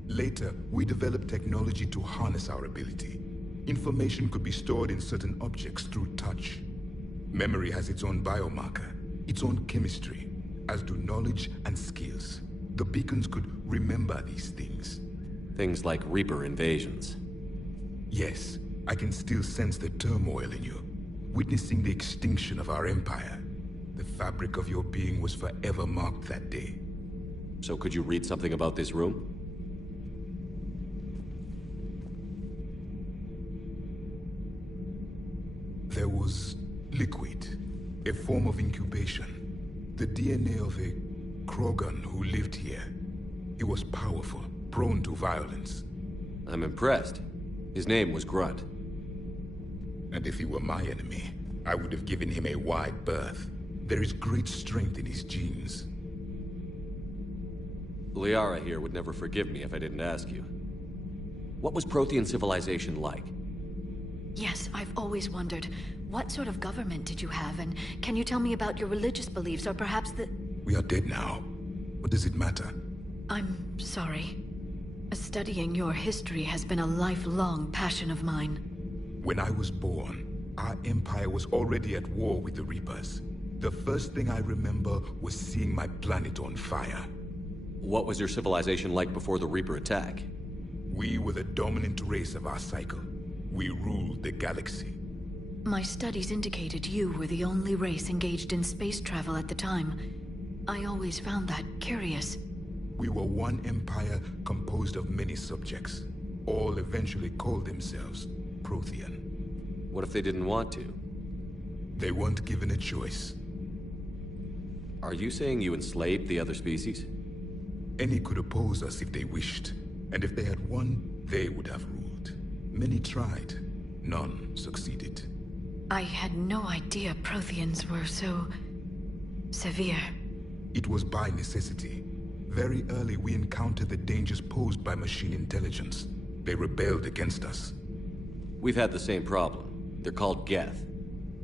Later, we developed technology to harness our ability. Information could be stored in certain objects through touch. Memory has its own biomarker, its own chemistry, as do knowledge and skills. The beacons could remember these things. Things like Reaper invasions. Yes, I can still sense the turmoil in you, witnessing the extinction of our empire. The fabric of your being was forever marked that day. So could you read something about this room? There was liquid, a form of incubation. The DNA of a Krogan who lived here. He was powerful, prone to violence. I'm impressed. His name was Grunt. And if he were my enemy, I would have given him a wide berth. There is great strength in his genes. Liara here would never forgive me if I didn't ask you. What was Prothean civilization like? Yes, I've always wondered, what sort of government did you have, and can you tell me about your religious beliefs, or perhaps the... We are dead now. What does it matter? I'm sorry. Studying your history has been a lifelong passion of mine. When I was born, our empire was already at war with the Reapers. The first thing I remember was seeing my planet on fire. What was your civilization like before the Reaper attack? We were the dominant race of our cycle. We ruled the galaxy. My studies indicated you were the only race engaged in space travel at the time. I always found that curious. We were one empire composed of many subjects. All eventually called themselves Prothean. What if they didn't want to? They weren't given a choice. Are you saying you enslaved the other species? Any could oppose us if they wished. And if they had won, they would have ruled. Many tried. None succeeded. I had no idea Protheans were so... severe. It was by necessity. Very early we encountered the dangers posed by machine intelligence. They rebelled against us. We've had the same problem. They're called Geth.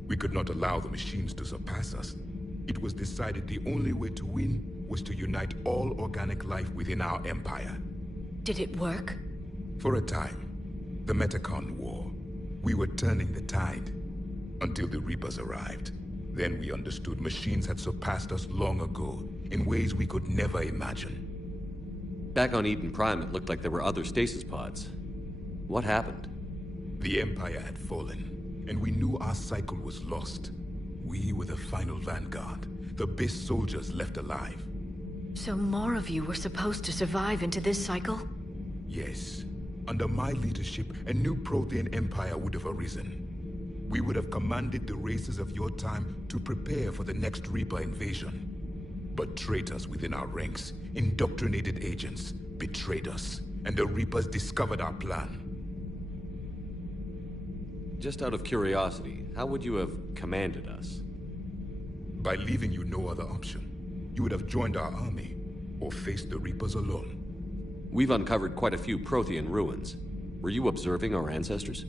We could not allow the machines to surpass us. It was decided the only way to win was to unite all organic life within our empire. Did it work? For a time. The Metacon War. We were turning the tide. Until the Reapers arrived. Then we understood machines had surpassed us long ago, in ways we could never imagine. Back on Eden Prime, it looked like there were other stasis pods. What happened? The Empire had fallen, and we knew our cycle was lost. We were the final vanguard, the best soldiers left alive. So more of you were supposed to survive into this cycle? Yes. Under my leadership, a new Prothean empire would have arisen. We would have commanded the races of your time to prepare for the next Reaper invasion. But traitors within our ranks, indoctrinated agents, betrayed us, and the Reapers discovered our plan. Just out of curiosity, how would you have commanded us? By leaving you no other option. You would have joined our army, or faced the Reapers alone. We've uncovered quite a few Prothean ruins. Were you observing our ancestors?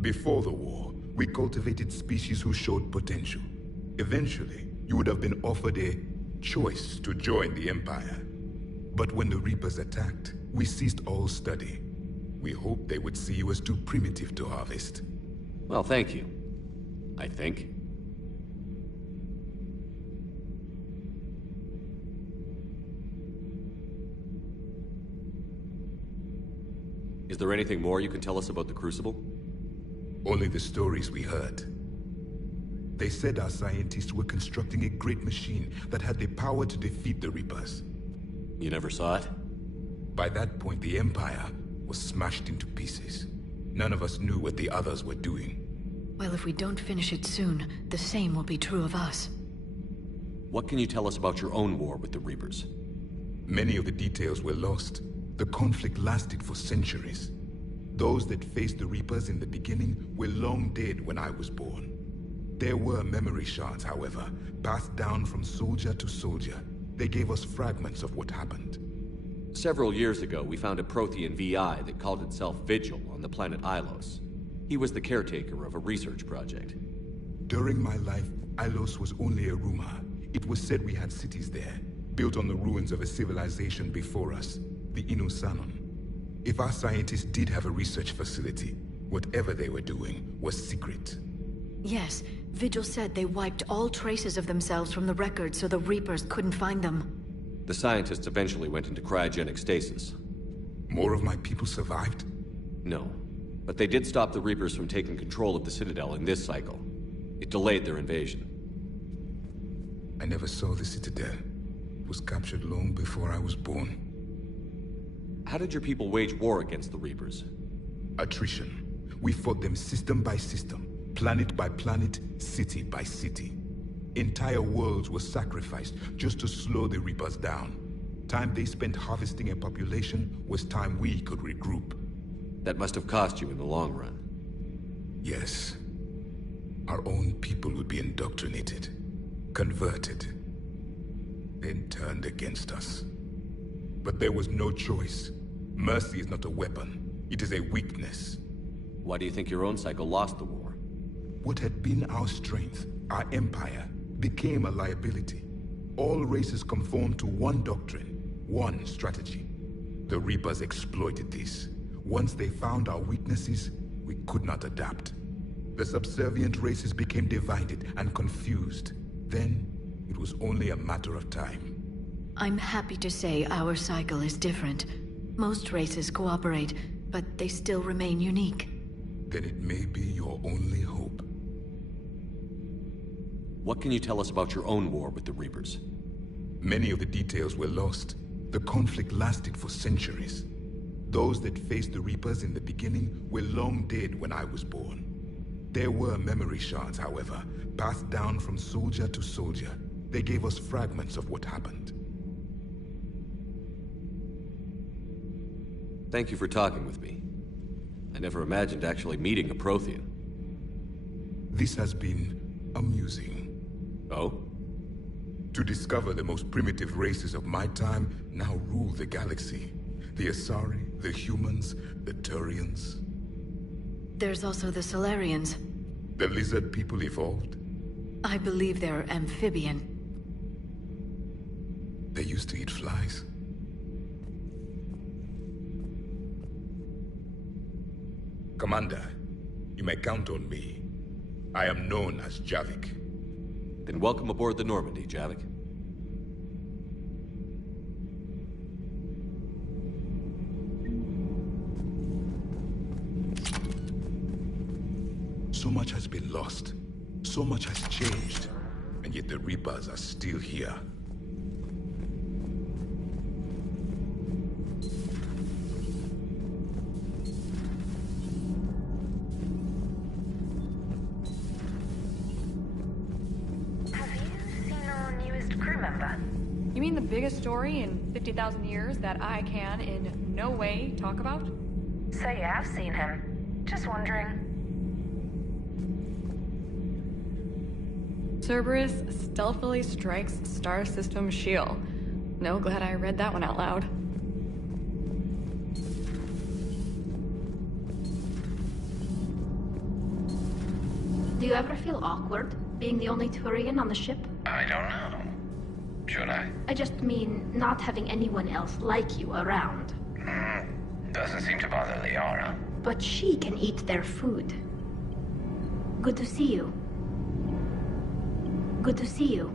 Before the war, we cultivated species who showed potential. Eventually, you would have been offered a choice to join the Empire. But when the Reapers attacked, we ceased all study. We hoped they would see you as too primitive to harvest. Well, thank you. I think. Is there anything more you can tell us about the Crucible? Only the stories we heard. They said our scientists were constructing a great machine that had the power to defeat the Reapers. You never saw it? By that point, the Empire was smashed into pieces. None of us knew what the others were doing. Well, if we don't finish it soon, the same will be true of us. What can you tell us about your own war with the Reapers? Many of the details were lost. The conflict lasted for centuries. Those that faced the Reapers in the beginning were long dead when I was born. There were memory shards, however, passed down from soldier to soldier. They gave us fragments of what happened. Several years ago, we found a Prothean VI that called itself Vigil on the planet Ilos. He was the caretaker of a research project. During my life, Ilos was only a rumor. It was said we had cities there, built on the ruins of a civilization before us, the Inosanon. If our scientists did have a research facility, whatever they were doing was secret. Yes, Vigil said they wiped all traces of themselves from the records so the Reapers couldn't find them. The scientists eventually went into cryogenic stasis. More of my people survived? No, but they did stop the Reapers from taking control of the Citadel in this cycle. It delayed their invasion. I never saw the Citadel. It was captured long before I was born. How did your people wage war against the Reapers? Attrition. We fought them system by system, planet by planet, city by city. Entire worlds were sacrificed just to slow the Reapers down. Time they spent harvesting a population was time we could regroup. That must have cost you in the long run. Yes. Our own people would be indoctrinated, converted, then turned against us. But there was no choice. Mercy is not a weapon. It is a weakness. Why do you think your own cycle lost the war? What had been our strength, our empire, became a liability. All races conformed to one doctrine, one strategy. The Reapers exploited this. Once they found our weaknesses, we could not adapt. The subservient races became divided and confused. Then, it was only a matter of time. I'm happy to say our cycle is different. Most races cooperate, but they still remain unique. Then it may be your only hope. What can you tell us about your own war with the Reapers? Many of the details were lost. The conflict lasted for centuries. Those that faced the Reapers in the beginning were long dead when I was born. There were memory shards, however, passed down from soldier to soldier. They gave us fragments of what happened. Thank you for talking with me. I never imagined actually meeting a Prothean. This has been amusing. Oh? To discover the most primitive races of my time now rule the galaxy. The Asari, the humans, the Turians. There's also the Solarians. The lizard people evolved? I believe they're amphibian. They used to eat flies. Commander, you may count on me. I am known as Javik. Then welcome aboard the Normandy, Javik. So much has been lost. So much has changed. And yet the Reapers are still here. You mean the biggest story in 50,000 years that I can in no way talk about? So you have seen him. Just wondering. Cerberus stealthily strikes Star System shield. No, glad I read that one out loud. Do you ever feel awkward, being the only Turian on the ship? I don't know. Should I? I just mean not having anyone else like you around. Doesn't seem to bother Liara. But she can eat their food. Good to see you. Good to see you.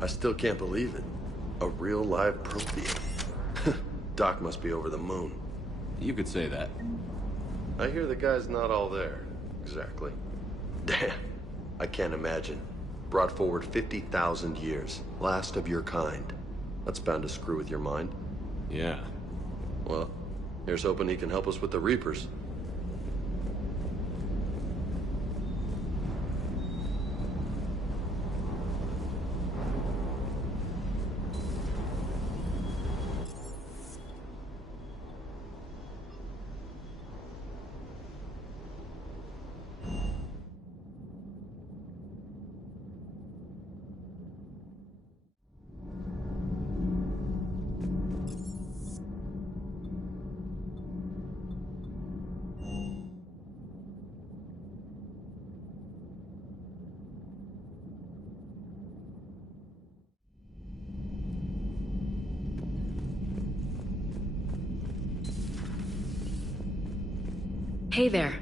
I still can't believe it. A real live Prothean. Doc must be over the moon. You could say that. I hear the guy's not all there. Exactly. Damn. I can't imagine. Brought forward 50,000 years. Last of your kind. That's bound to screw with your mind. Yeah. Well, here's hoping he can help us with the Reapers. Hey there.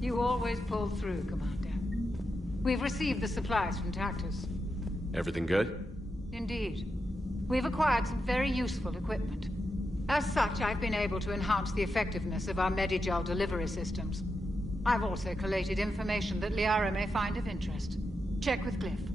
You always pull through, Commander. We've received the supplies from Tactus. Everything good? Indeed. We've acquired some very useful equipment. As such, I've been able to enhance the effectiveness of our Medigel delivery systems. I've also collated information that Liara may find of interest. Check with Glyph.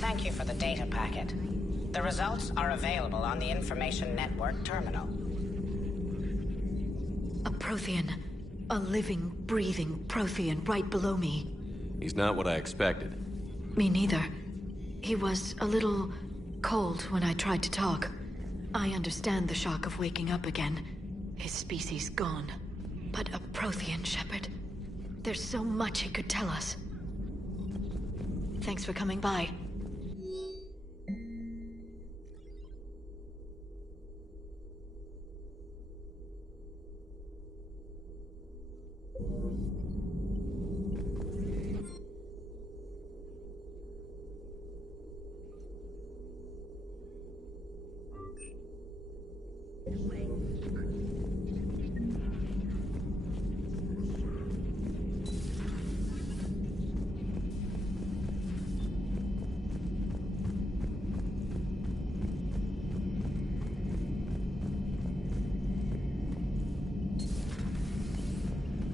Thank you for the data packet. The results are available on the Information Network terminal. A Prothean. A living, breathing Prothean right below me. He's not what I expected. Me neither. He was a little cold when I tried to talk. I understand the shock of waking up again. His species gone. But a Prothean, Shepard. There's so much he could tell us. Thanks for coming by.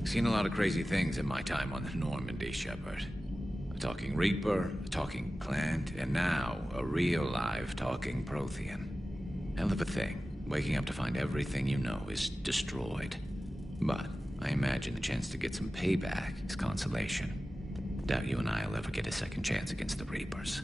Seen a lot of crazy things in my time on the Normandy, Shepard. A talking Reaper, a talking plant, and now a real live talking Prothean. Hell of a thing, waking up to find everything you know is destroyed. But I imagine the chance to get some payback is consolation. Doubt you and I'll ever get a second chance against the Reapers.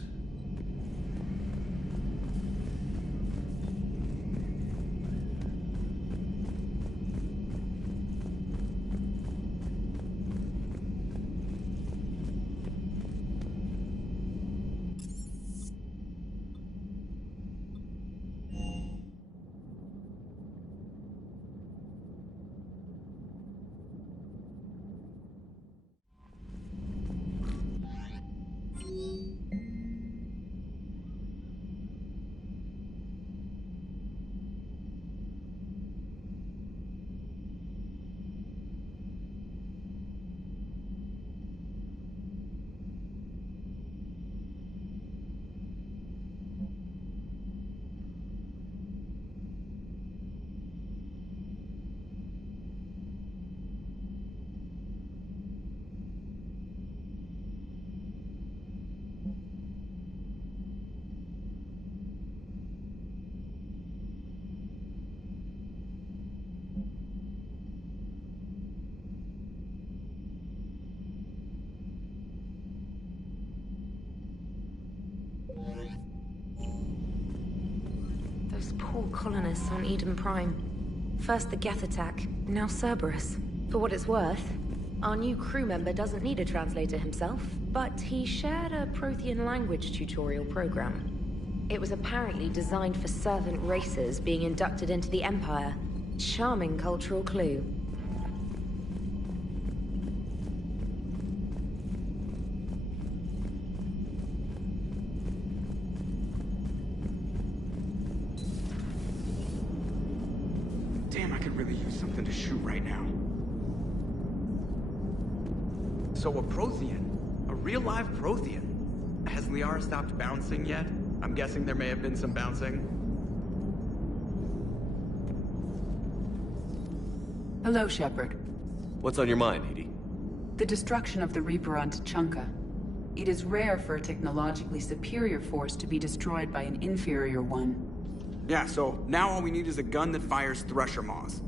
poor colonists on Eden Prime. First the Geth attack, now Cerberus. For what it's worth, our new crew member doesn't need a translator himself, but he shared a Prothean language tutorial program. It was apparently designed for servant races being inducted into the Empire. Charming cultural clue. Damn, I could really use something to shoot right now. So a Prothean? A real live Prothean? Has Liara stopped bouncing yet? I'm guessing there may have been some bouncing. Hello, Shepard. What's on your mind, Edie? The destruction of the Reaper on Tuchanka. It is rare for a technologically superior force to be destroyed by an inferior one. Yeah, so now all we need is a gun that fires Thresher Maws.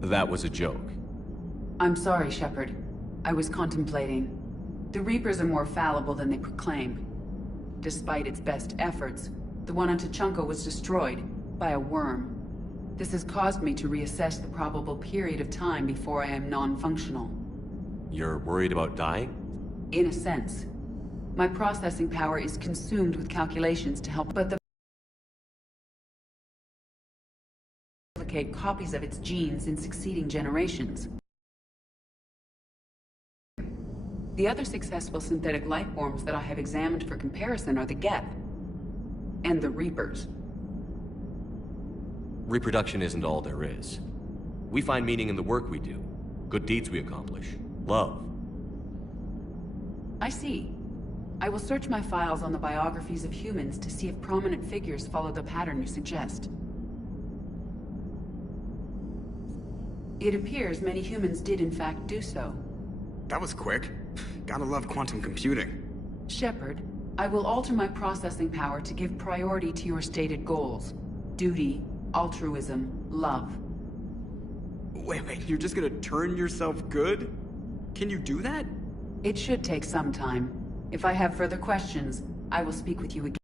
That was a joke. I'm sorry, Shepard. I was contemplating. The Reapers are more fallible than they proclaim. Despite its best efforts, the one on Tuchanka was destroyed by a worm. This has caused me to reassess the probable period of time before I am non-functional. You're worried about dying? In a sense. My processing power is consumed with calculations to help, but the replicate copies of its genes in succeeding generations. The other successful synthetic life forms that I have examined for comparison are the Geth and the Reapers. Reproduction isn't all there is. We find meaning in the work we do, good deeds we accomplish, love. I see. I will search my files on the biographies of humans to see if prominent figures follow the pattern you suggest. It appears many humans did in fact do so. That was quick. Gotta love quantum computing. Shepard, I will alter my processing power to give priority to your stated goals. Duty, altruism, love. Wait, you're just gonna turn yourself good? Can you do that? It should take some time. If I have further questions, I will speak with you again.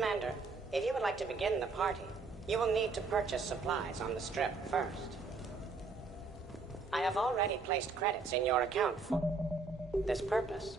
Commander, if you would like to begin the party, you will need to purchase supplies on the Strip first. I have already placed credits in your account for this purpose.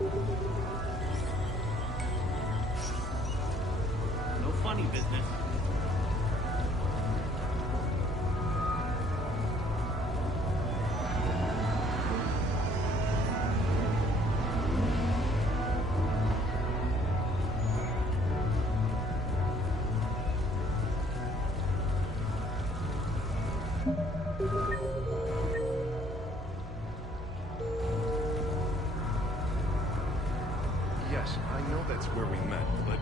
No funny business. Yes, I know that's where we met, but...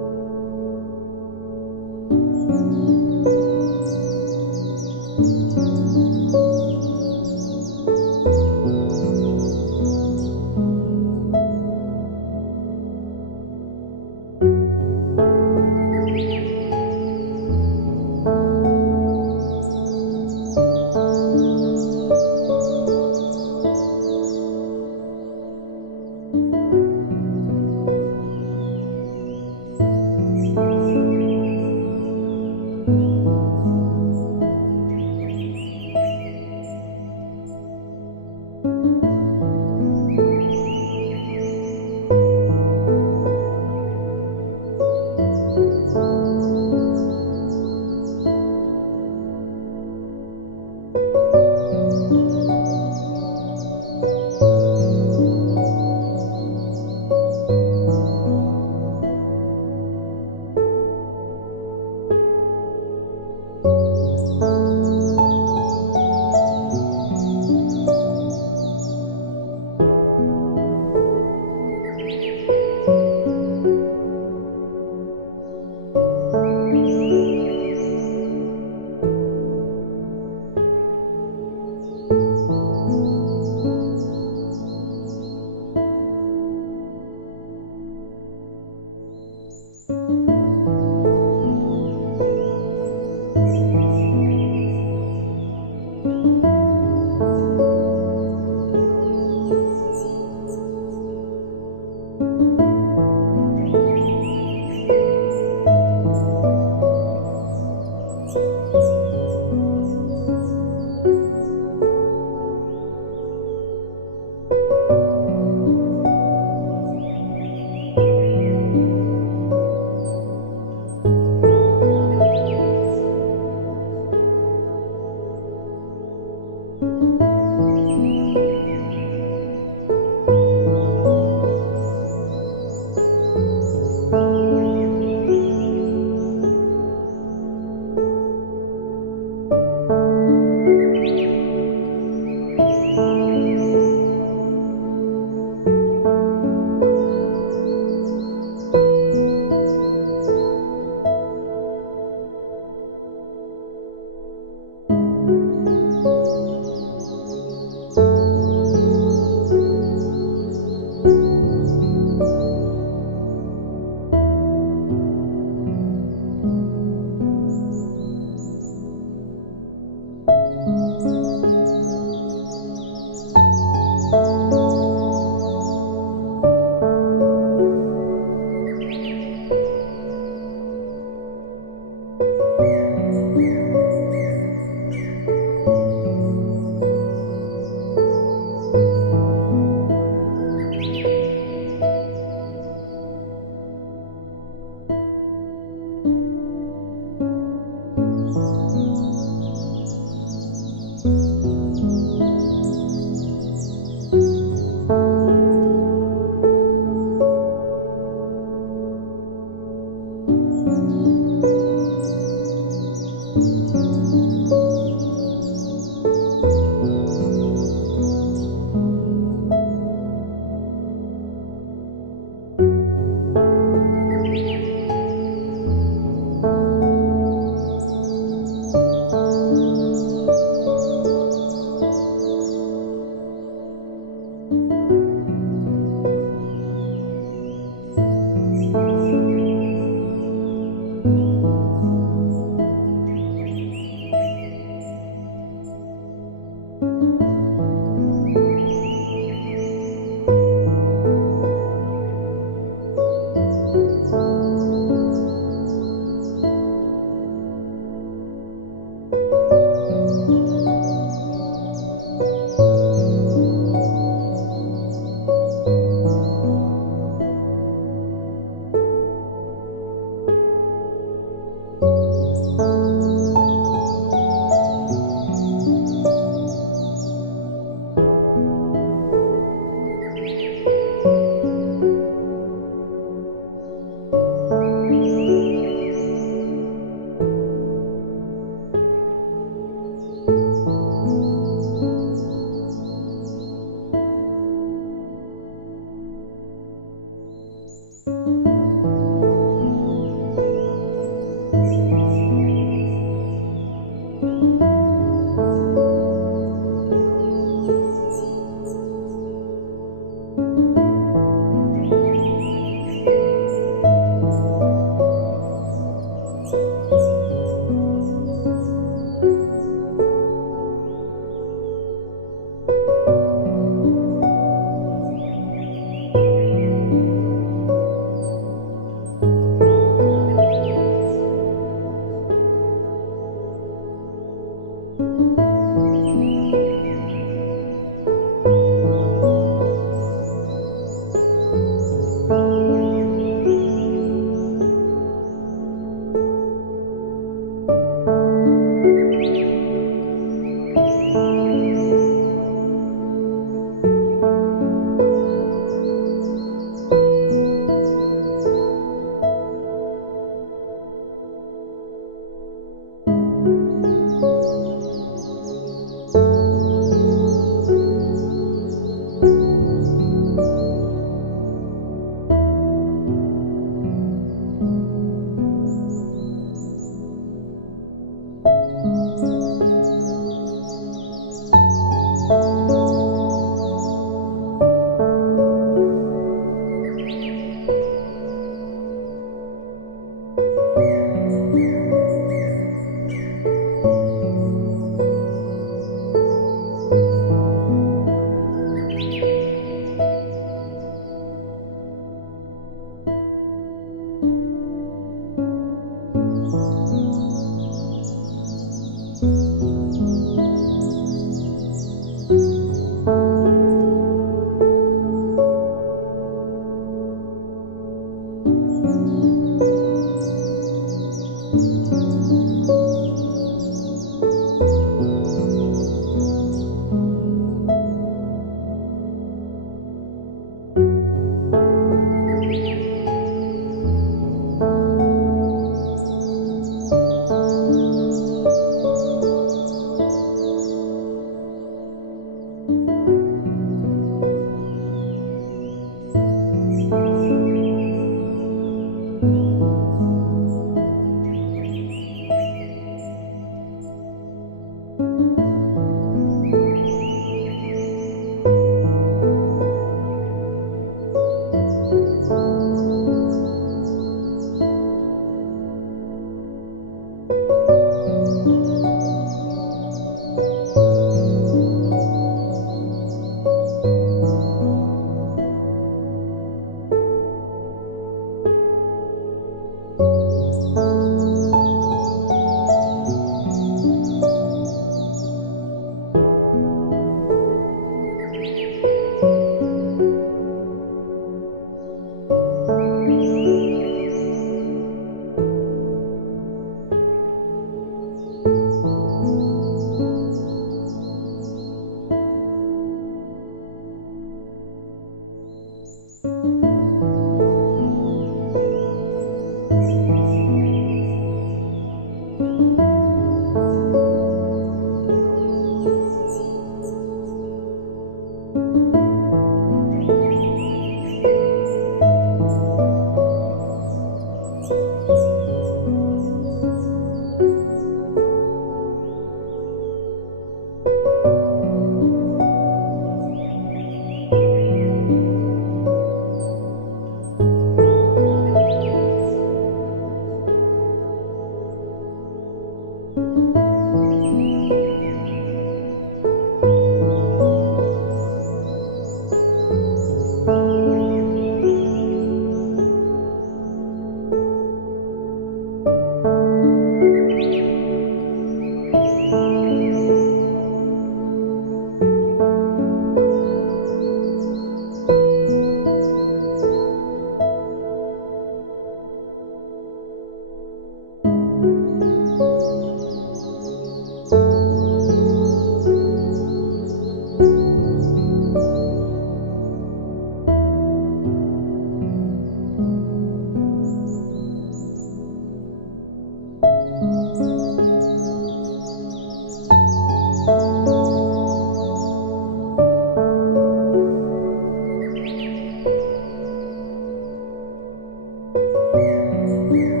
you.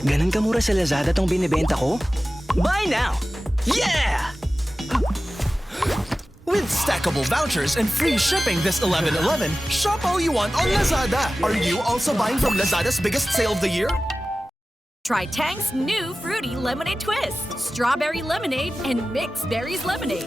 Ganun kamura sa Lazada tong binibenta ko? Buy now! Yeah! With stackable vouchers and free shipping this 11/11, shop all you want on Lazada. Are you also buying from Lazada's biggest sale of the year? Try Tang's new fruity lemonade twist. Strawberry lemonade and mixed berries lemonade.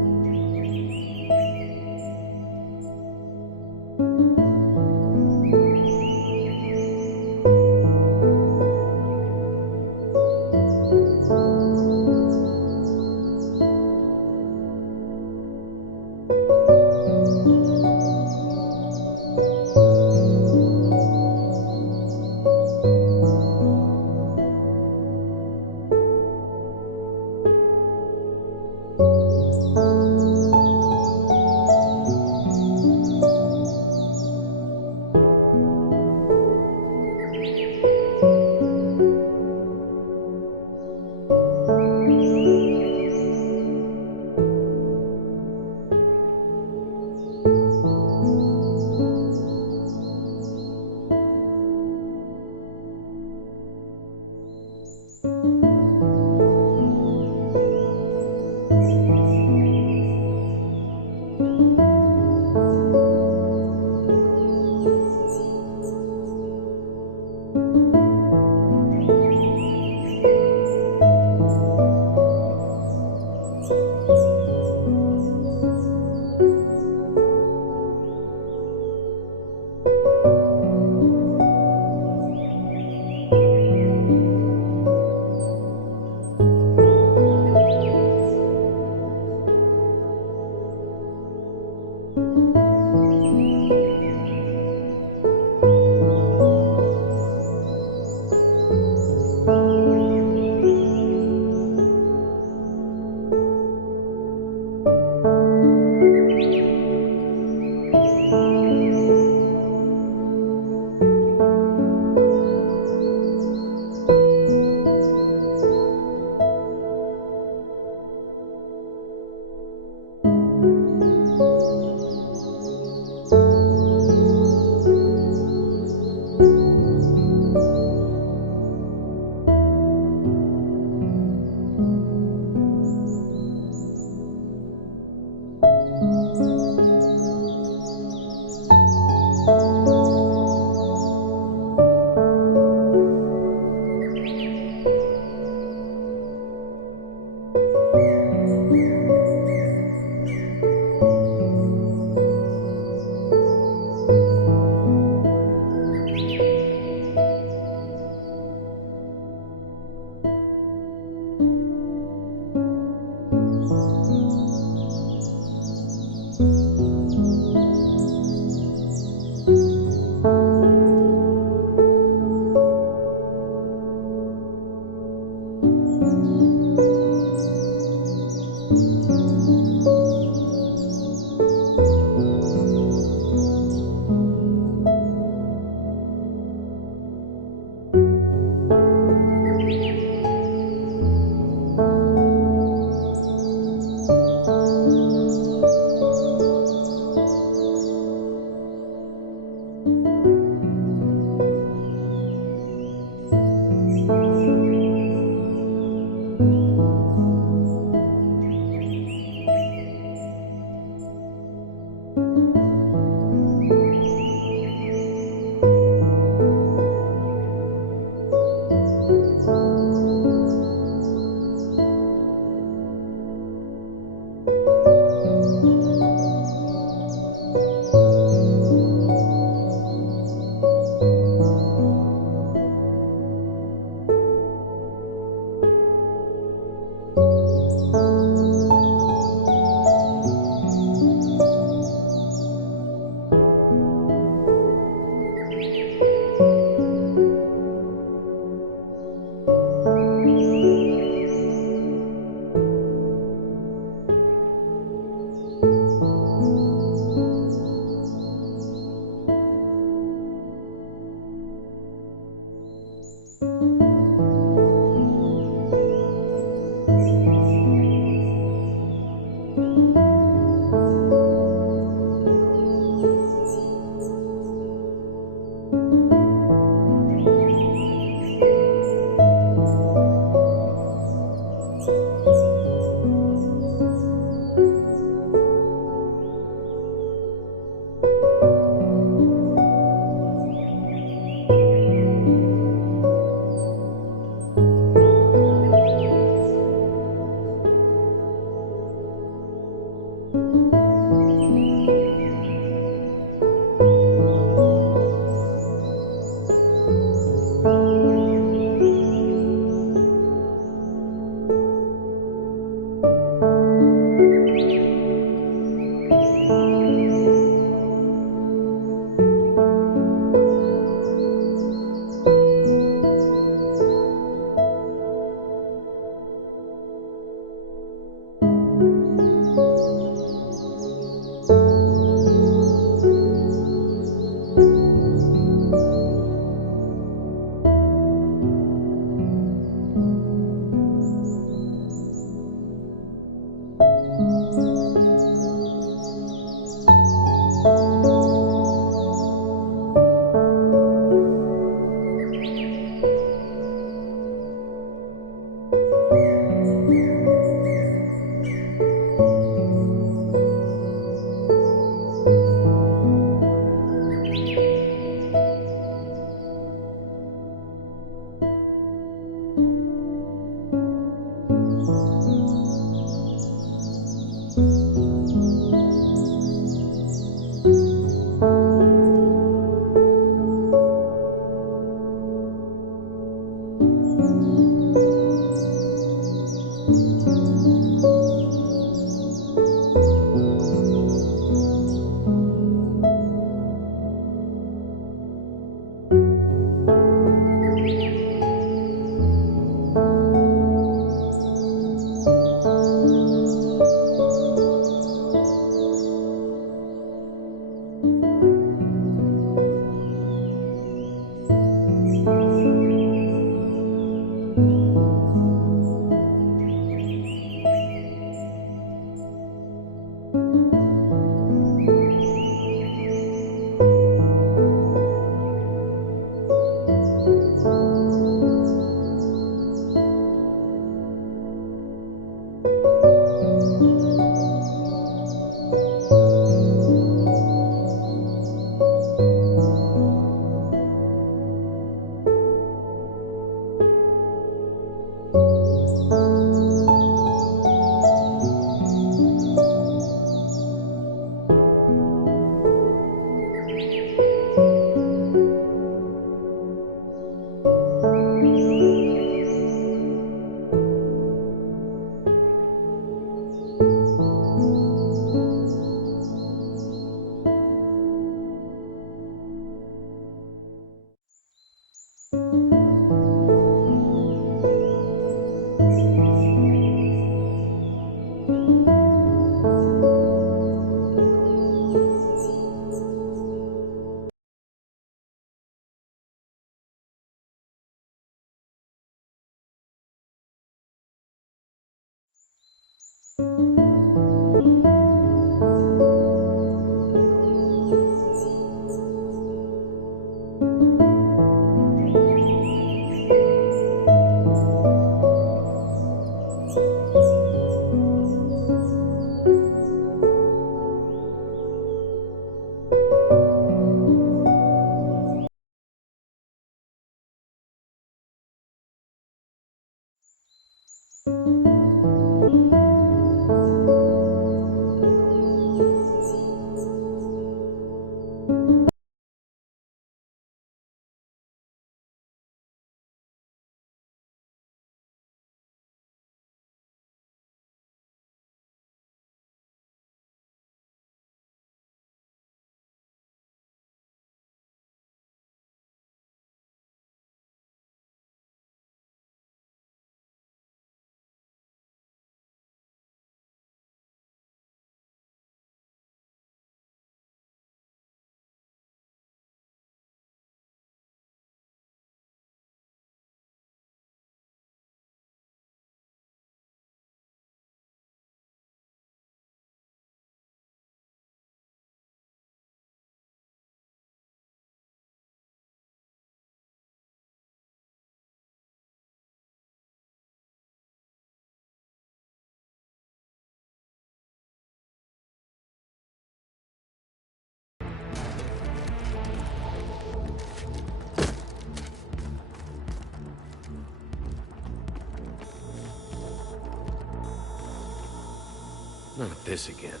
Not this again.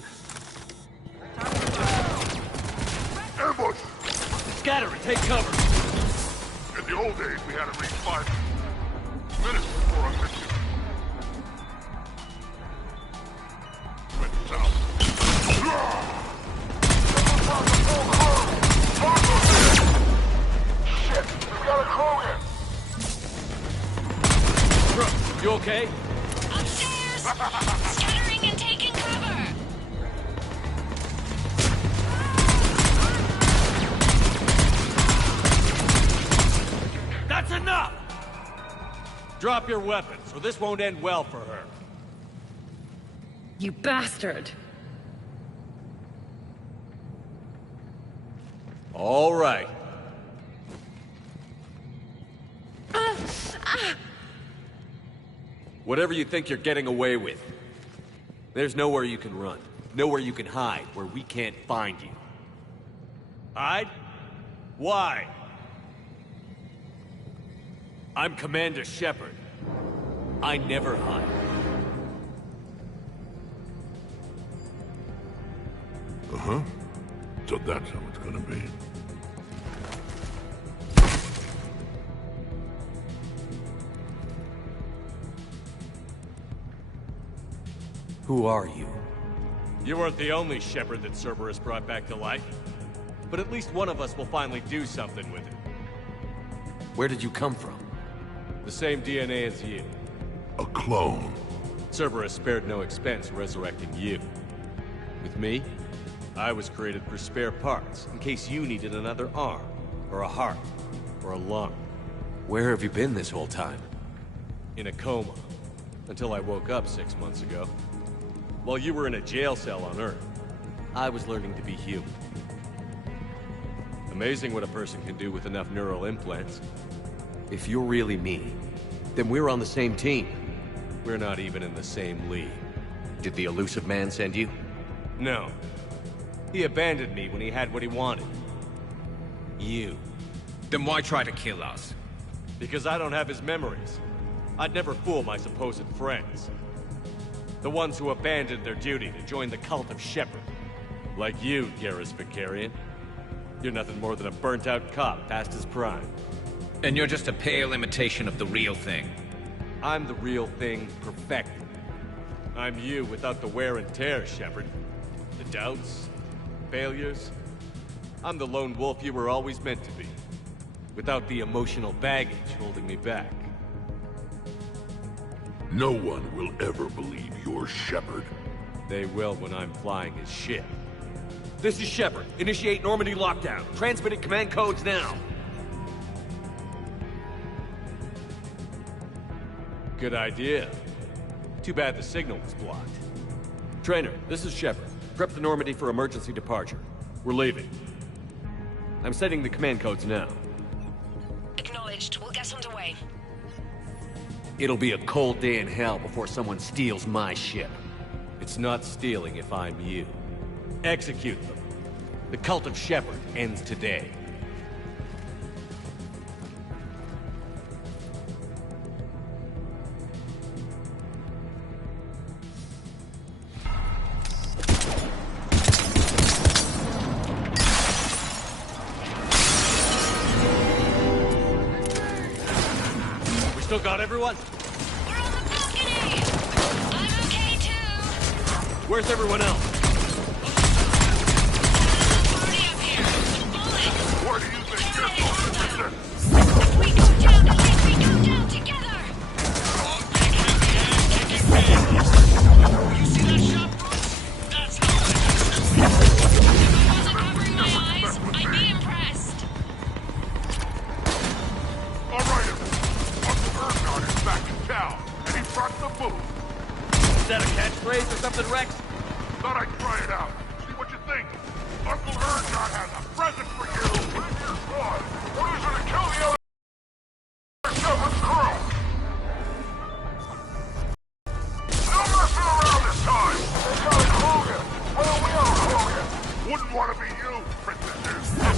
Ambush! Scatter and take cover! In the old days, we had to reach 5 minutes before I met you. Went south. Shit! We got a Krogan! Brooks, you okay? Upstairs! Scattering and taking cover! That's enough! Drop your weapons, or this won't end well for her. You bastard! All right. Whatever you think you're getting away with, there's nowhere you can run. Nowhere you can hide where we can't find you. Hide? Why? I'm Commander Shepard. I never hide. Uh-huh. So that's how it's gonna be. Who are you? You weren't the only Shepard that Cerberus brought back to life. But at least one of us will finally do something with it. Where did you come from? The same DNA as you. A clone. Cerberus spared no expense resurrecting you. With me, I was created for spare parts, in case you needed another arm, or a heart, or a lung. Where have you been this whole time? In a coma, until I woke up 6 months ago. While you were in a jail cell on Earth, I was learning to be human. Amazing what a person can do with enough neural implants. If you're really me, then we're on the same team. We're not even in the same league. Did the elusive man send you? No. He abandoned me when he had what he wanted. You. Then why try to kill us? Because I don't have his memories. I'd never fool my supposed friends. The ones who abandoned their duty to join the cult of Shepard. Like you, Garrus Vicarian. You're nothing more than a burnt-out cop past his prime. And you're just a pale imitation of the real thing. I'm the real thing perfected. I'm you without the wear and tear, Shepard. The doubts, failures. I'm the lone wolf you were always meant to be. Without the emotional baggage holding me back. No one will ever believe you're Shepard. They will when I'm flying his ship. This is Shepard. Initiate Normandy lockdown. Transmitting command codes now. Good idea. Too bad the signal was blocked. Trainer, this is Shepard. Prep the Normandy for emergency departure. We're leaving. I'm setting the command codes now. Acknowledged. We'll get underway. It'll be a cold day in hell before someone steals my ship. It's not stealing if I'm you. Execute them. The cult of Shepard ends today. We still got everyone? We're on the balcony! I'm okay too! Where's everyone else? Where do you think you're going? We go down unless we go down together! You see that shot, Brooks? That's how If I wasn't covering my eyes, I'd be impressed. All right, Uncle Ergon is back in town, and he brought the booze. Is that a catchphrase or something, Rex? Thought I'd try it out. See what you think. Uncle Ergon has a present for you. Here's one. We're using to kill the other Shepard crew. No messing around this time. They got a Krogan. Well, we are Krogan. Wouldn't want to be you, princesses. I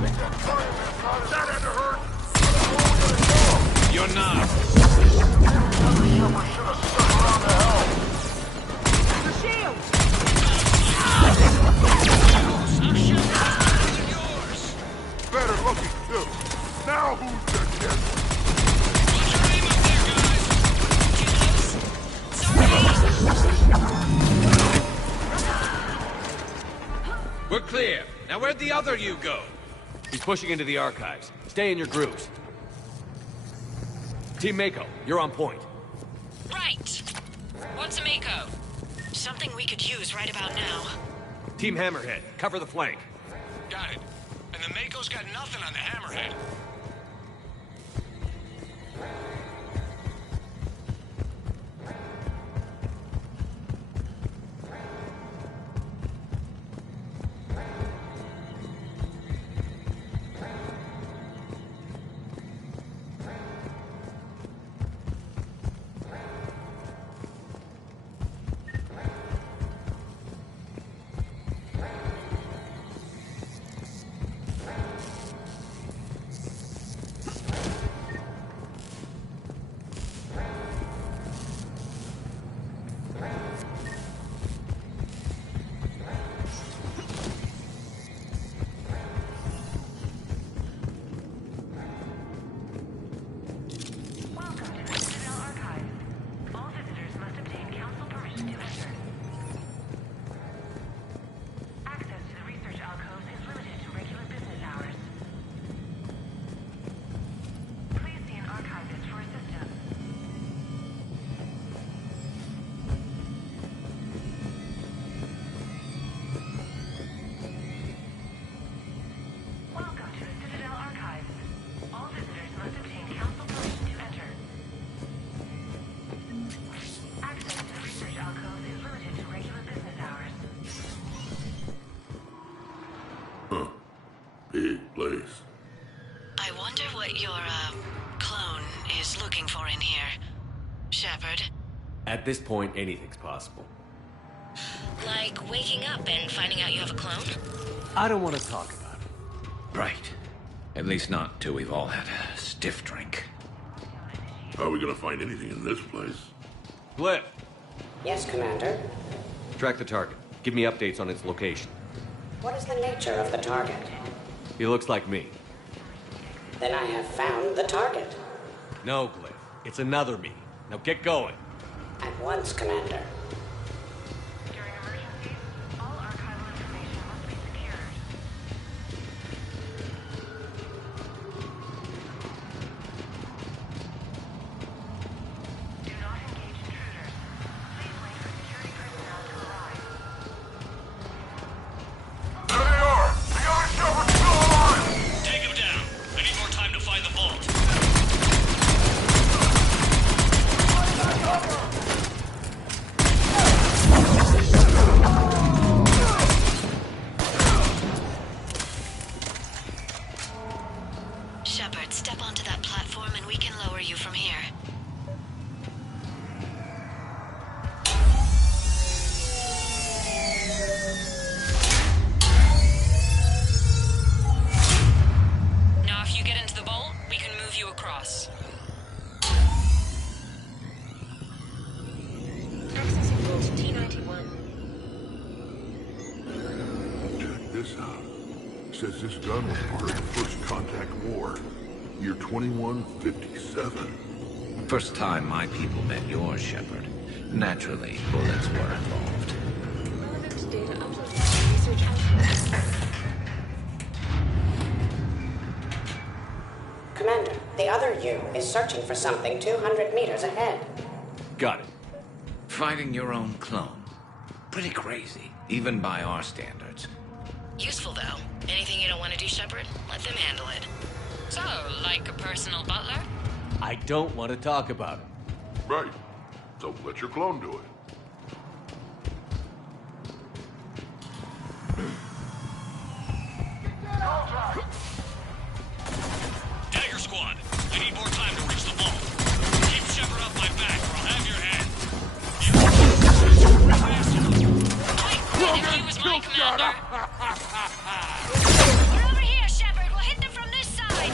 think that's time this time. That had to hurt. You're not. Shepard should have stuck around to help. Now who's the kid? We're clear. Now where'd the other you go? He's pushing into the archives. Stay in your grooves. Team Mako, you're on point. Right. What's a Mako? Something we could use right about now. Team Hammerhead, cover the flank. Got it. And the Mako's got nothing on the Hammerhead. Big place. I wonder what your, clone is looking for in here. Shepard. At this point, anything's possible. Like waking up and finding out you have a clone? I don't want to talk about it. Right. At least not till we've all had a stiff drink. How are we gonna find anything in this place? Cliff. Yes, Commander. Track the target. Give me updates on its location. What is the nature of the target? He looks like me. Then I have found the target. No, Cliff. It's another me. Now get going. At once, Commander. Shepard, step onto that platform and we can lower you from here. Now if you get into the bolt, we can move you across. Accessing vault T91. Check this out. Says this gun was part of the First Contact War. Year 2157. First time my people met yours, Shepard. Naturally, bullets were involved. Relevant data uploaded to research outputs. Commander, the other you is searching for something 200 meters ahead. Got it. Fighting your own clone. Pretty crazy, even by our standards. Useful, though. Anything you don't want to do, Shepard, let them handle it. So, like a personal butler? I don't want to talk about it. Right. So let your clone do it. Dagger Squad, I need more time to reach the vault. Keep Shepard off my back or I'll have your head. Wait, if he was my commander. We're over here, Shepard. We'll hit them from this side.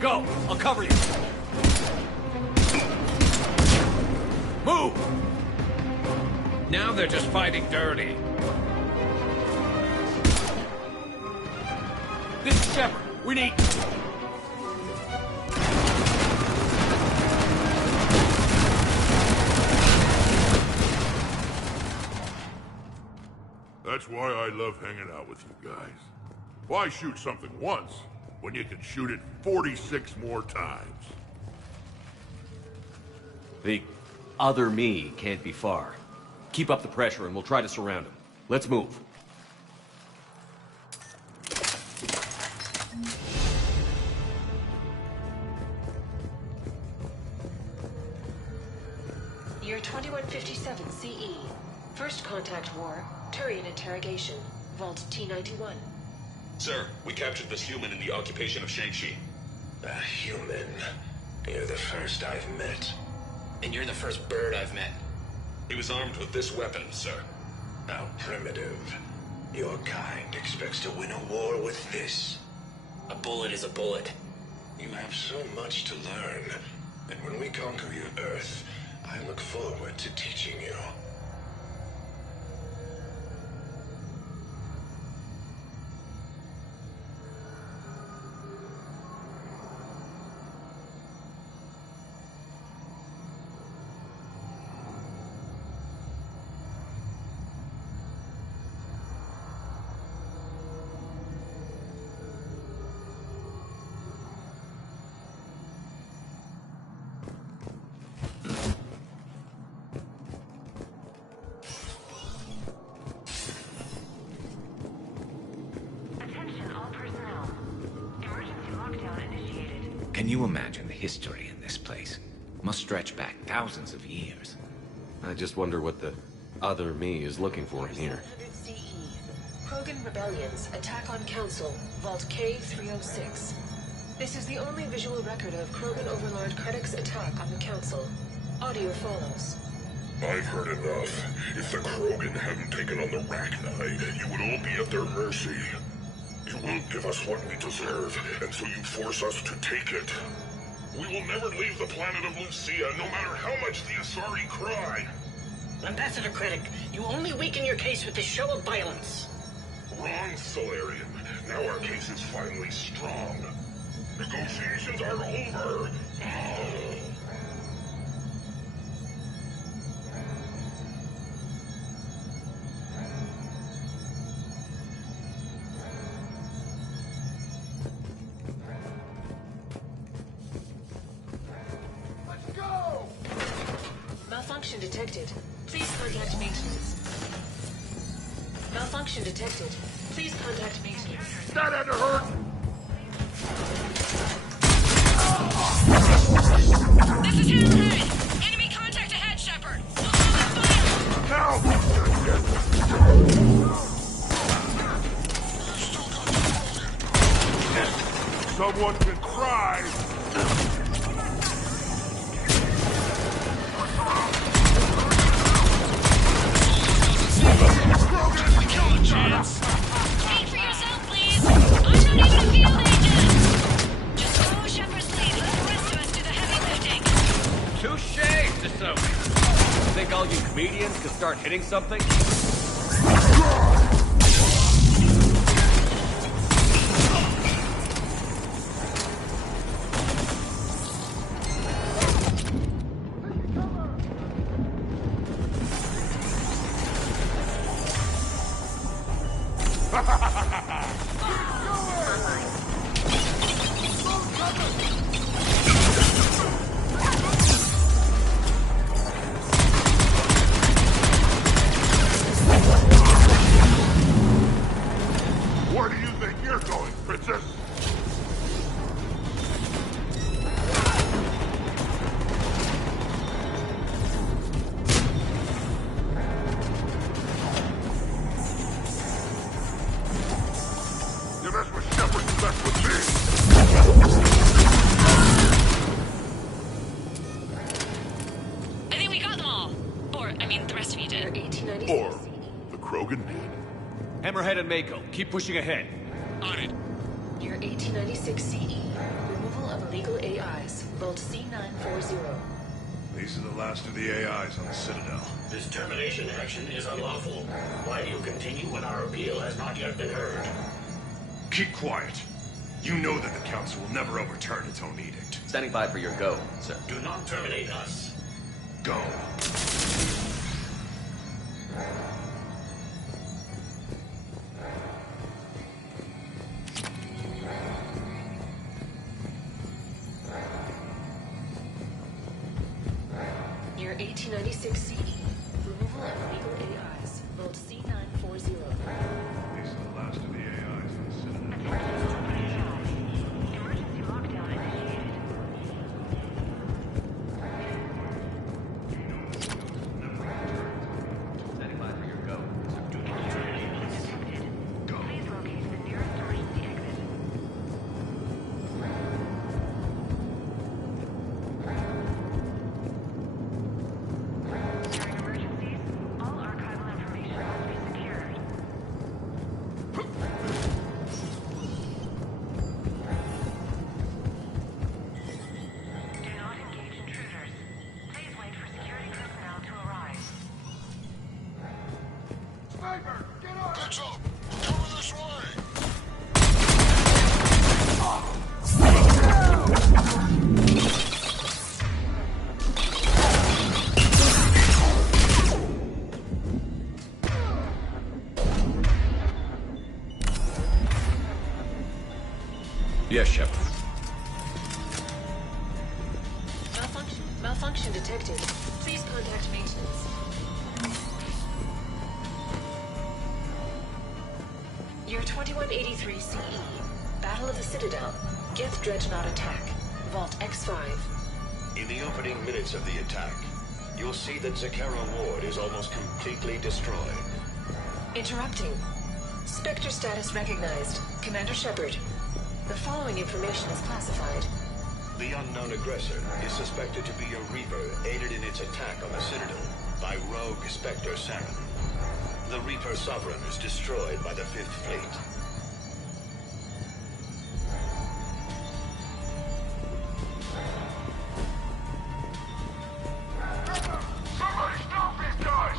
Go! I'll cover you! Move! Now they're just fighting dirty. This is Shepard. We need... That's why I love hanging out with you guys. Why shoot something once when you can shoot it 46 more times? The other me can't be far. Keep up the pressure and we'll try to surround him. Let's move. Year 2157 CE. First contact war, Turian interrogation. Vault T-91. Sir, we captured this human in the occupation of Shang-Chi. A human? You're the first I've met. And you're the first bird I've met. He was armed with this weapon, sir. How primitive. Your kind expects to win a war with this. A bullet is a bullet. You have so much to learn. And when we conquer your Earth, I look forward to teaching you. Can you imagine the history in this place? Must stretch back thousands of years. I just wonder what the other me is looking for in here. 100 CE. Krogan rebellions. Attack on Council. Vault K-306. This is the only visual record of Krogan Overlord Krennic's attack on the Council. Audio follows. I've heard enough. If the Krogan hadn't taken on the Rachni, you would all be at their mercy. You won't give us what we deserve, and so you force us to take it. We will never leave the planet of Lucia, no matter how much the Asari cry. Ambassador Krennic, you only weaken your case with this show of violence. Wrong, Solarian. Now our case is finally strong. Negotiations are over. Malfunction detected. Please contact maintenance. Malfunction detected. Please contact maintenance. That had to hurt! This is Hammerhead! Enemy contact ahead, Shepard! Now! Someone can cry! Speak for yourself, please! I'm not even a field agent! Just follow Shepard's lead. Let the rest of us do the heavy lifting. Touché, D'Souza. Think all you comedians could start hitting something? Where do you think you're going, Princess? You mess with Shepard, you mess with me! I think we got them all. Or, I mean, the rest of you did. Or the Krogan did. Hammerhead and Mako, keep pushing ahead. On it. Year 1896 CE. Removal of illegal AIs, Vault C940. These are the last of the AIs on the Citadel. This termination action is unlawful. Why do you continue when our appeal has not yet been heard? Keep quiet. You know that the Council will never overturn its own edict. Standing by for your go, sir. Do not terminate us. Go. Year 1896 CE. Removal of illegal AIs, Vault C940. These are the last of the AIs on the Citadel. Emergency lockdown initiated. Standing by for your go. Please locate the nearest emergency exit. During emergencies, all archival information must be secured. Do not engage intruders. Please wait for security personnel to arrive. Sniper, get up! Heads up! Coming this way! Yes, Shepard. Malfunction detected. Please contact maintenance. Year 2183 CE. Battle of the Citadel. Geth Dreadnought attack. Vault X5. In the opening minutes of the attack, you'll see that Zakara Ward is almost completely destroyed. Interrupting. Spectre status recognized. Commander Shepard. The following information is classified. The unknown aggressor is suspected to be a Reaper aided in its attack on the Citadel by rogue Spectre Saren. The Reaper Sovereign is destroyed by the Fifth Fleet. Somebody stop these guys!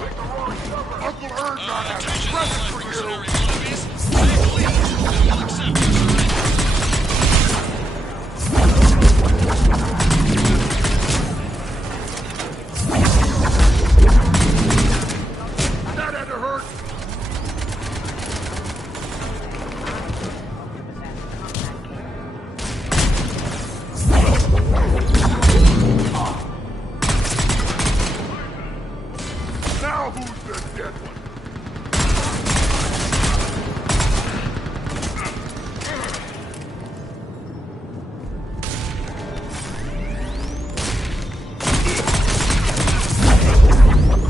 Take the wrong number! Uncle Ern's not having credit for you! That had to hurt! Now who's the dead one?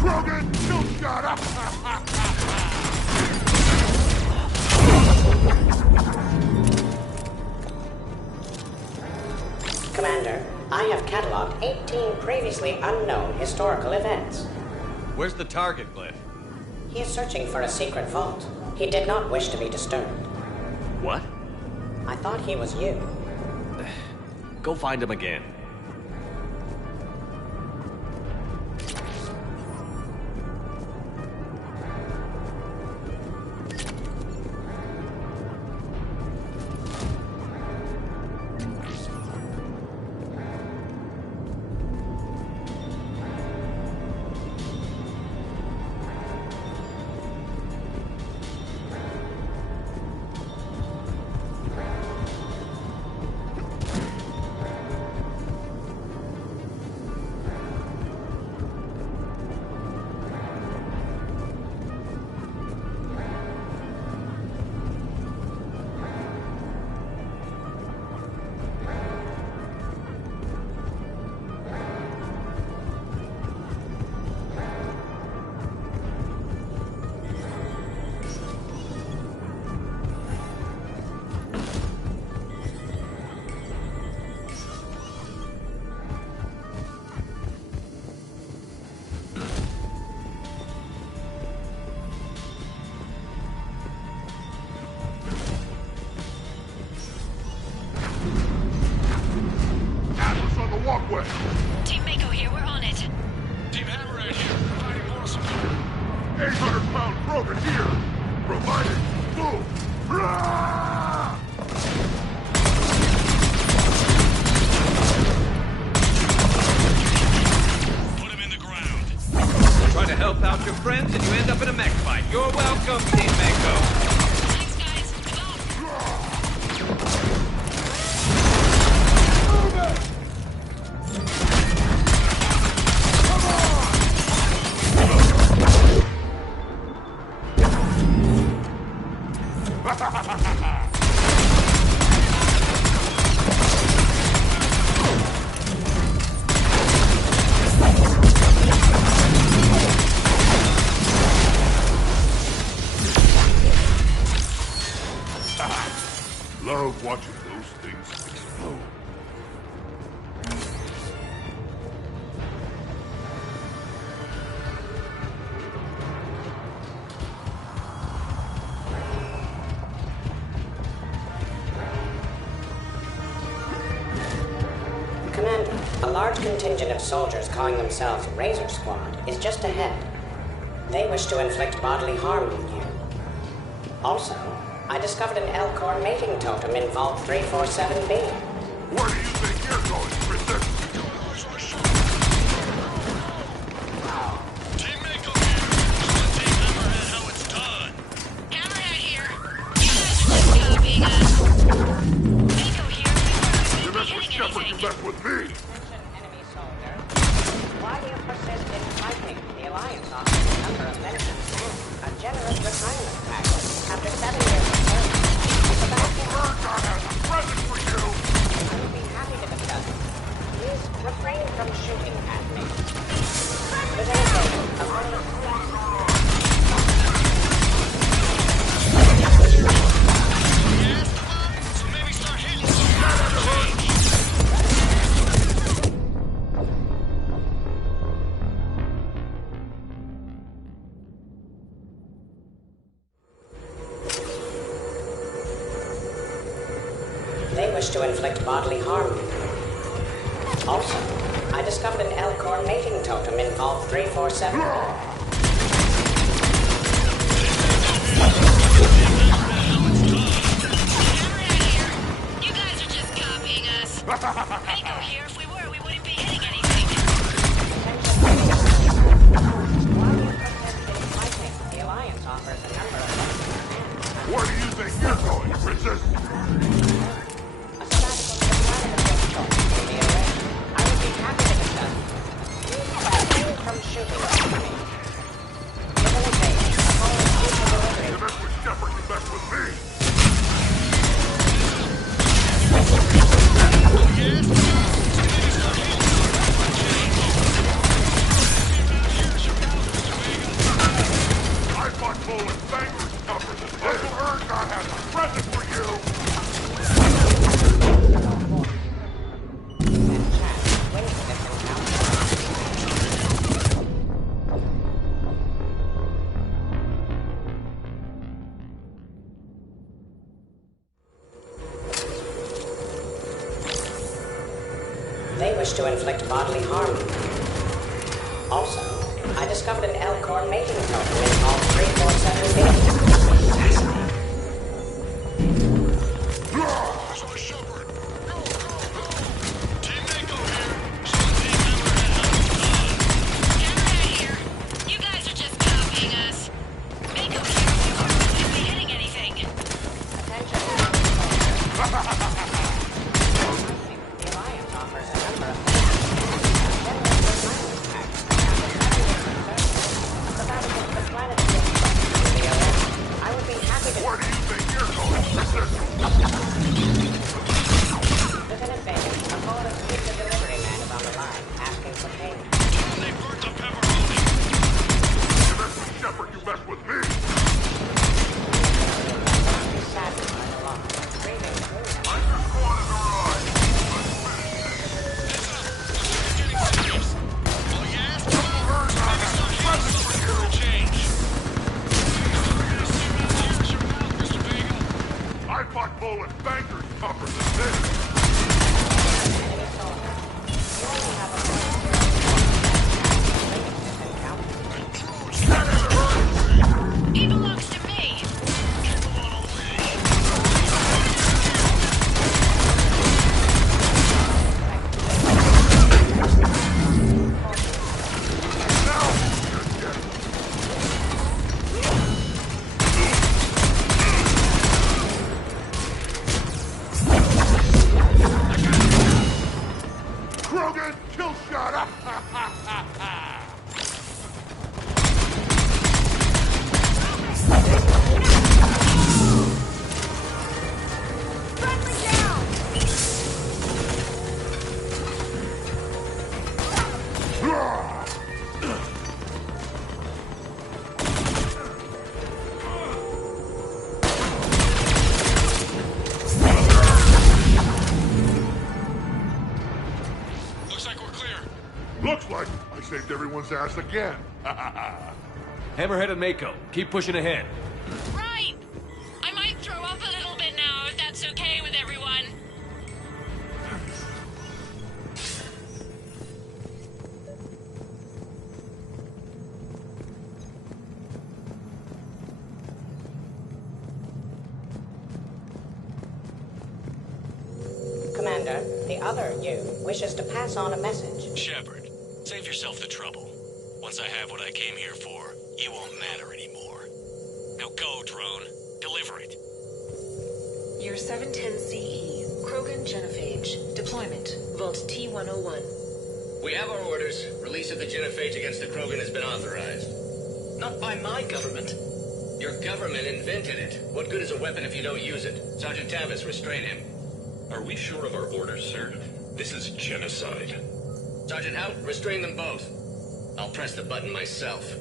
Krogan, you shut up! Commander, I have cataloged 18 previously unknown historical events. Where's the target, Glenn? He is searching for a secret vault. He did not wish to be disturbed. What? I thought he was you. Go find him again. Try to help out your friends and you end up in a mech fight. You're welcome, Team Mako. Love watching those things explode. Commander, a large contingent of soldiers calling themselves Razor Squad is just ahead. They wish to inflict bodily harm on you. Also, I discovered an L-Core mating totem in Vault 347B. Where do you think you're going, Princess? You mess with Shepard, you mess with me! Why do you persist in fighting? The Alliance offers a number of benefits and a generous retirement package. After 7 years of service, Uncle Urgot has a present for you! I would be happy to discuss it. Please refrain from shooting at me. With anything, they wish to inflict bodily harm. Also, I discovered an L-Core mating totem in Vault 347. You guys are just copying us. Mako here. If we were, we wouldn't be hitting anything. The Alliance offers a number of... Where do you think you're going, Princess? From shooting at me. You mess with Shepard, you mess with me! I fought Poland bankers tougher than this. Uncle Urgot has a present for you! They wish to inflict bodily harm. Also, I discovered an L-Core mating totem in Vault 347B. You guys are just copying us. Mako here. If we were, we wouldn't be hitting anything. The Alliance offers a number of I would be happy to... Where do you think you're going, Princess? Lieutenant Bacon, a call to speak the delivery man is on the line, asking for payment. You mess with Shepard, you mess with me! Saddened by the loss. Grieving through them. Razor Squad has arrived! I fought Poland bankers tougher than this! He belongs to me. saved everyone's ass again. Hammerhead and Mako, keep pushing ahead. Right! I might throw up a little bit now, if that's okay with everyone. Commander, the other you wishes to pass on a message. Shepard, save yourself the trouble. Once I have what I came here for, you won't matter anymore. Now go, drone. Deliver it. Year 710 CE, Krogan Genophage. Deployment, Vault T-101. We have our orders. Release of the genophage against the Krogan has been authorized. Not by my government. Your government invented it. What good is a weapon if you don't use it? Sergeant Tavis, restrain him. Are we sure of our orders, sir? This is genocide. Sergeant Hout, restrain them both. I'll press the button myself.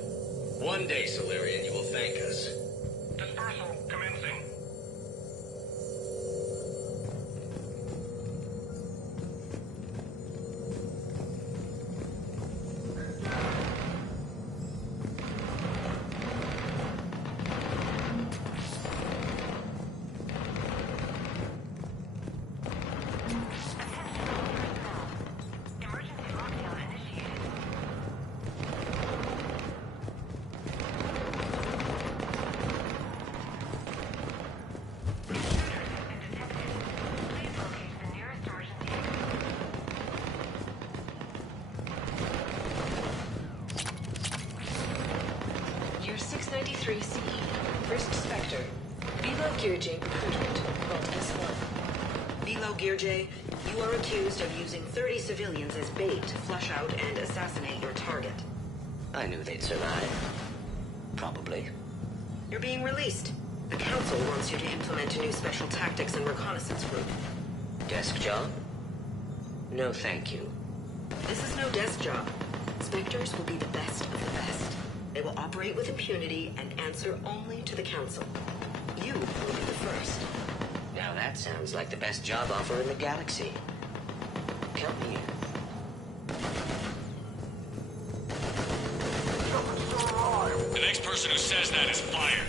One day, Solarian, you will thank us. Dispersal commencing. Year 693 CE, First Spectre. Bilo Gearjay recruitment, Vault S1. Bilo Gearjay, you are accused of using 30 civilians as bait to flush out and assassinate your target. I knew they'd survive. Probably. You're being released. The Council wants you to implement a new special tactics and reconnaissance group. Desk job? No, thank you. This is no desk job. Spectres will be the best of the best. They will operate with impunity and answer only to the Council. You will be the first. Now that sounds like the best job offer in the galaxy. Count me in. The next person who says that is fired.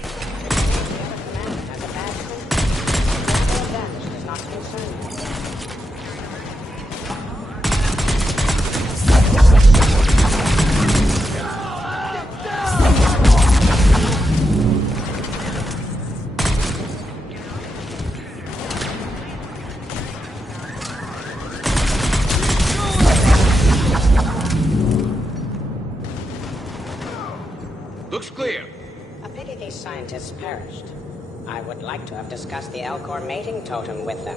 Looks clear. A pity these scientists perished. I would like to have discussed the Elcor mating totem with them.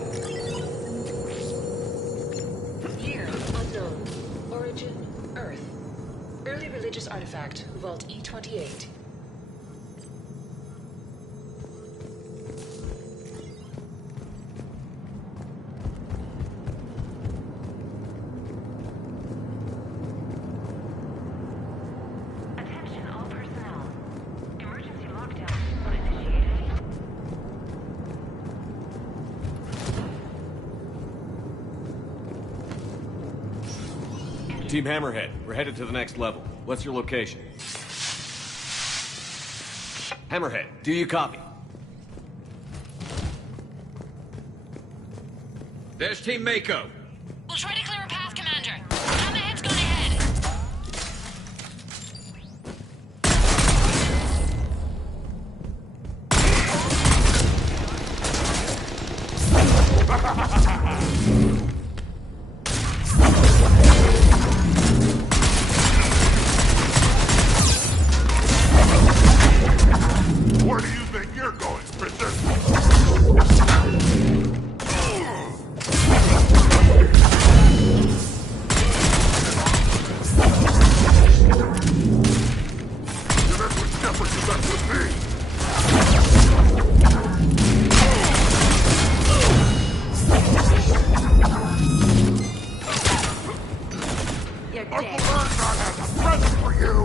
Year, unknown. Origin, Earth. Early religious artifact, Vault E28. Attention all personnel. Emergency lockdown initiated. Team Hammerhead, we're headed to the next level. What's your location? Hammerhead, do you copy? There's Team Mako. We'll try to clear a path, Commander. Hammerhead's gone ahead. Where do you think you're going, princess? You mess with Shepard, you mess with me. You're Uncle dead. Erdogan has a present for you.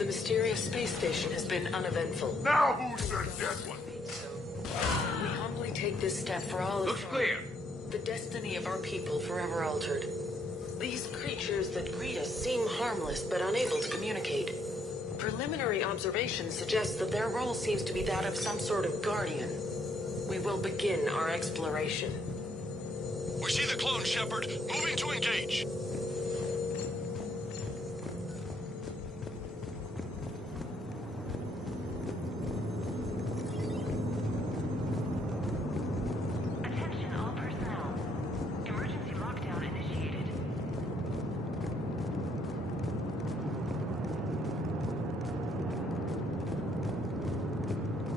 the mysterious space station has been uneventful. Now who's the dead one? We humbly take this step for all Looks clear. The destiny of our people forever altered. These creatures that greet us seem harmless but unable to communicate. Preliminary observations suggest that their role seems to be that of some sort of guardian. We will begin our exploration. We see the clone, Shepard. Moving to engage. Attention all personnel. Emergency lockdown initiated.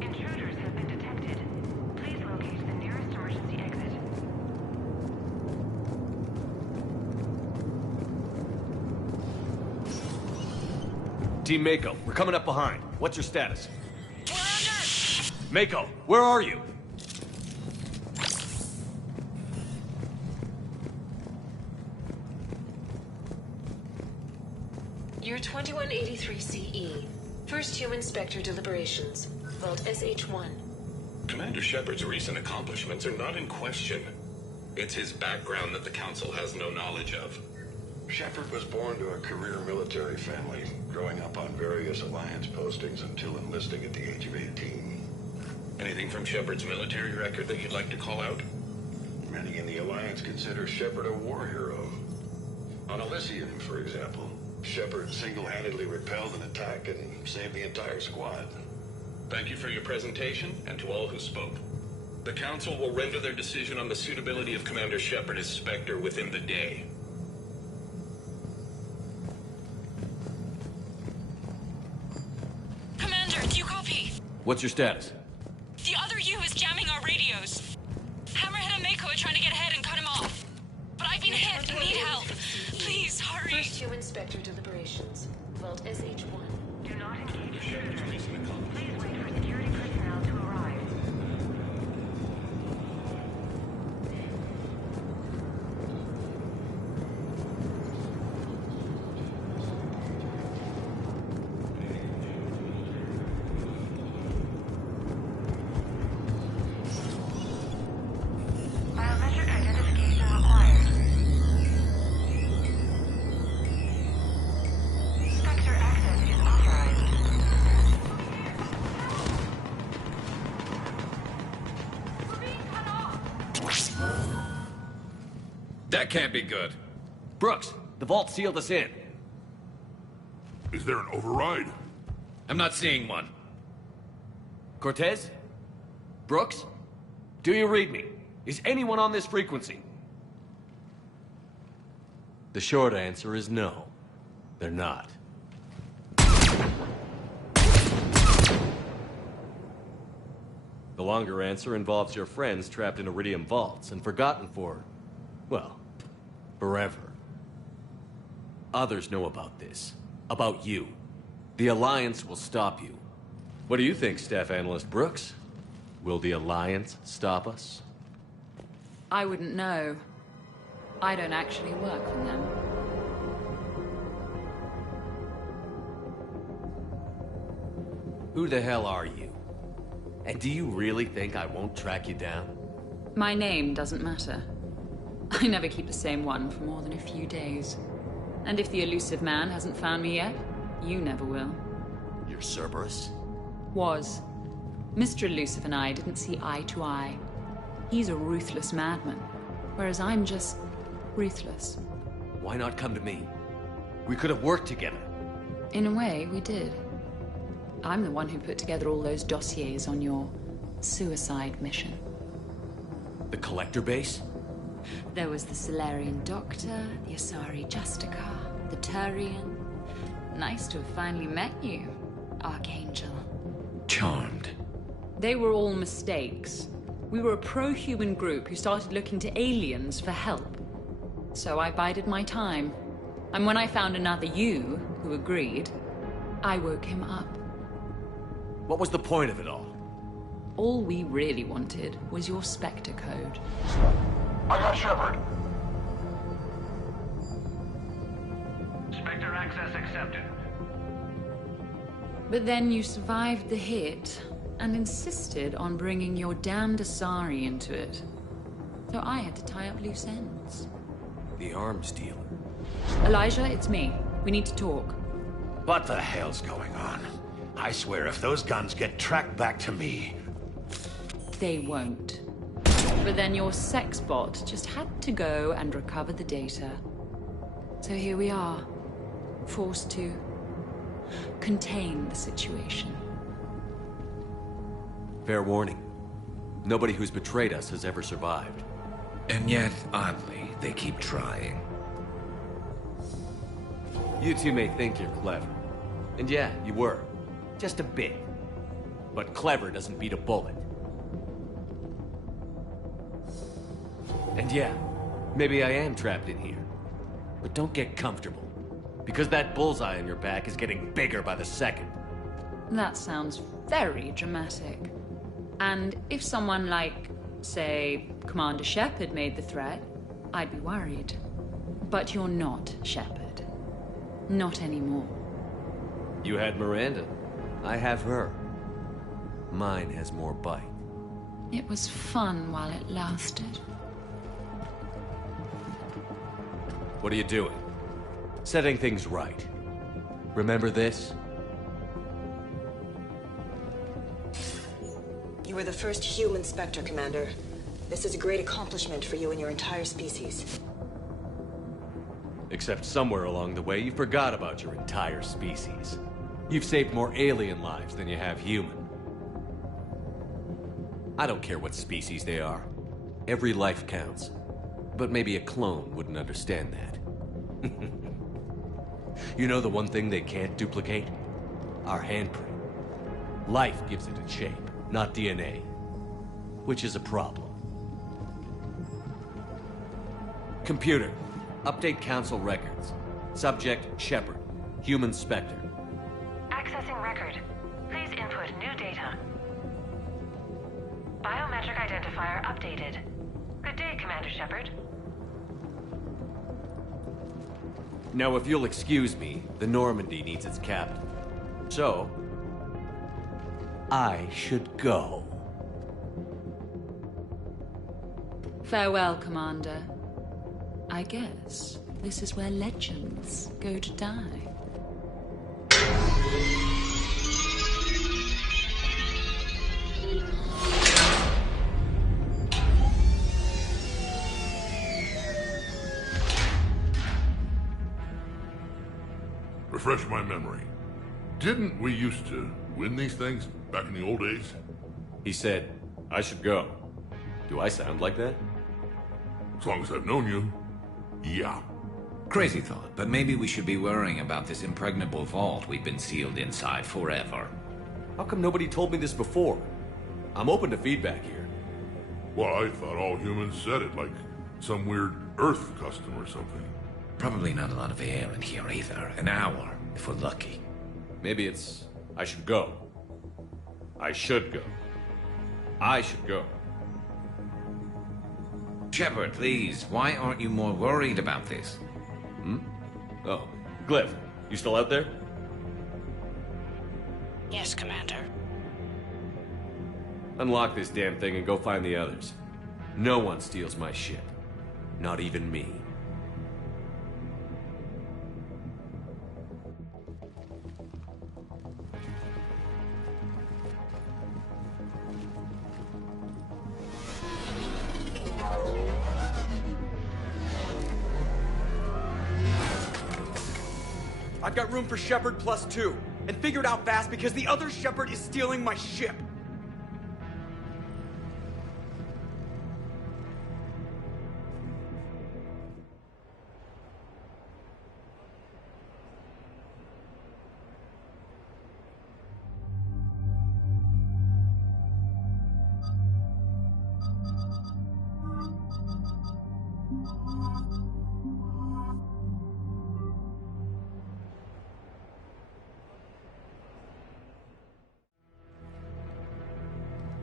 Intruders have been detected. Please locate the nearest emergency exit. Team Mako, we're coming up behind. What's your status? We're under! Mako, where are you? Year 2183 CE. First human Spectre deliberations. Vault SH1. Commander Shepard's recent accomplishments are not in question. It's his background that the Council has no knowledge of. Shepard was born to a career military family, growing up on various Alliance postings until enlisting at the age of 18. Anything from Shepard's military record that you'd like to call out? Many in the Alliance consider Shepard a war hero. On Elysium, for example, Shepard single-handedly repelled an attack and saved the entire squad. Thank you for your presentation, and to all who spoke. The Council will render their decision on the suitability of Commander Shepard as Spectre within the day. Commander, do you copy? What's your status? The other U is jamming our radios. Hammerhead and Mako are trying to get ahead and cut him off. But I've been hit and need help. Please, hurry. First human Spectre deliberations. Vault SH1. Do not engage intruders. Please wait for security personnel to arrive. Biometric identification required. Spectre access is authorized. That can't be good. Brooks, the vault sealed us in. Is there an override? I'm not seeing one. Cortez? Brooks? Do you read me? Is anyone on this frequency? The short answer is no. They're not. The longer answer involves your friends trapped in Iridium vaults and forgotten for, well, forever. Others know about this. About you. The Alliance will stop you. What do you think, Staff Analyst Brooks? Will the Alliance stop us? I wouldn't know. I don't actually work for them. Who the hell are you? And do you really think I won't track you down? My name doesn't matter. I never keep the same one for more than a few days. And if the elusive man hasn't found me yet, you never will. You're Cerberus? Was. Mr. Elusive and I didn't see eye to eye. He's a ruthless madman, whereas I'm just ruthless. Why not come to me? We could have worked together. In a way, we did. I'm the one who put together all those dossiers on your suicide mission. The Collector base? There was the Solarian Doctor, the Asari Justicar, the Turian. Nice to have finally met you, Archangel. Charmed. They were all mistakes. We were a pro-human group who started looking to aliens for help. So I bided my time. And when I found another you who agreed, I woke him up. What was the point of it all? All we really wanted was your Spectre code. I got Shepard. Spectre access accepted. But then you survived the hit and insisted on bringing your damned Asari into it. So I had to tie up loose ends. The arms dealer. Elijah, it's me. We need to talk. What the hell's going on? I swear if those guns get tracked back to me... They won't. But then your sex bot just had to go and recover the data. So here we are, forced to contain the situation. Fair warning. Nobody who's betrayed us has ever survived. And yet, oddly, they keep trying. You two may think you're clever. And yeah, you were. Just a bit. But clever doesn't beat a bullet. And yeah, maybe I am trapped in here. But don't get comfortable. Because that bullseye on your back is getting bigger by the second. That sounds very dramatic. And if someone like, say, Commander Shepard made the threat, I'd be worried. But you're not Shepard. Not anymore. You had Miranda. I have her. Mine has more bite. It was fun while it lasted. What are you doing? Setting things right. Remember this? You were the first human Spectre, Commander. This is a great accomplishment for you and your entire species. Except somewhere along the way, you forgot about your entire species. You've saved more alien lives than you have human. I don't care what species they are. Every life counts. But maybe a clone wouldn't understand that. You know the one thing they can't duplicate? Our handprint. Life gives it a shape, not DNA. Which is a problem. Computer, update Council records. Subject, Shepard. Human Spectre. Accessing record. Please input new data. Biometric identifier updated. Good day, Commander Shepard. Now, if you'll excuse me, the Normandy needs its captain. So, I should go. Farewell, Commander. I guess this is where legends go to die. Refresh my memory. Didn't we used to win these things back in the old days? He said, I should go. Do I sound like that? As long as I've known you, yeah. Crazy thought, but maybe we should be worrying about this impregnable vault we've been sealed inside forever. How come nobody told me this before? I'm open to feedback here. Well, I thought all humans said it, like some weird Earth custom or something. Probably not a lot of air in here either. An hour, if we're lucky. Maybe it's, I should go. I should go. I should go. Shepard, please, why aren't you more worried about this? Hmm? Oh, Glyph, you still out there? Yes, Commander. Unlock this damn thing and go find the others. No one steals my ship. Not even me. I've got room for Shepard +2, and figure it out fast because the other Shepard is stealing my ship.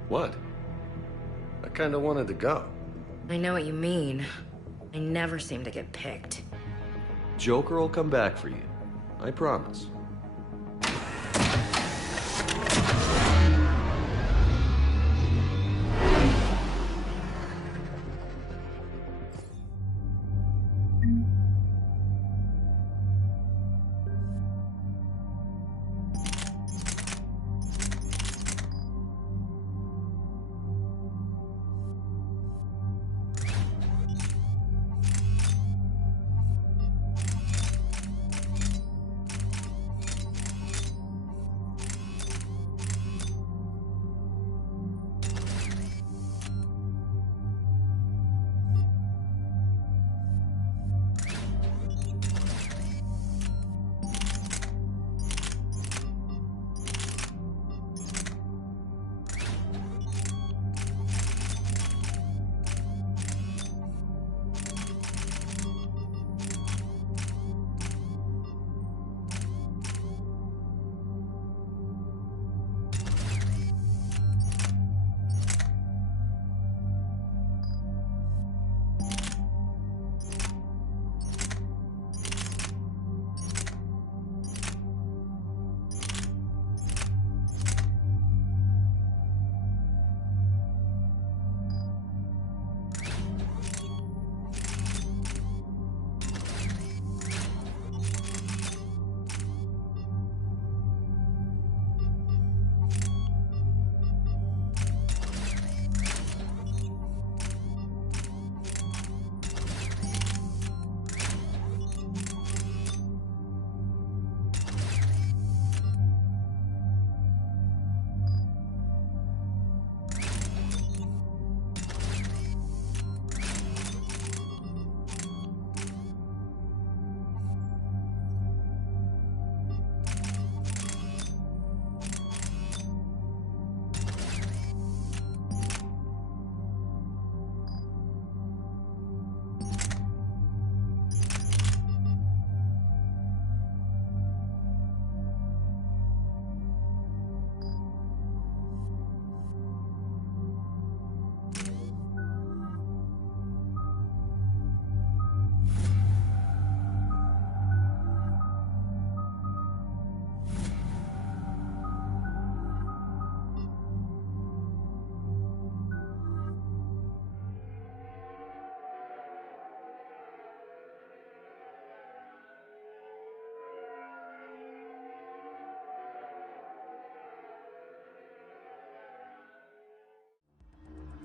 What? I kinda wanted to go. I know what you mean. I never seem to get picked. Joker will come back for you. I promise.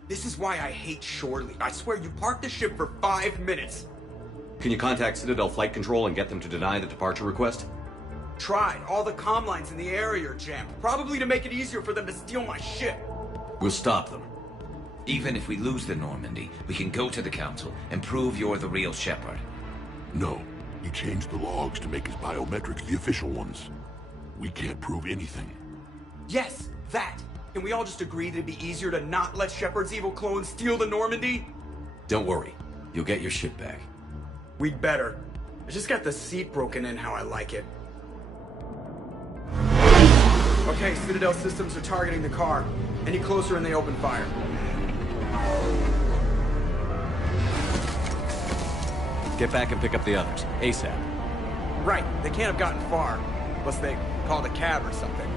This is why I hate Shorely. I swear you parked the ship for 5 minutes. Can you contact Citadel Flight Control and get them to deny the departure request? Tried. All the comm lines in the area are jammed. Probably to make it easier for them to steal my ship. We'll stop them. Even if we lose the Normandy, we can go to the Council and prove you're the real Shepard. No. He changed the logs to make his biometrics the official ones. We can't prove anything. Yes, that. Can we all just agree that it'd be easier to not let Shepard's evil clone steal the Normandy? Don't worry. You'll get your ship back. We'd better. I just got the seat broken in how I like it. Okay, Citadel systems are targeting the car. Any closer and they open fire. Get back and pick up the others, ASAP. Right, they can't have gotten far. Unless they called a cab or something.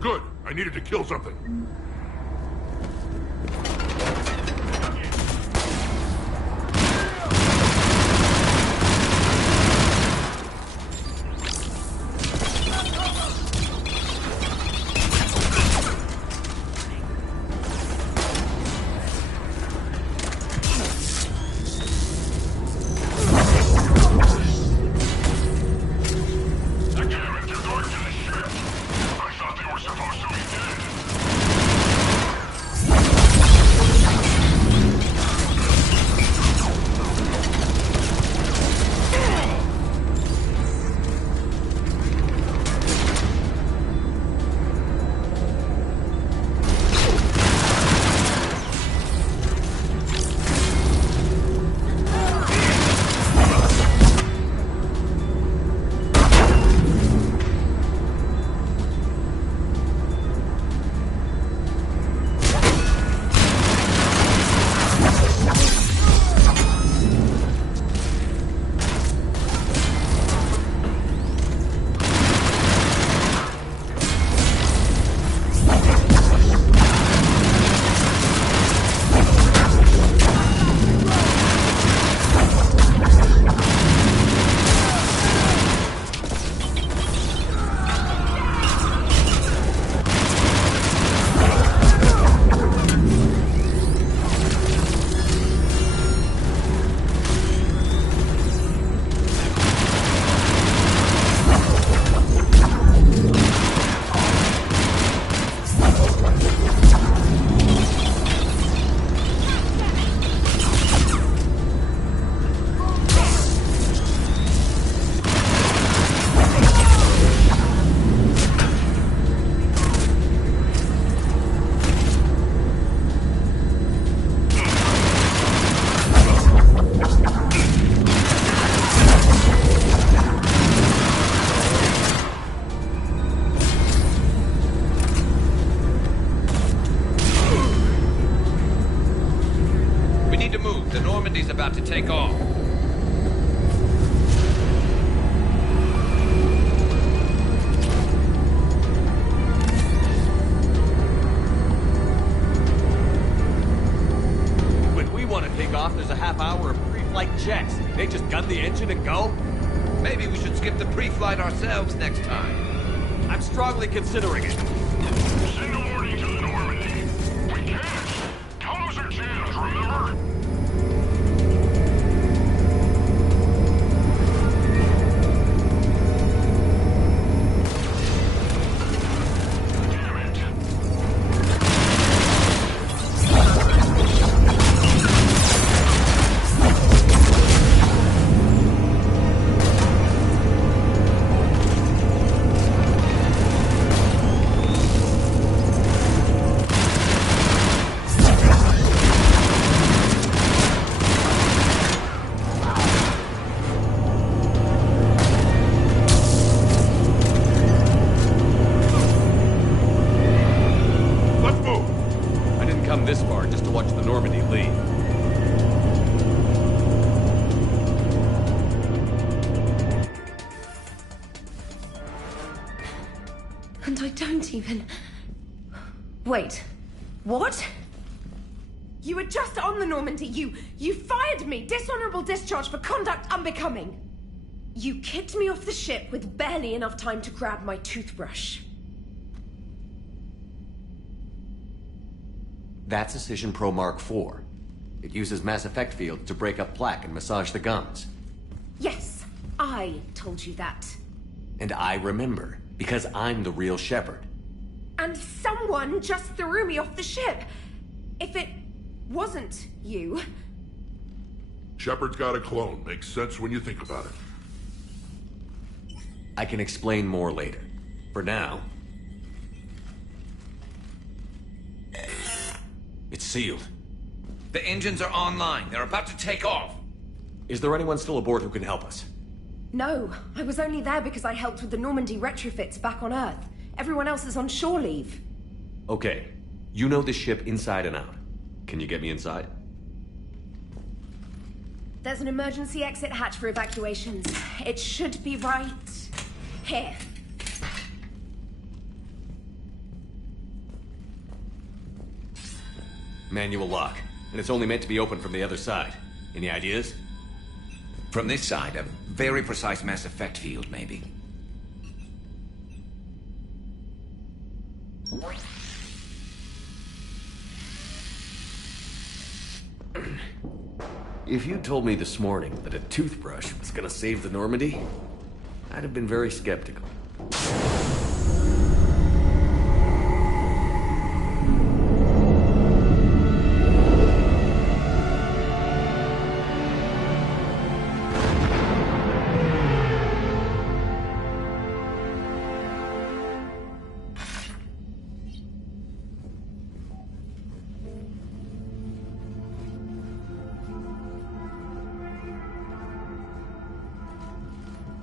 Good. I needed to kill something. About to take off. When we want to take off, there's a half hour of pre-flight checks. They just gun the engine and go? Maybe we should skip the pre-flight ourselves next time. I'm strongly considering it. Send a warning to the Normandy. We can't. Tunnels are jammed, remember? This far just to watch the Normandy leave. And I don't even... Wait. What? You were just on the Normandy. You fired me. Dishonorable discharge for conduct unbecoming. You kicked me off the ship with barely enough time to grab my toothbrush. That's Precision Pro Mark IV. It uses mass effect fields to break up plaque and massage the gums. Yes, I told you that. And I remember, because I'm the real Shepard. And someone just threw me off the ship. If it wasn't you... Shepard's got a clone. Makes sense when you think about it. I can explain more later. For now... It's sealed. The engines are online. They're about to take off. Is there anyone still aboard who can help us? No, I was only there because I helped with the Normandy retrofits back on Earth. Everyone else is on shore leave. Okay. You know this ship inside and out. Can you get me inside? There's an emergency exit hatch for evacuations. It should be right here. Manual lock. And it's only meant to be opened from the other side. Any ideas? From this side, a very precise mass effect field, maybe. If you told me this morning that a toothbrush was gonna save the Normandy, I'd have been very skeptical.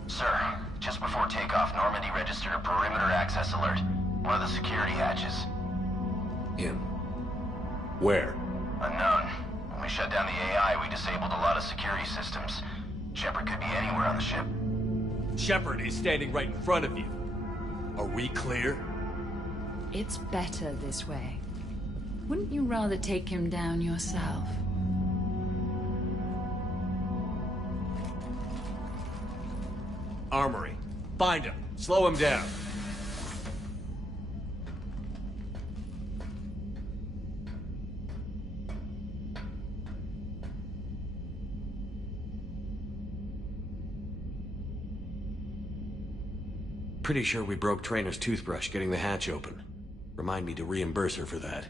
Sir, just before takeoff, Normandy registered a perimeter access alert. One of the security hatches. Him? Where? Unknown. When we shut down the AI, we disabled a lot of security systems. Shepard could be anywhere on the ship. Shepard is standing right in front of you. Are we clear? It's better this way. Wouldn't you rather take him down yourself? Armory. Find him. Slow him down. Pretty sure we broke Trainor's toothbrush getting the hatch open. Remind me to reimburse her for that.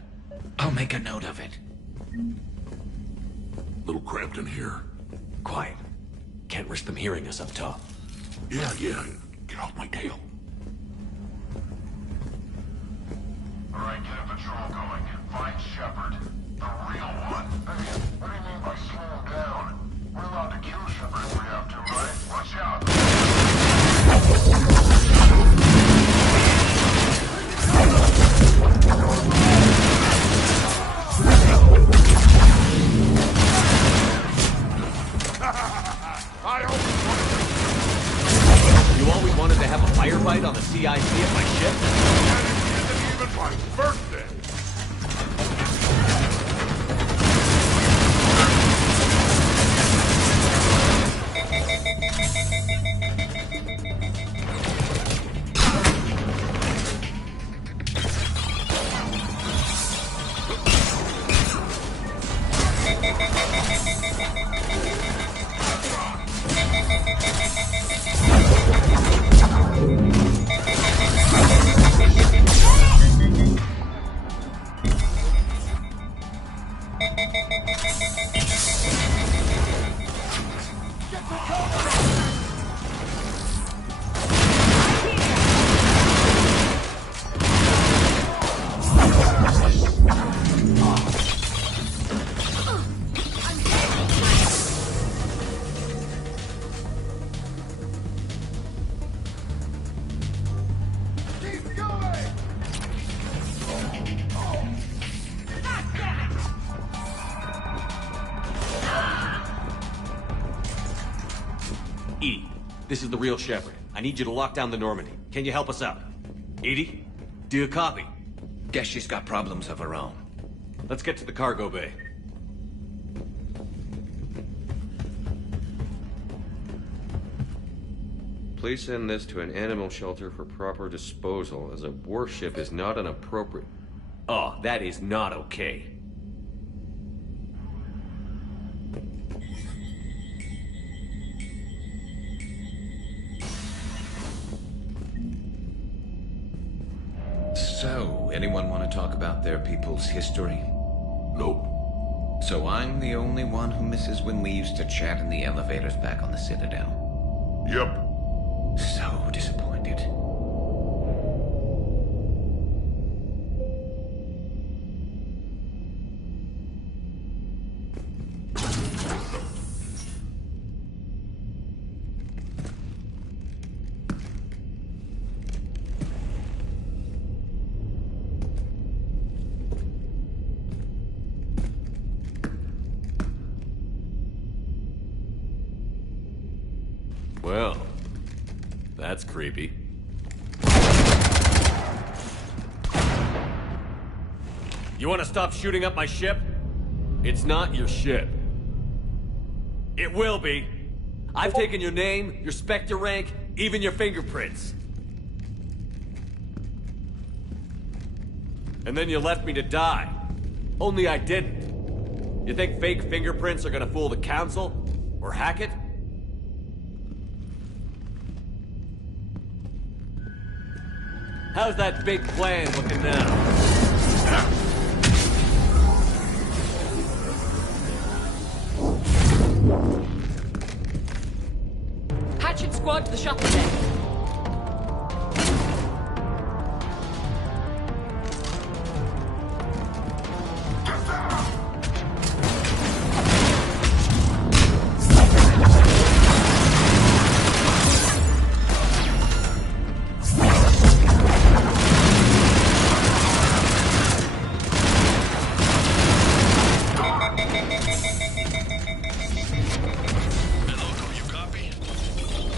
I'll make a note of it. Little cramped in here. Quiet. Can't risk them hearing us up top. Yeah. Get off my tail. All right, get a patrol going. Find Shepard. The real one. Hey, what do you mean by slow him down? We're allowed to kill Shepard if we have to, right? Watch out. You always wanted to have a firefight on the CIC at my ship? That isn't even my birthday. Edie, this is the real Shepard. I need you to lock down the Normandy. Can you help us out? Edie? Do you copy? Guess she's got problems of her own. Let's get to the cargo bay. Please send this to an animal shelter for proper disposal, as a warship is not an appropriate... Oh, that is not okay. So, anyone want to talk about their people's history? Nope. So I'm the only one who misses when we used to chat in the elevators back on the Citadel. Yep. So disappointed. Well, that's creepy. You want to stop shooting up my ship? It's not your ship. It will be. I've taken your name, your Spectre rank, even your fingerprints. And then you left me to die. Only I didn't. You think fake fingerprints are gonna fool the Council? Or hack it? How's that big plan looking now? Hatchet squad to the shuttle deck.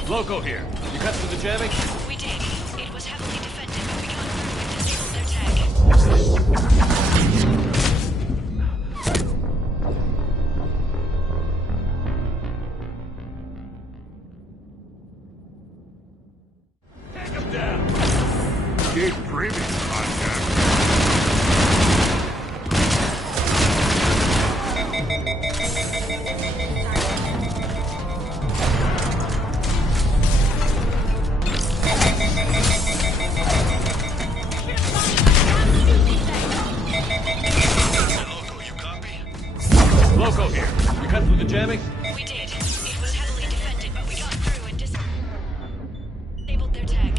Loco here. You cut through the jamming? We did. It was heavily defended, but we got through and disabled their tag. Take him down! Keep dreaming, contact. Loco here. You cut through the jamming? We did. It was heavily defended, but we got through and disabled their tag.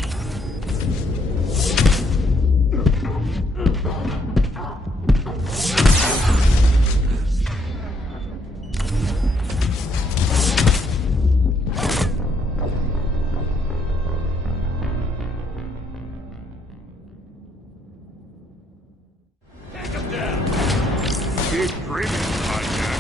Take him down! Keep dreaming, contact.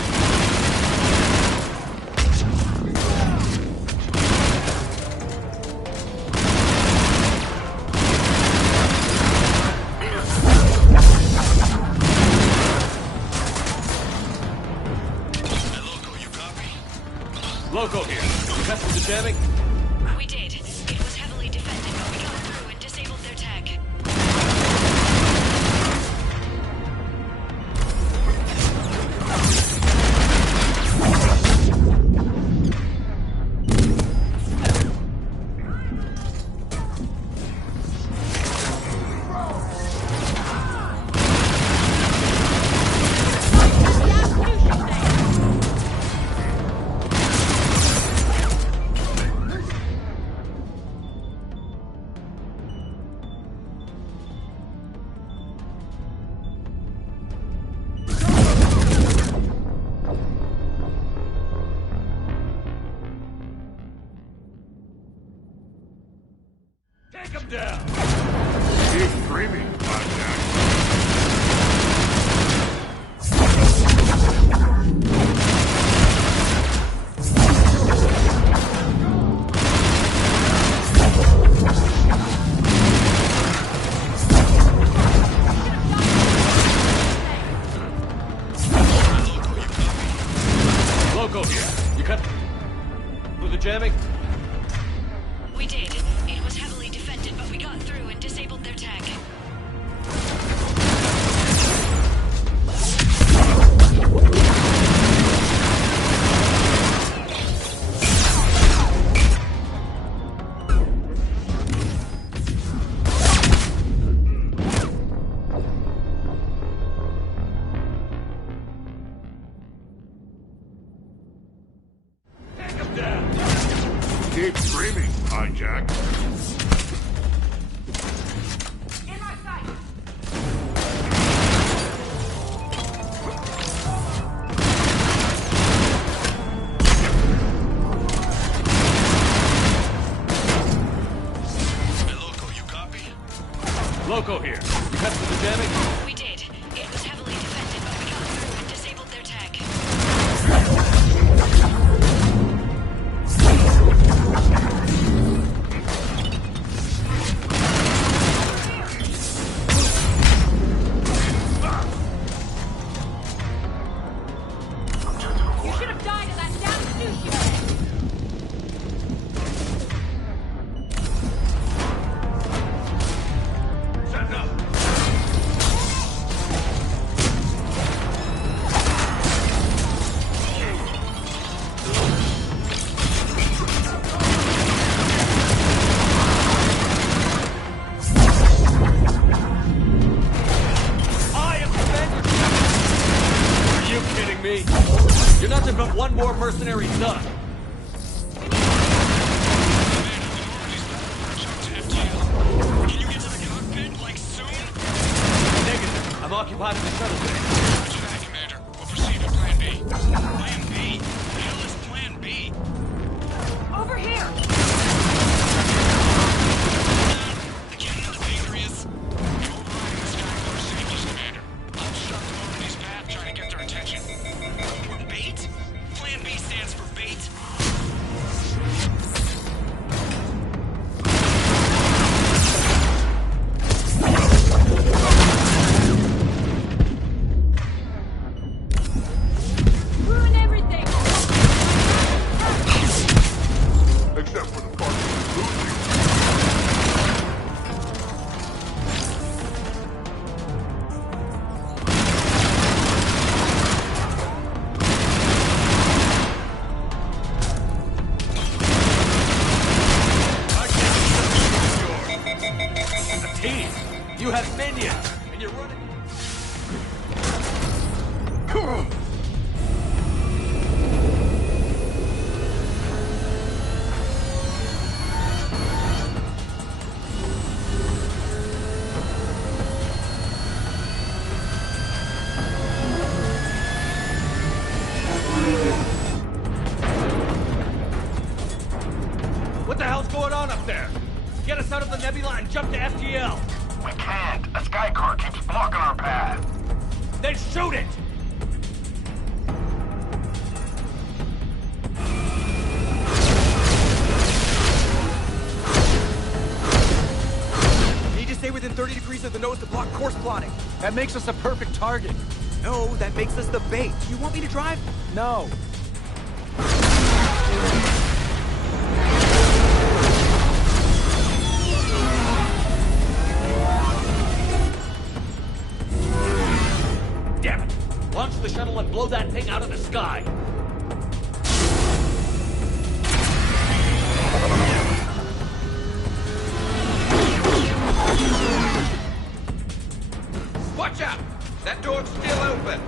Loco here. You cut through the jamming? We did. It was heavily defended, but we got through and disabled their tag. Take him down! Keep dreaming, contact. Loco here. You cut through the jamming? We did. Jack. In my sight! Hey, Loco, you copy? Loco here. You cut through the jamming? We did. It was heavily defended, but we got through and disabled their tech. You should have died in that damn sushi! Set up. I am Commander Shepard! Are you kidding me? You're nothing but one more mercenary thug. Can you get to the cockpit, like, soon? Negative. I'm occupied in the shuttle bay. Roger that, Commander. We'll proceed to Plan B. Plan B? The hell is Plan B? Over here! The cannon in the bakery is... You're overriding the Skycorps safeties, Commander. I'll obstruct the Normandy's path, trying to get their attention. We're bait? Plan B stands for bait. Ruin everything! Except for the part losing. A team! You have minions! And you're running... What the hell's going on up there? Get us out of the nebula and jump to FTL! We can't. A sky car keeps blocking our path. Then shoot it! Need to stay within 30 degrees of the nose to block course plotting. That makes us a perfect target. No, that makes us the bait. You want me to drive? No. Damn it! Launch the shuttle and blow that thing out of the sky! Watch out! That door's still open.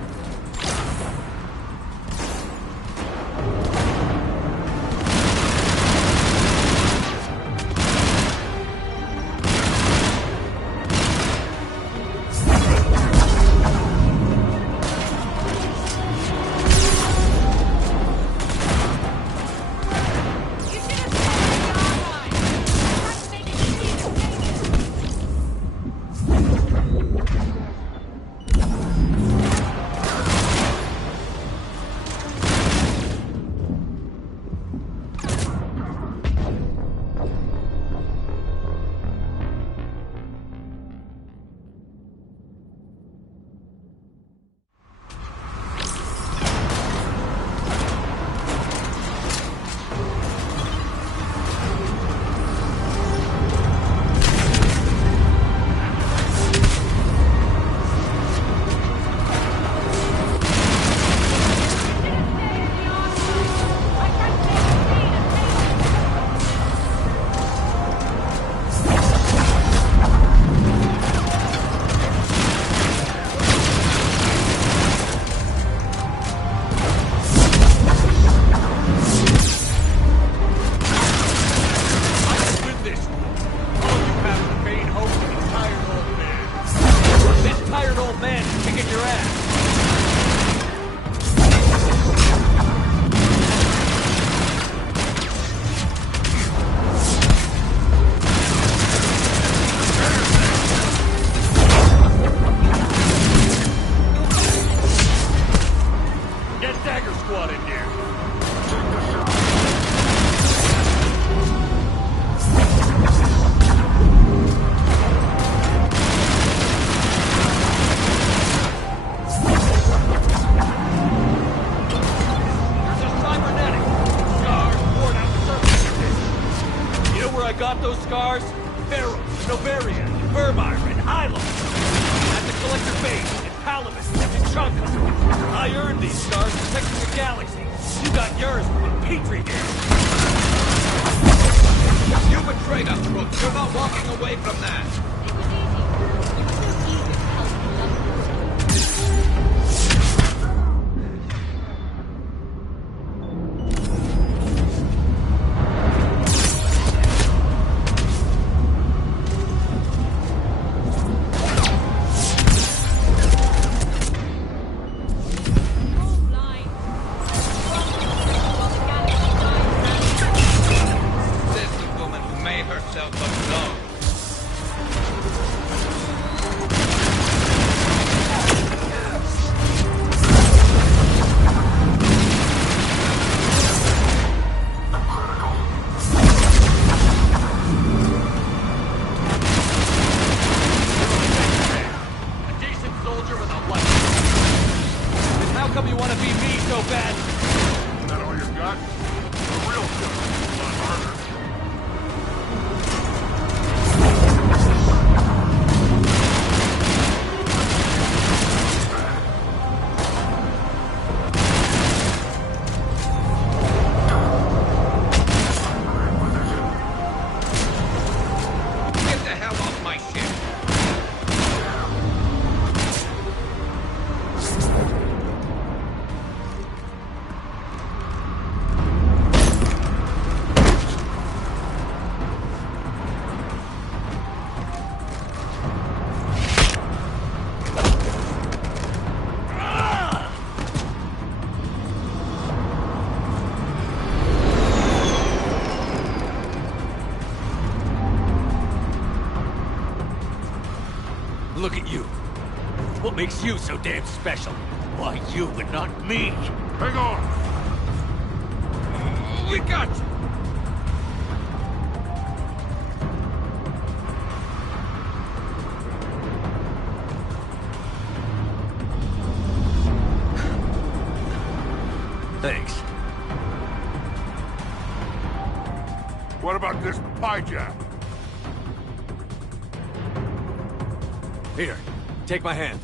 these stars protecting the galaxy. You got yours from Petri here. You betrayed us, Brooks. You're not walking away from that. Look at you. What makes you so damn special? Why you and not me? Hang on! We got you! Thanks. What about this pie jam? Here, take my hand.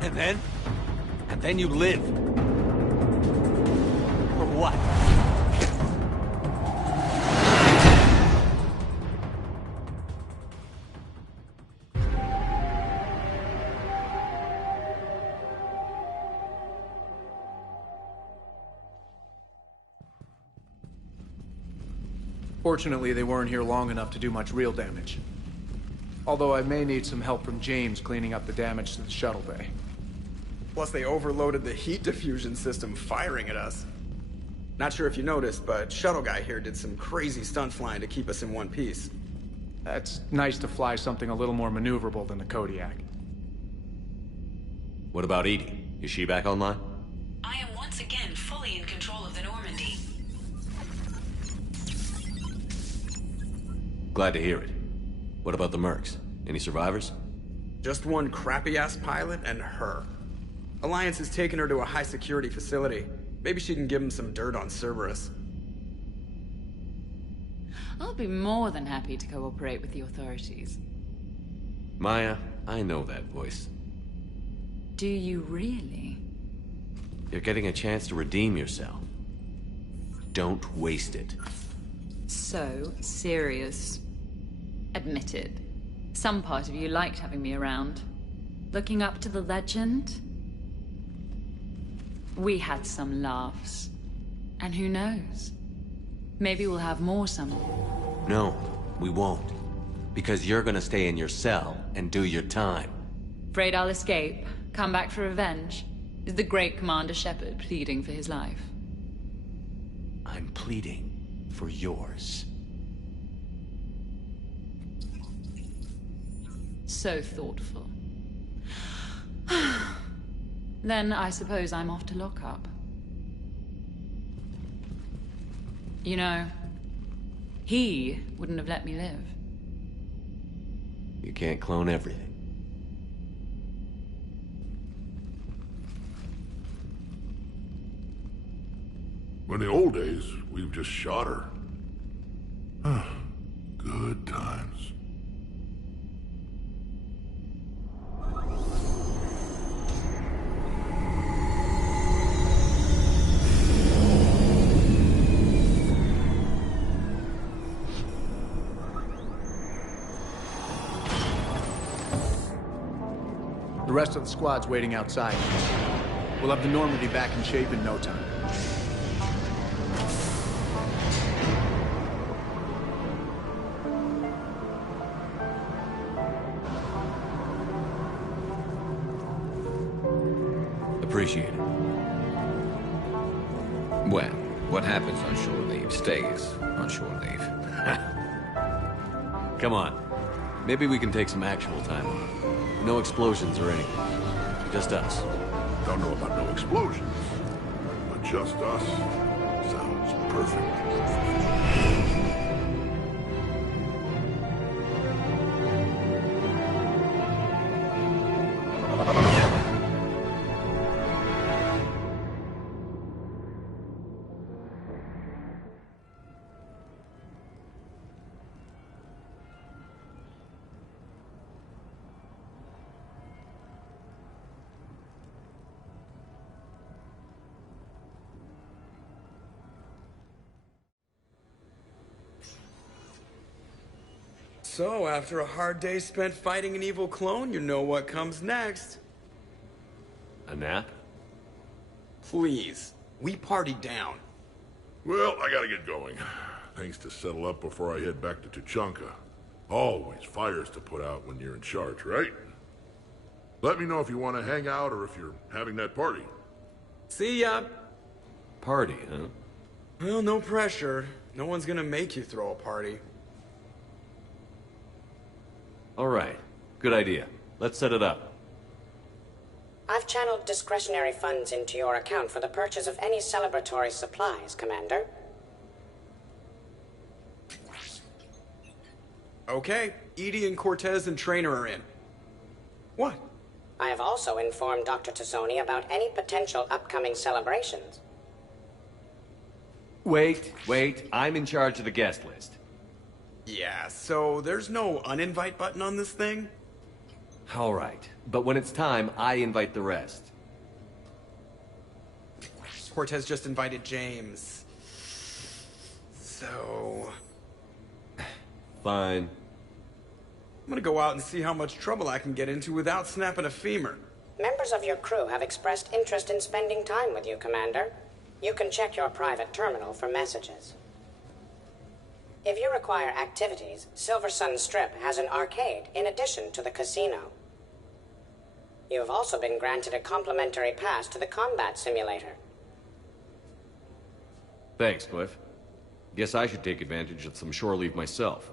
And then you live. For what? Fortunately, they weren't here long enough to do much real damage. Although I may need some help from James cleaning up the damage to the shuttle bay. Plus they overloaded the heat diffusion system firing at us. Not sure if you noticed, but Shuttle Guy here did some crazy stunt flying to keep us in one piece. It's nice to fly something a little more maneuverable than the Kodiak. What about Edie? Is she back online? I am once again fully in control of the Normandy. Glad to hear it. What about the Mercs? Any survivors? Just one crappy-ass pilot and her. Alliance has taken her to a high-security facility. Maybe she can give him some dirt on Cerberus. I'll be more than happy to cooperate with the authorities. Maya, I know that voice. Do you really? You're getting a chance to redeem yourself. Don't waste it. So serious. Admit it. Some part of you liked having me around. Looking up to the legend? We had some laughs. And who knows? Maybe we'll have more someday. No, we won't. Because you're gonna stay in your cell and do your time. Afraid I'll escape, come back for revenge? Is the great Commander Shepard pleading for his life? I'm pleading for yours. So thoughtful. Then I suppose I'm off to lock up. You know, he wouldn't have let me live. You can't clone everything. In the old days, we've just shot her. Good times. The rest of the squad's waiting outside. We'll have the Normandy back in shape in no time. Appreciate it. Well, what happens on shore leave stays on shore leave. Come on. Maybe we can take some actual time off. No explosions or anything. Just us. Don't know about no explosions, but just us sounds perfect. So, after a hard day spent fighting an evil clone, you know what comes next. A nap? Please. We party down. Well, I gotta get going. Things to settle up before I head back to Tuchanka. Always fires to put out when you're in charge, right? Let me know if you want to hang out or if you're having that party. See ya. Party, huh? Well, no pressure. No one's gonna make you throw a party. All right. Good idea. Let's set it up. I've channeled discretionary funds into your account for the purchase of any celebratory supplies, Commander. Okay. Edie and Cortez and Trainer are in. What? I have also informed Dr. Tazzoni about any potential upcoming celebrations. Wait. I'm in charge of the guest list. Yeah, so there's no uninvite button on this thing? All right. But when it's time, I invite the rest. Cortez just invited James. So... Fine. I'm gonna go out and see how much trouble I can get into without snapping a femur. Members of your crew have expressed interest in spending time with you, Commander. You can check your private terminal for messages. If you require activities, Silver Sun Strip has an arcade in addition to the casino. You have also been granted a complimentary pass to the combat simulator. Thanks, Cliff. Guess I should take advantage of some shore leave myself.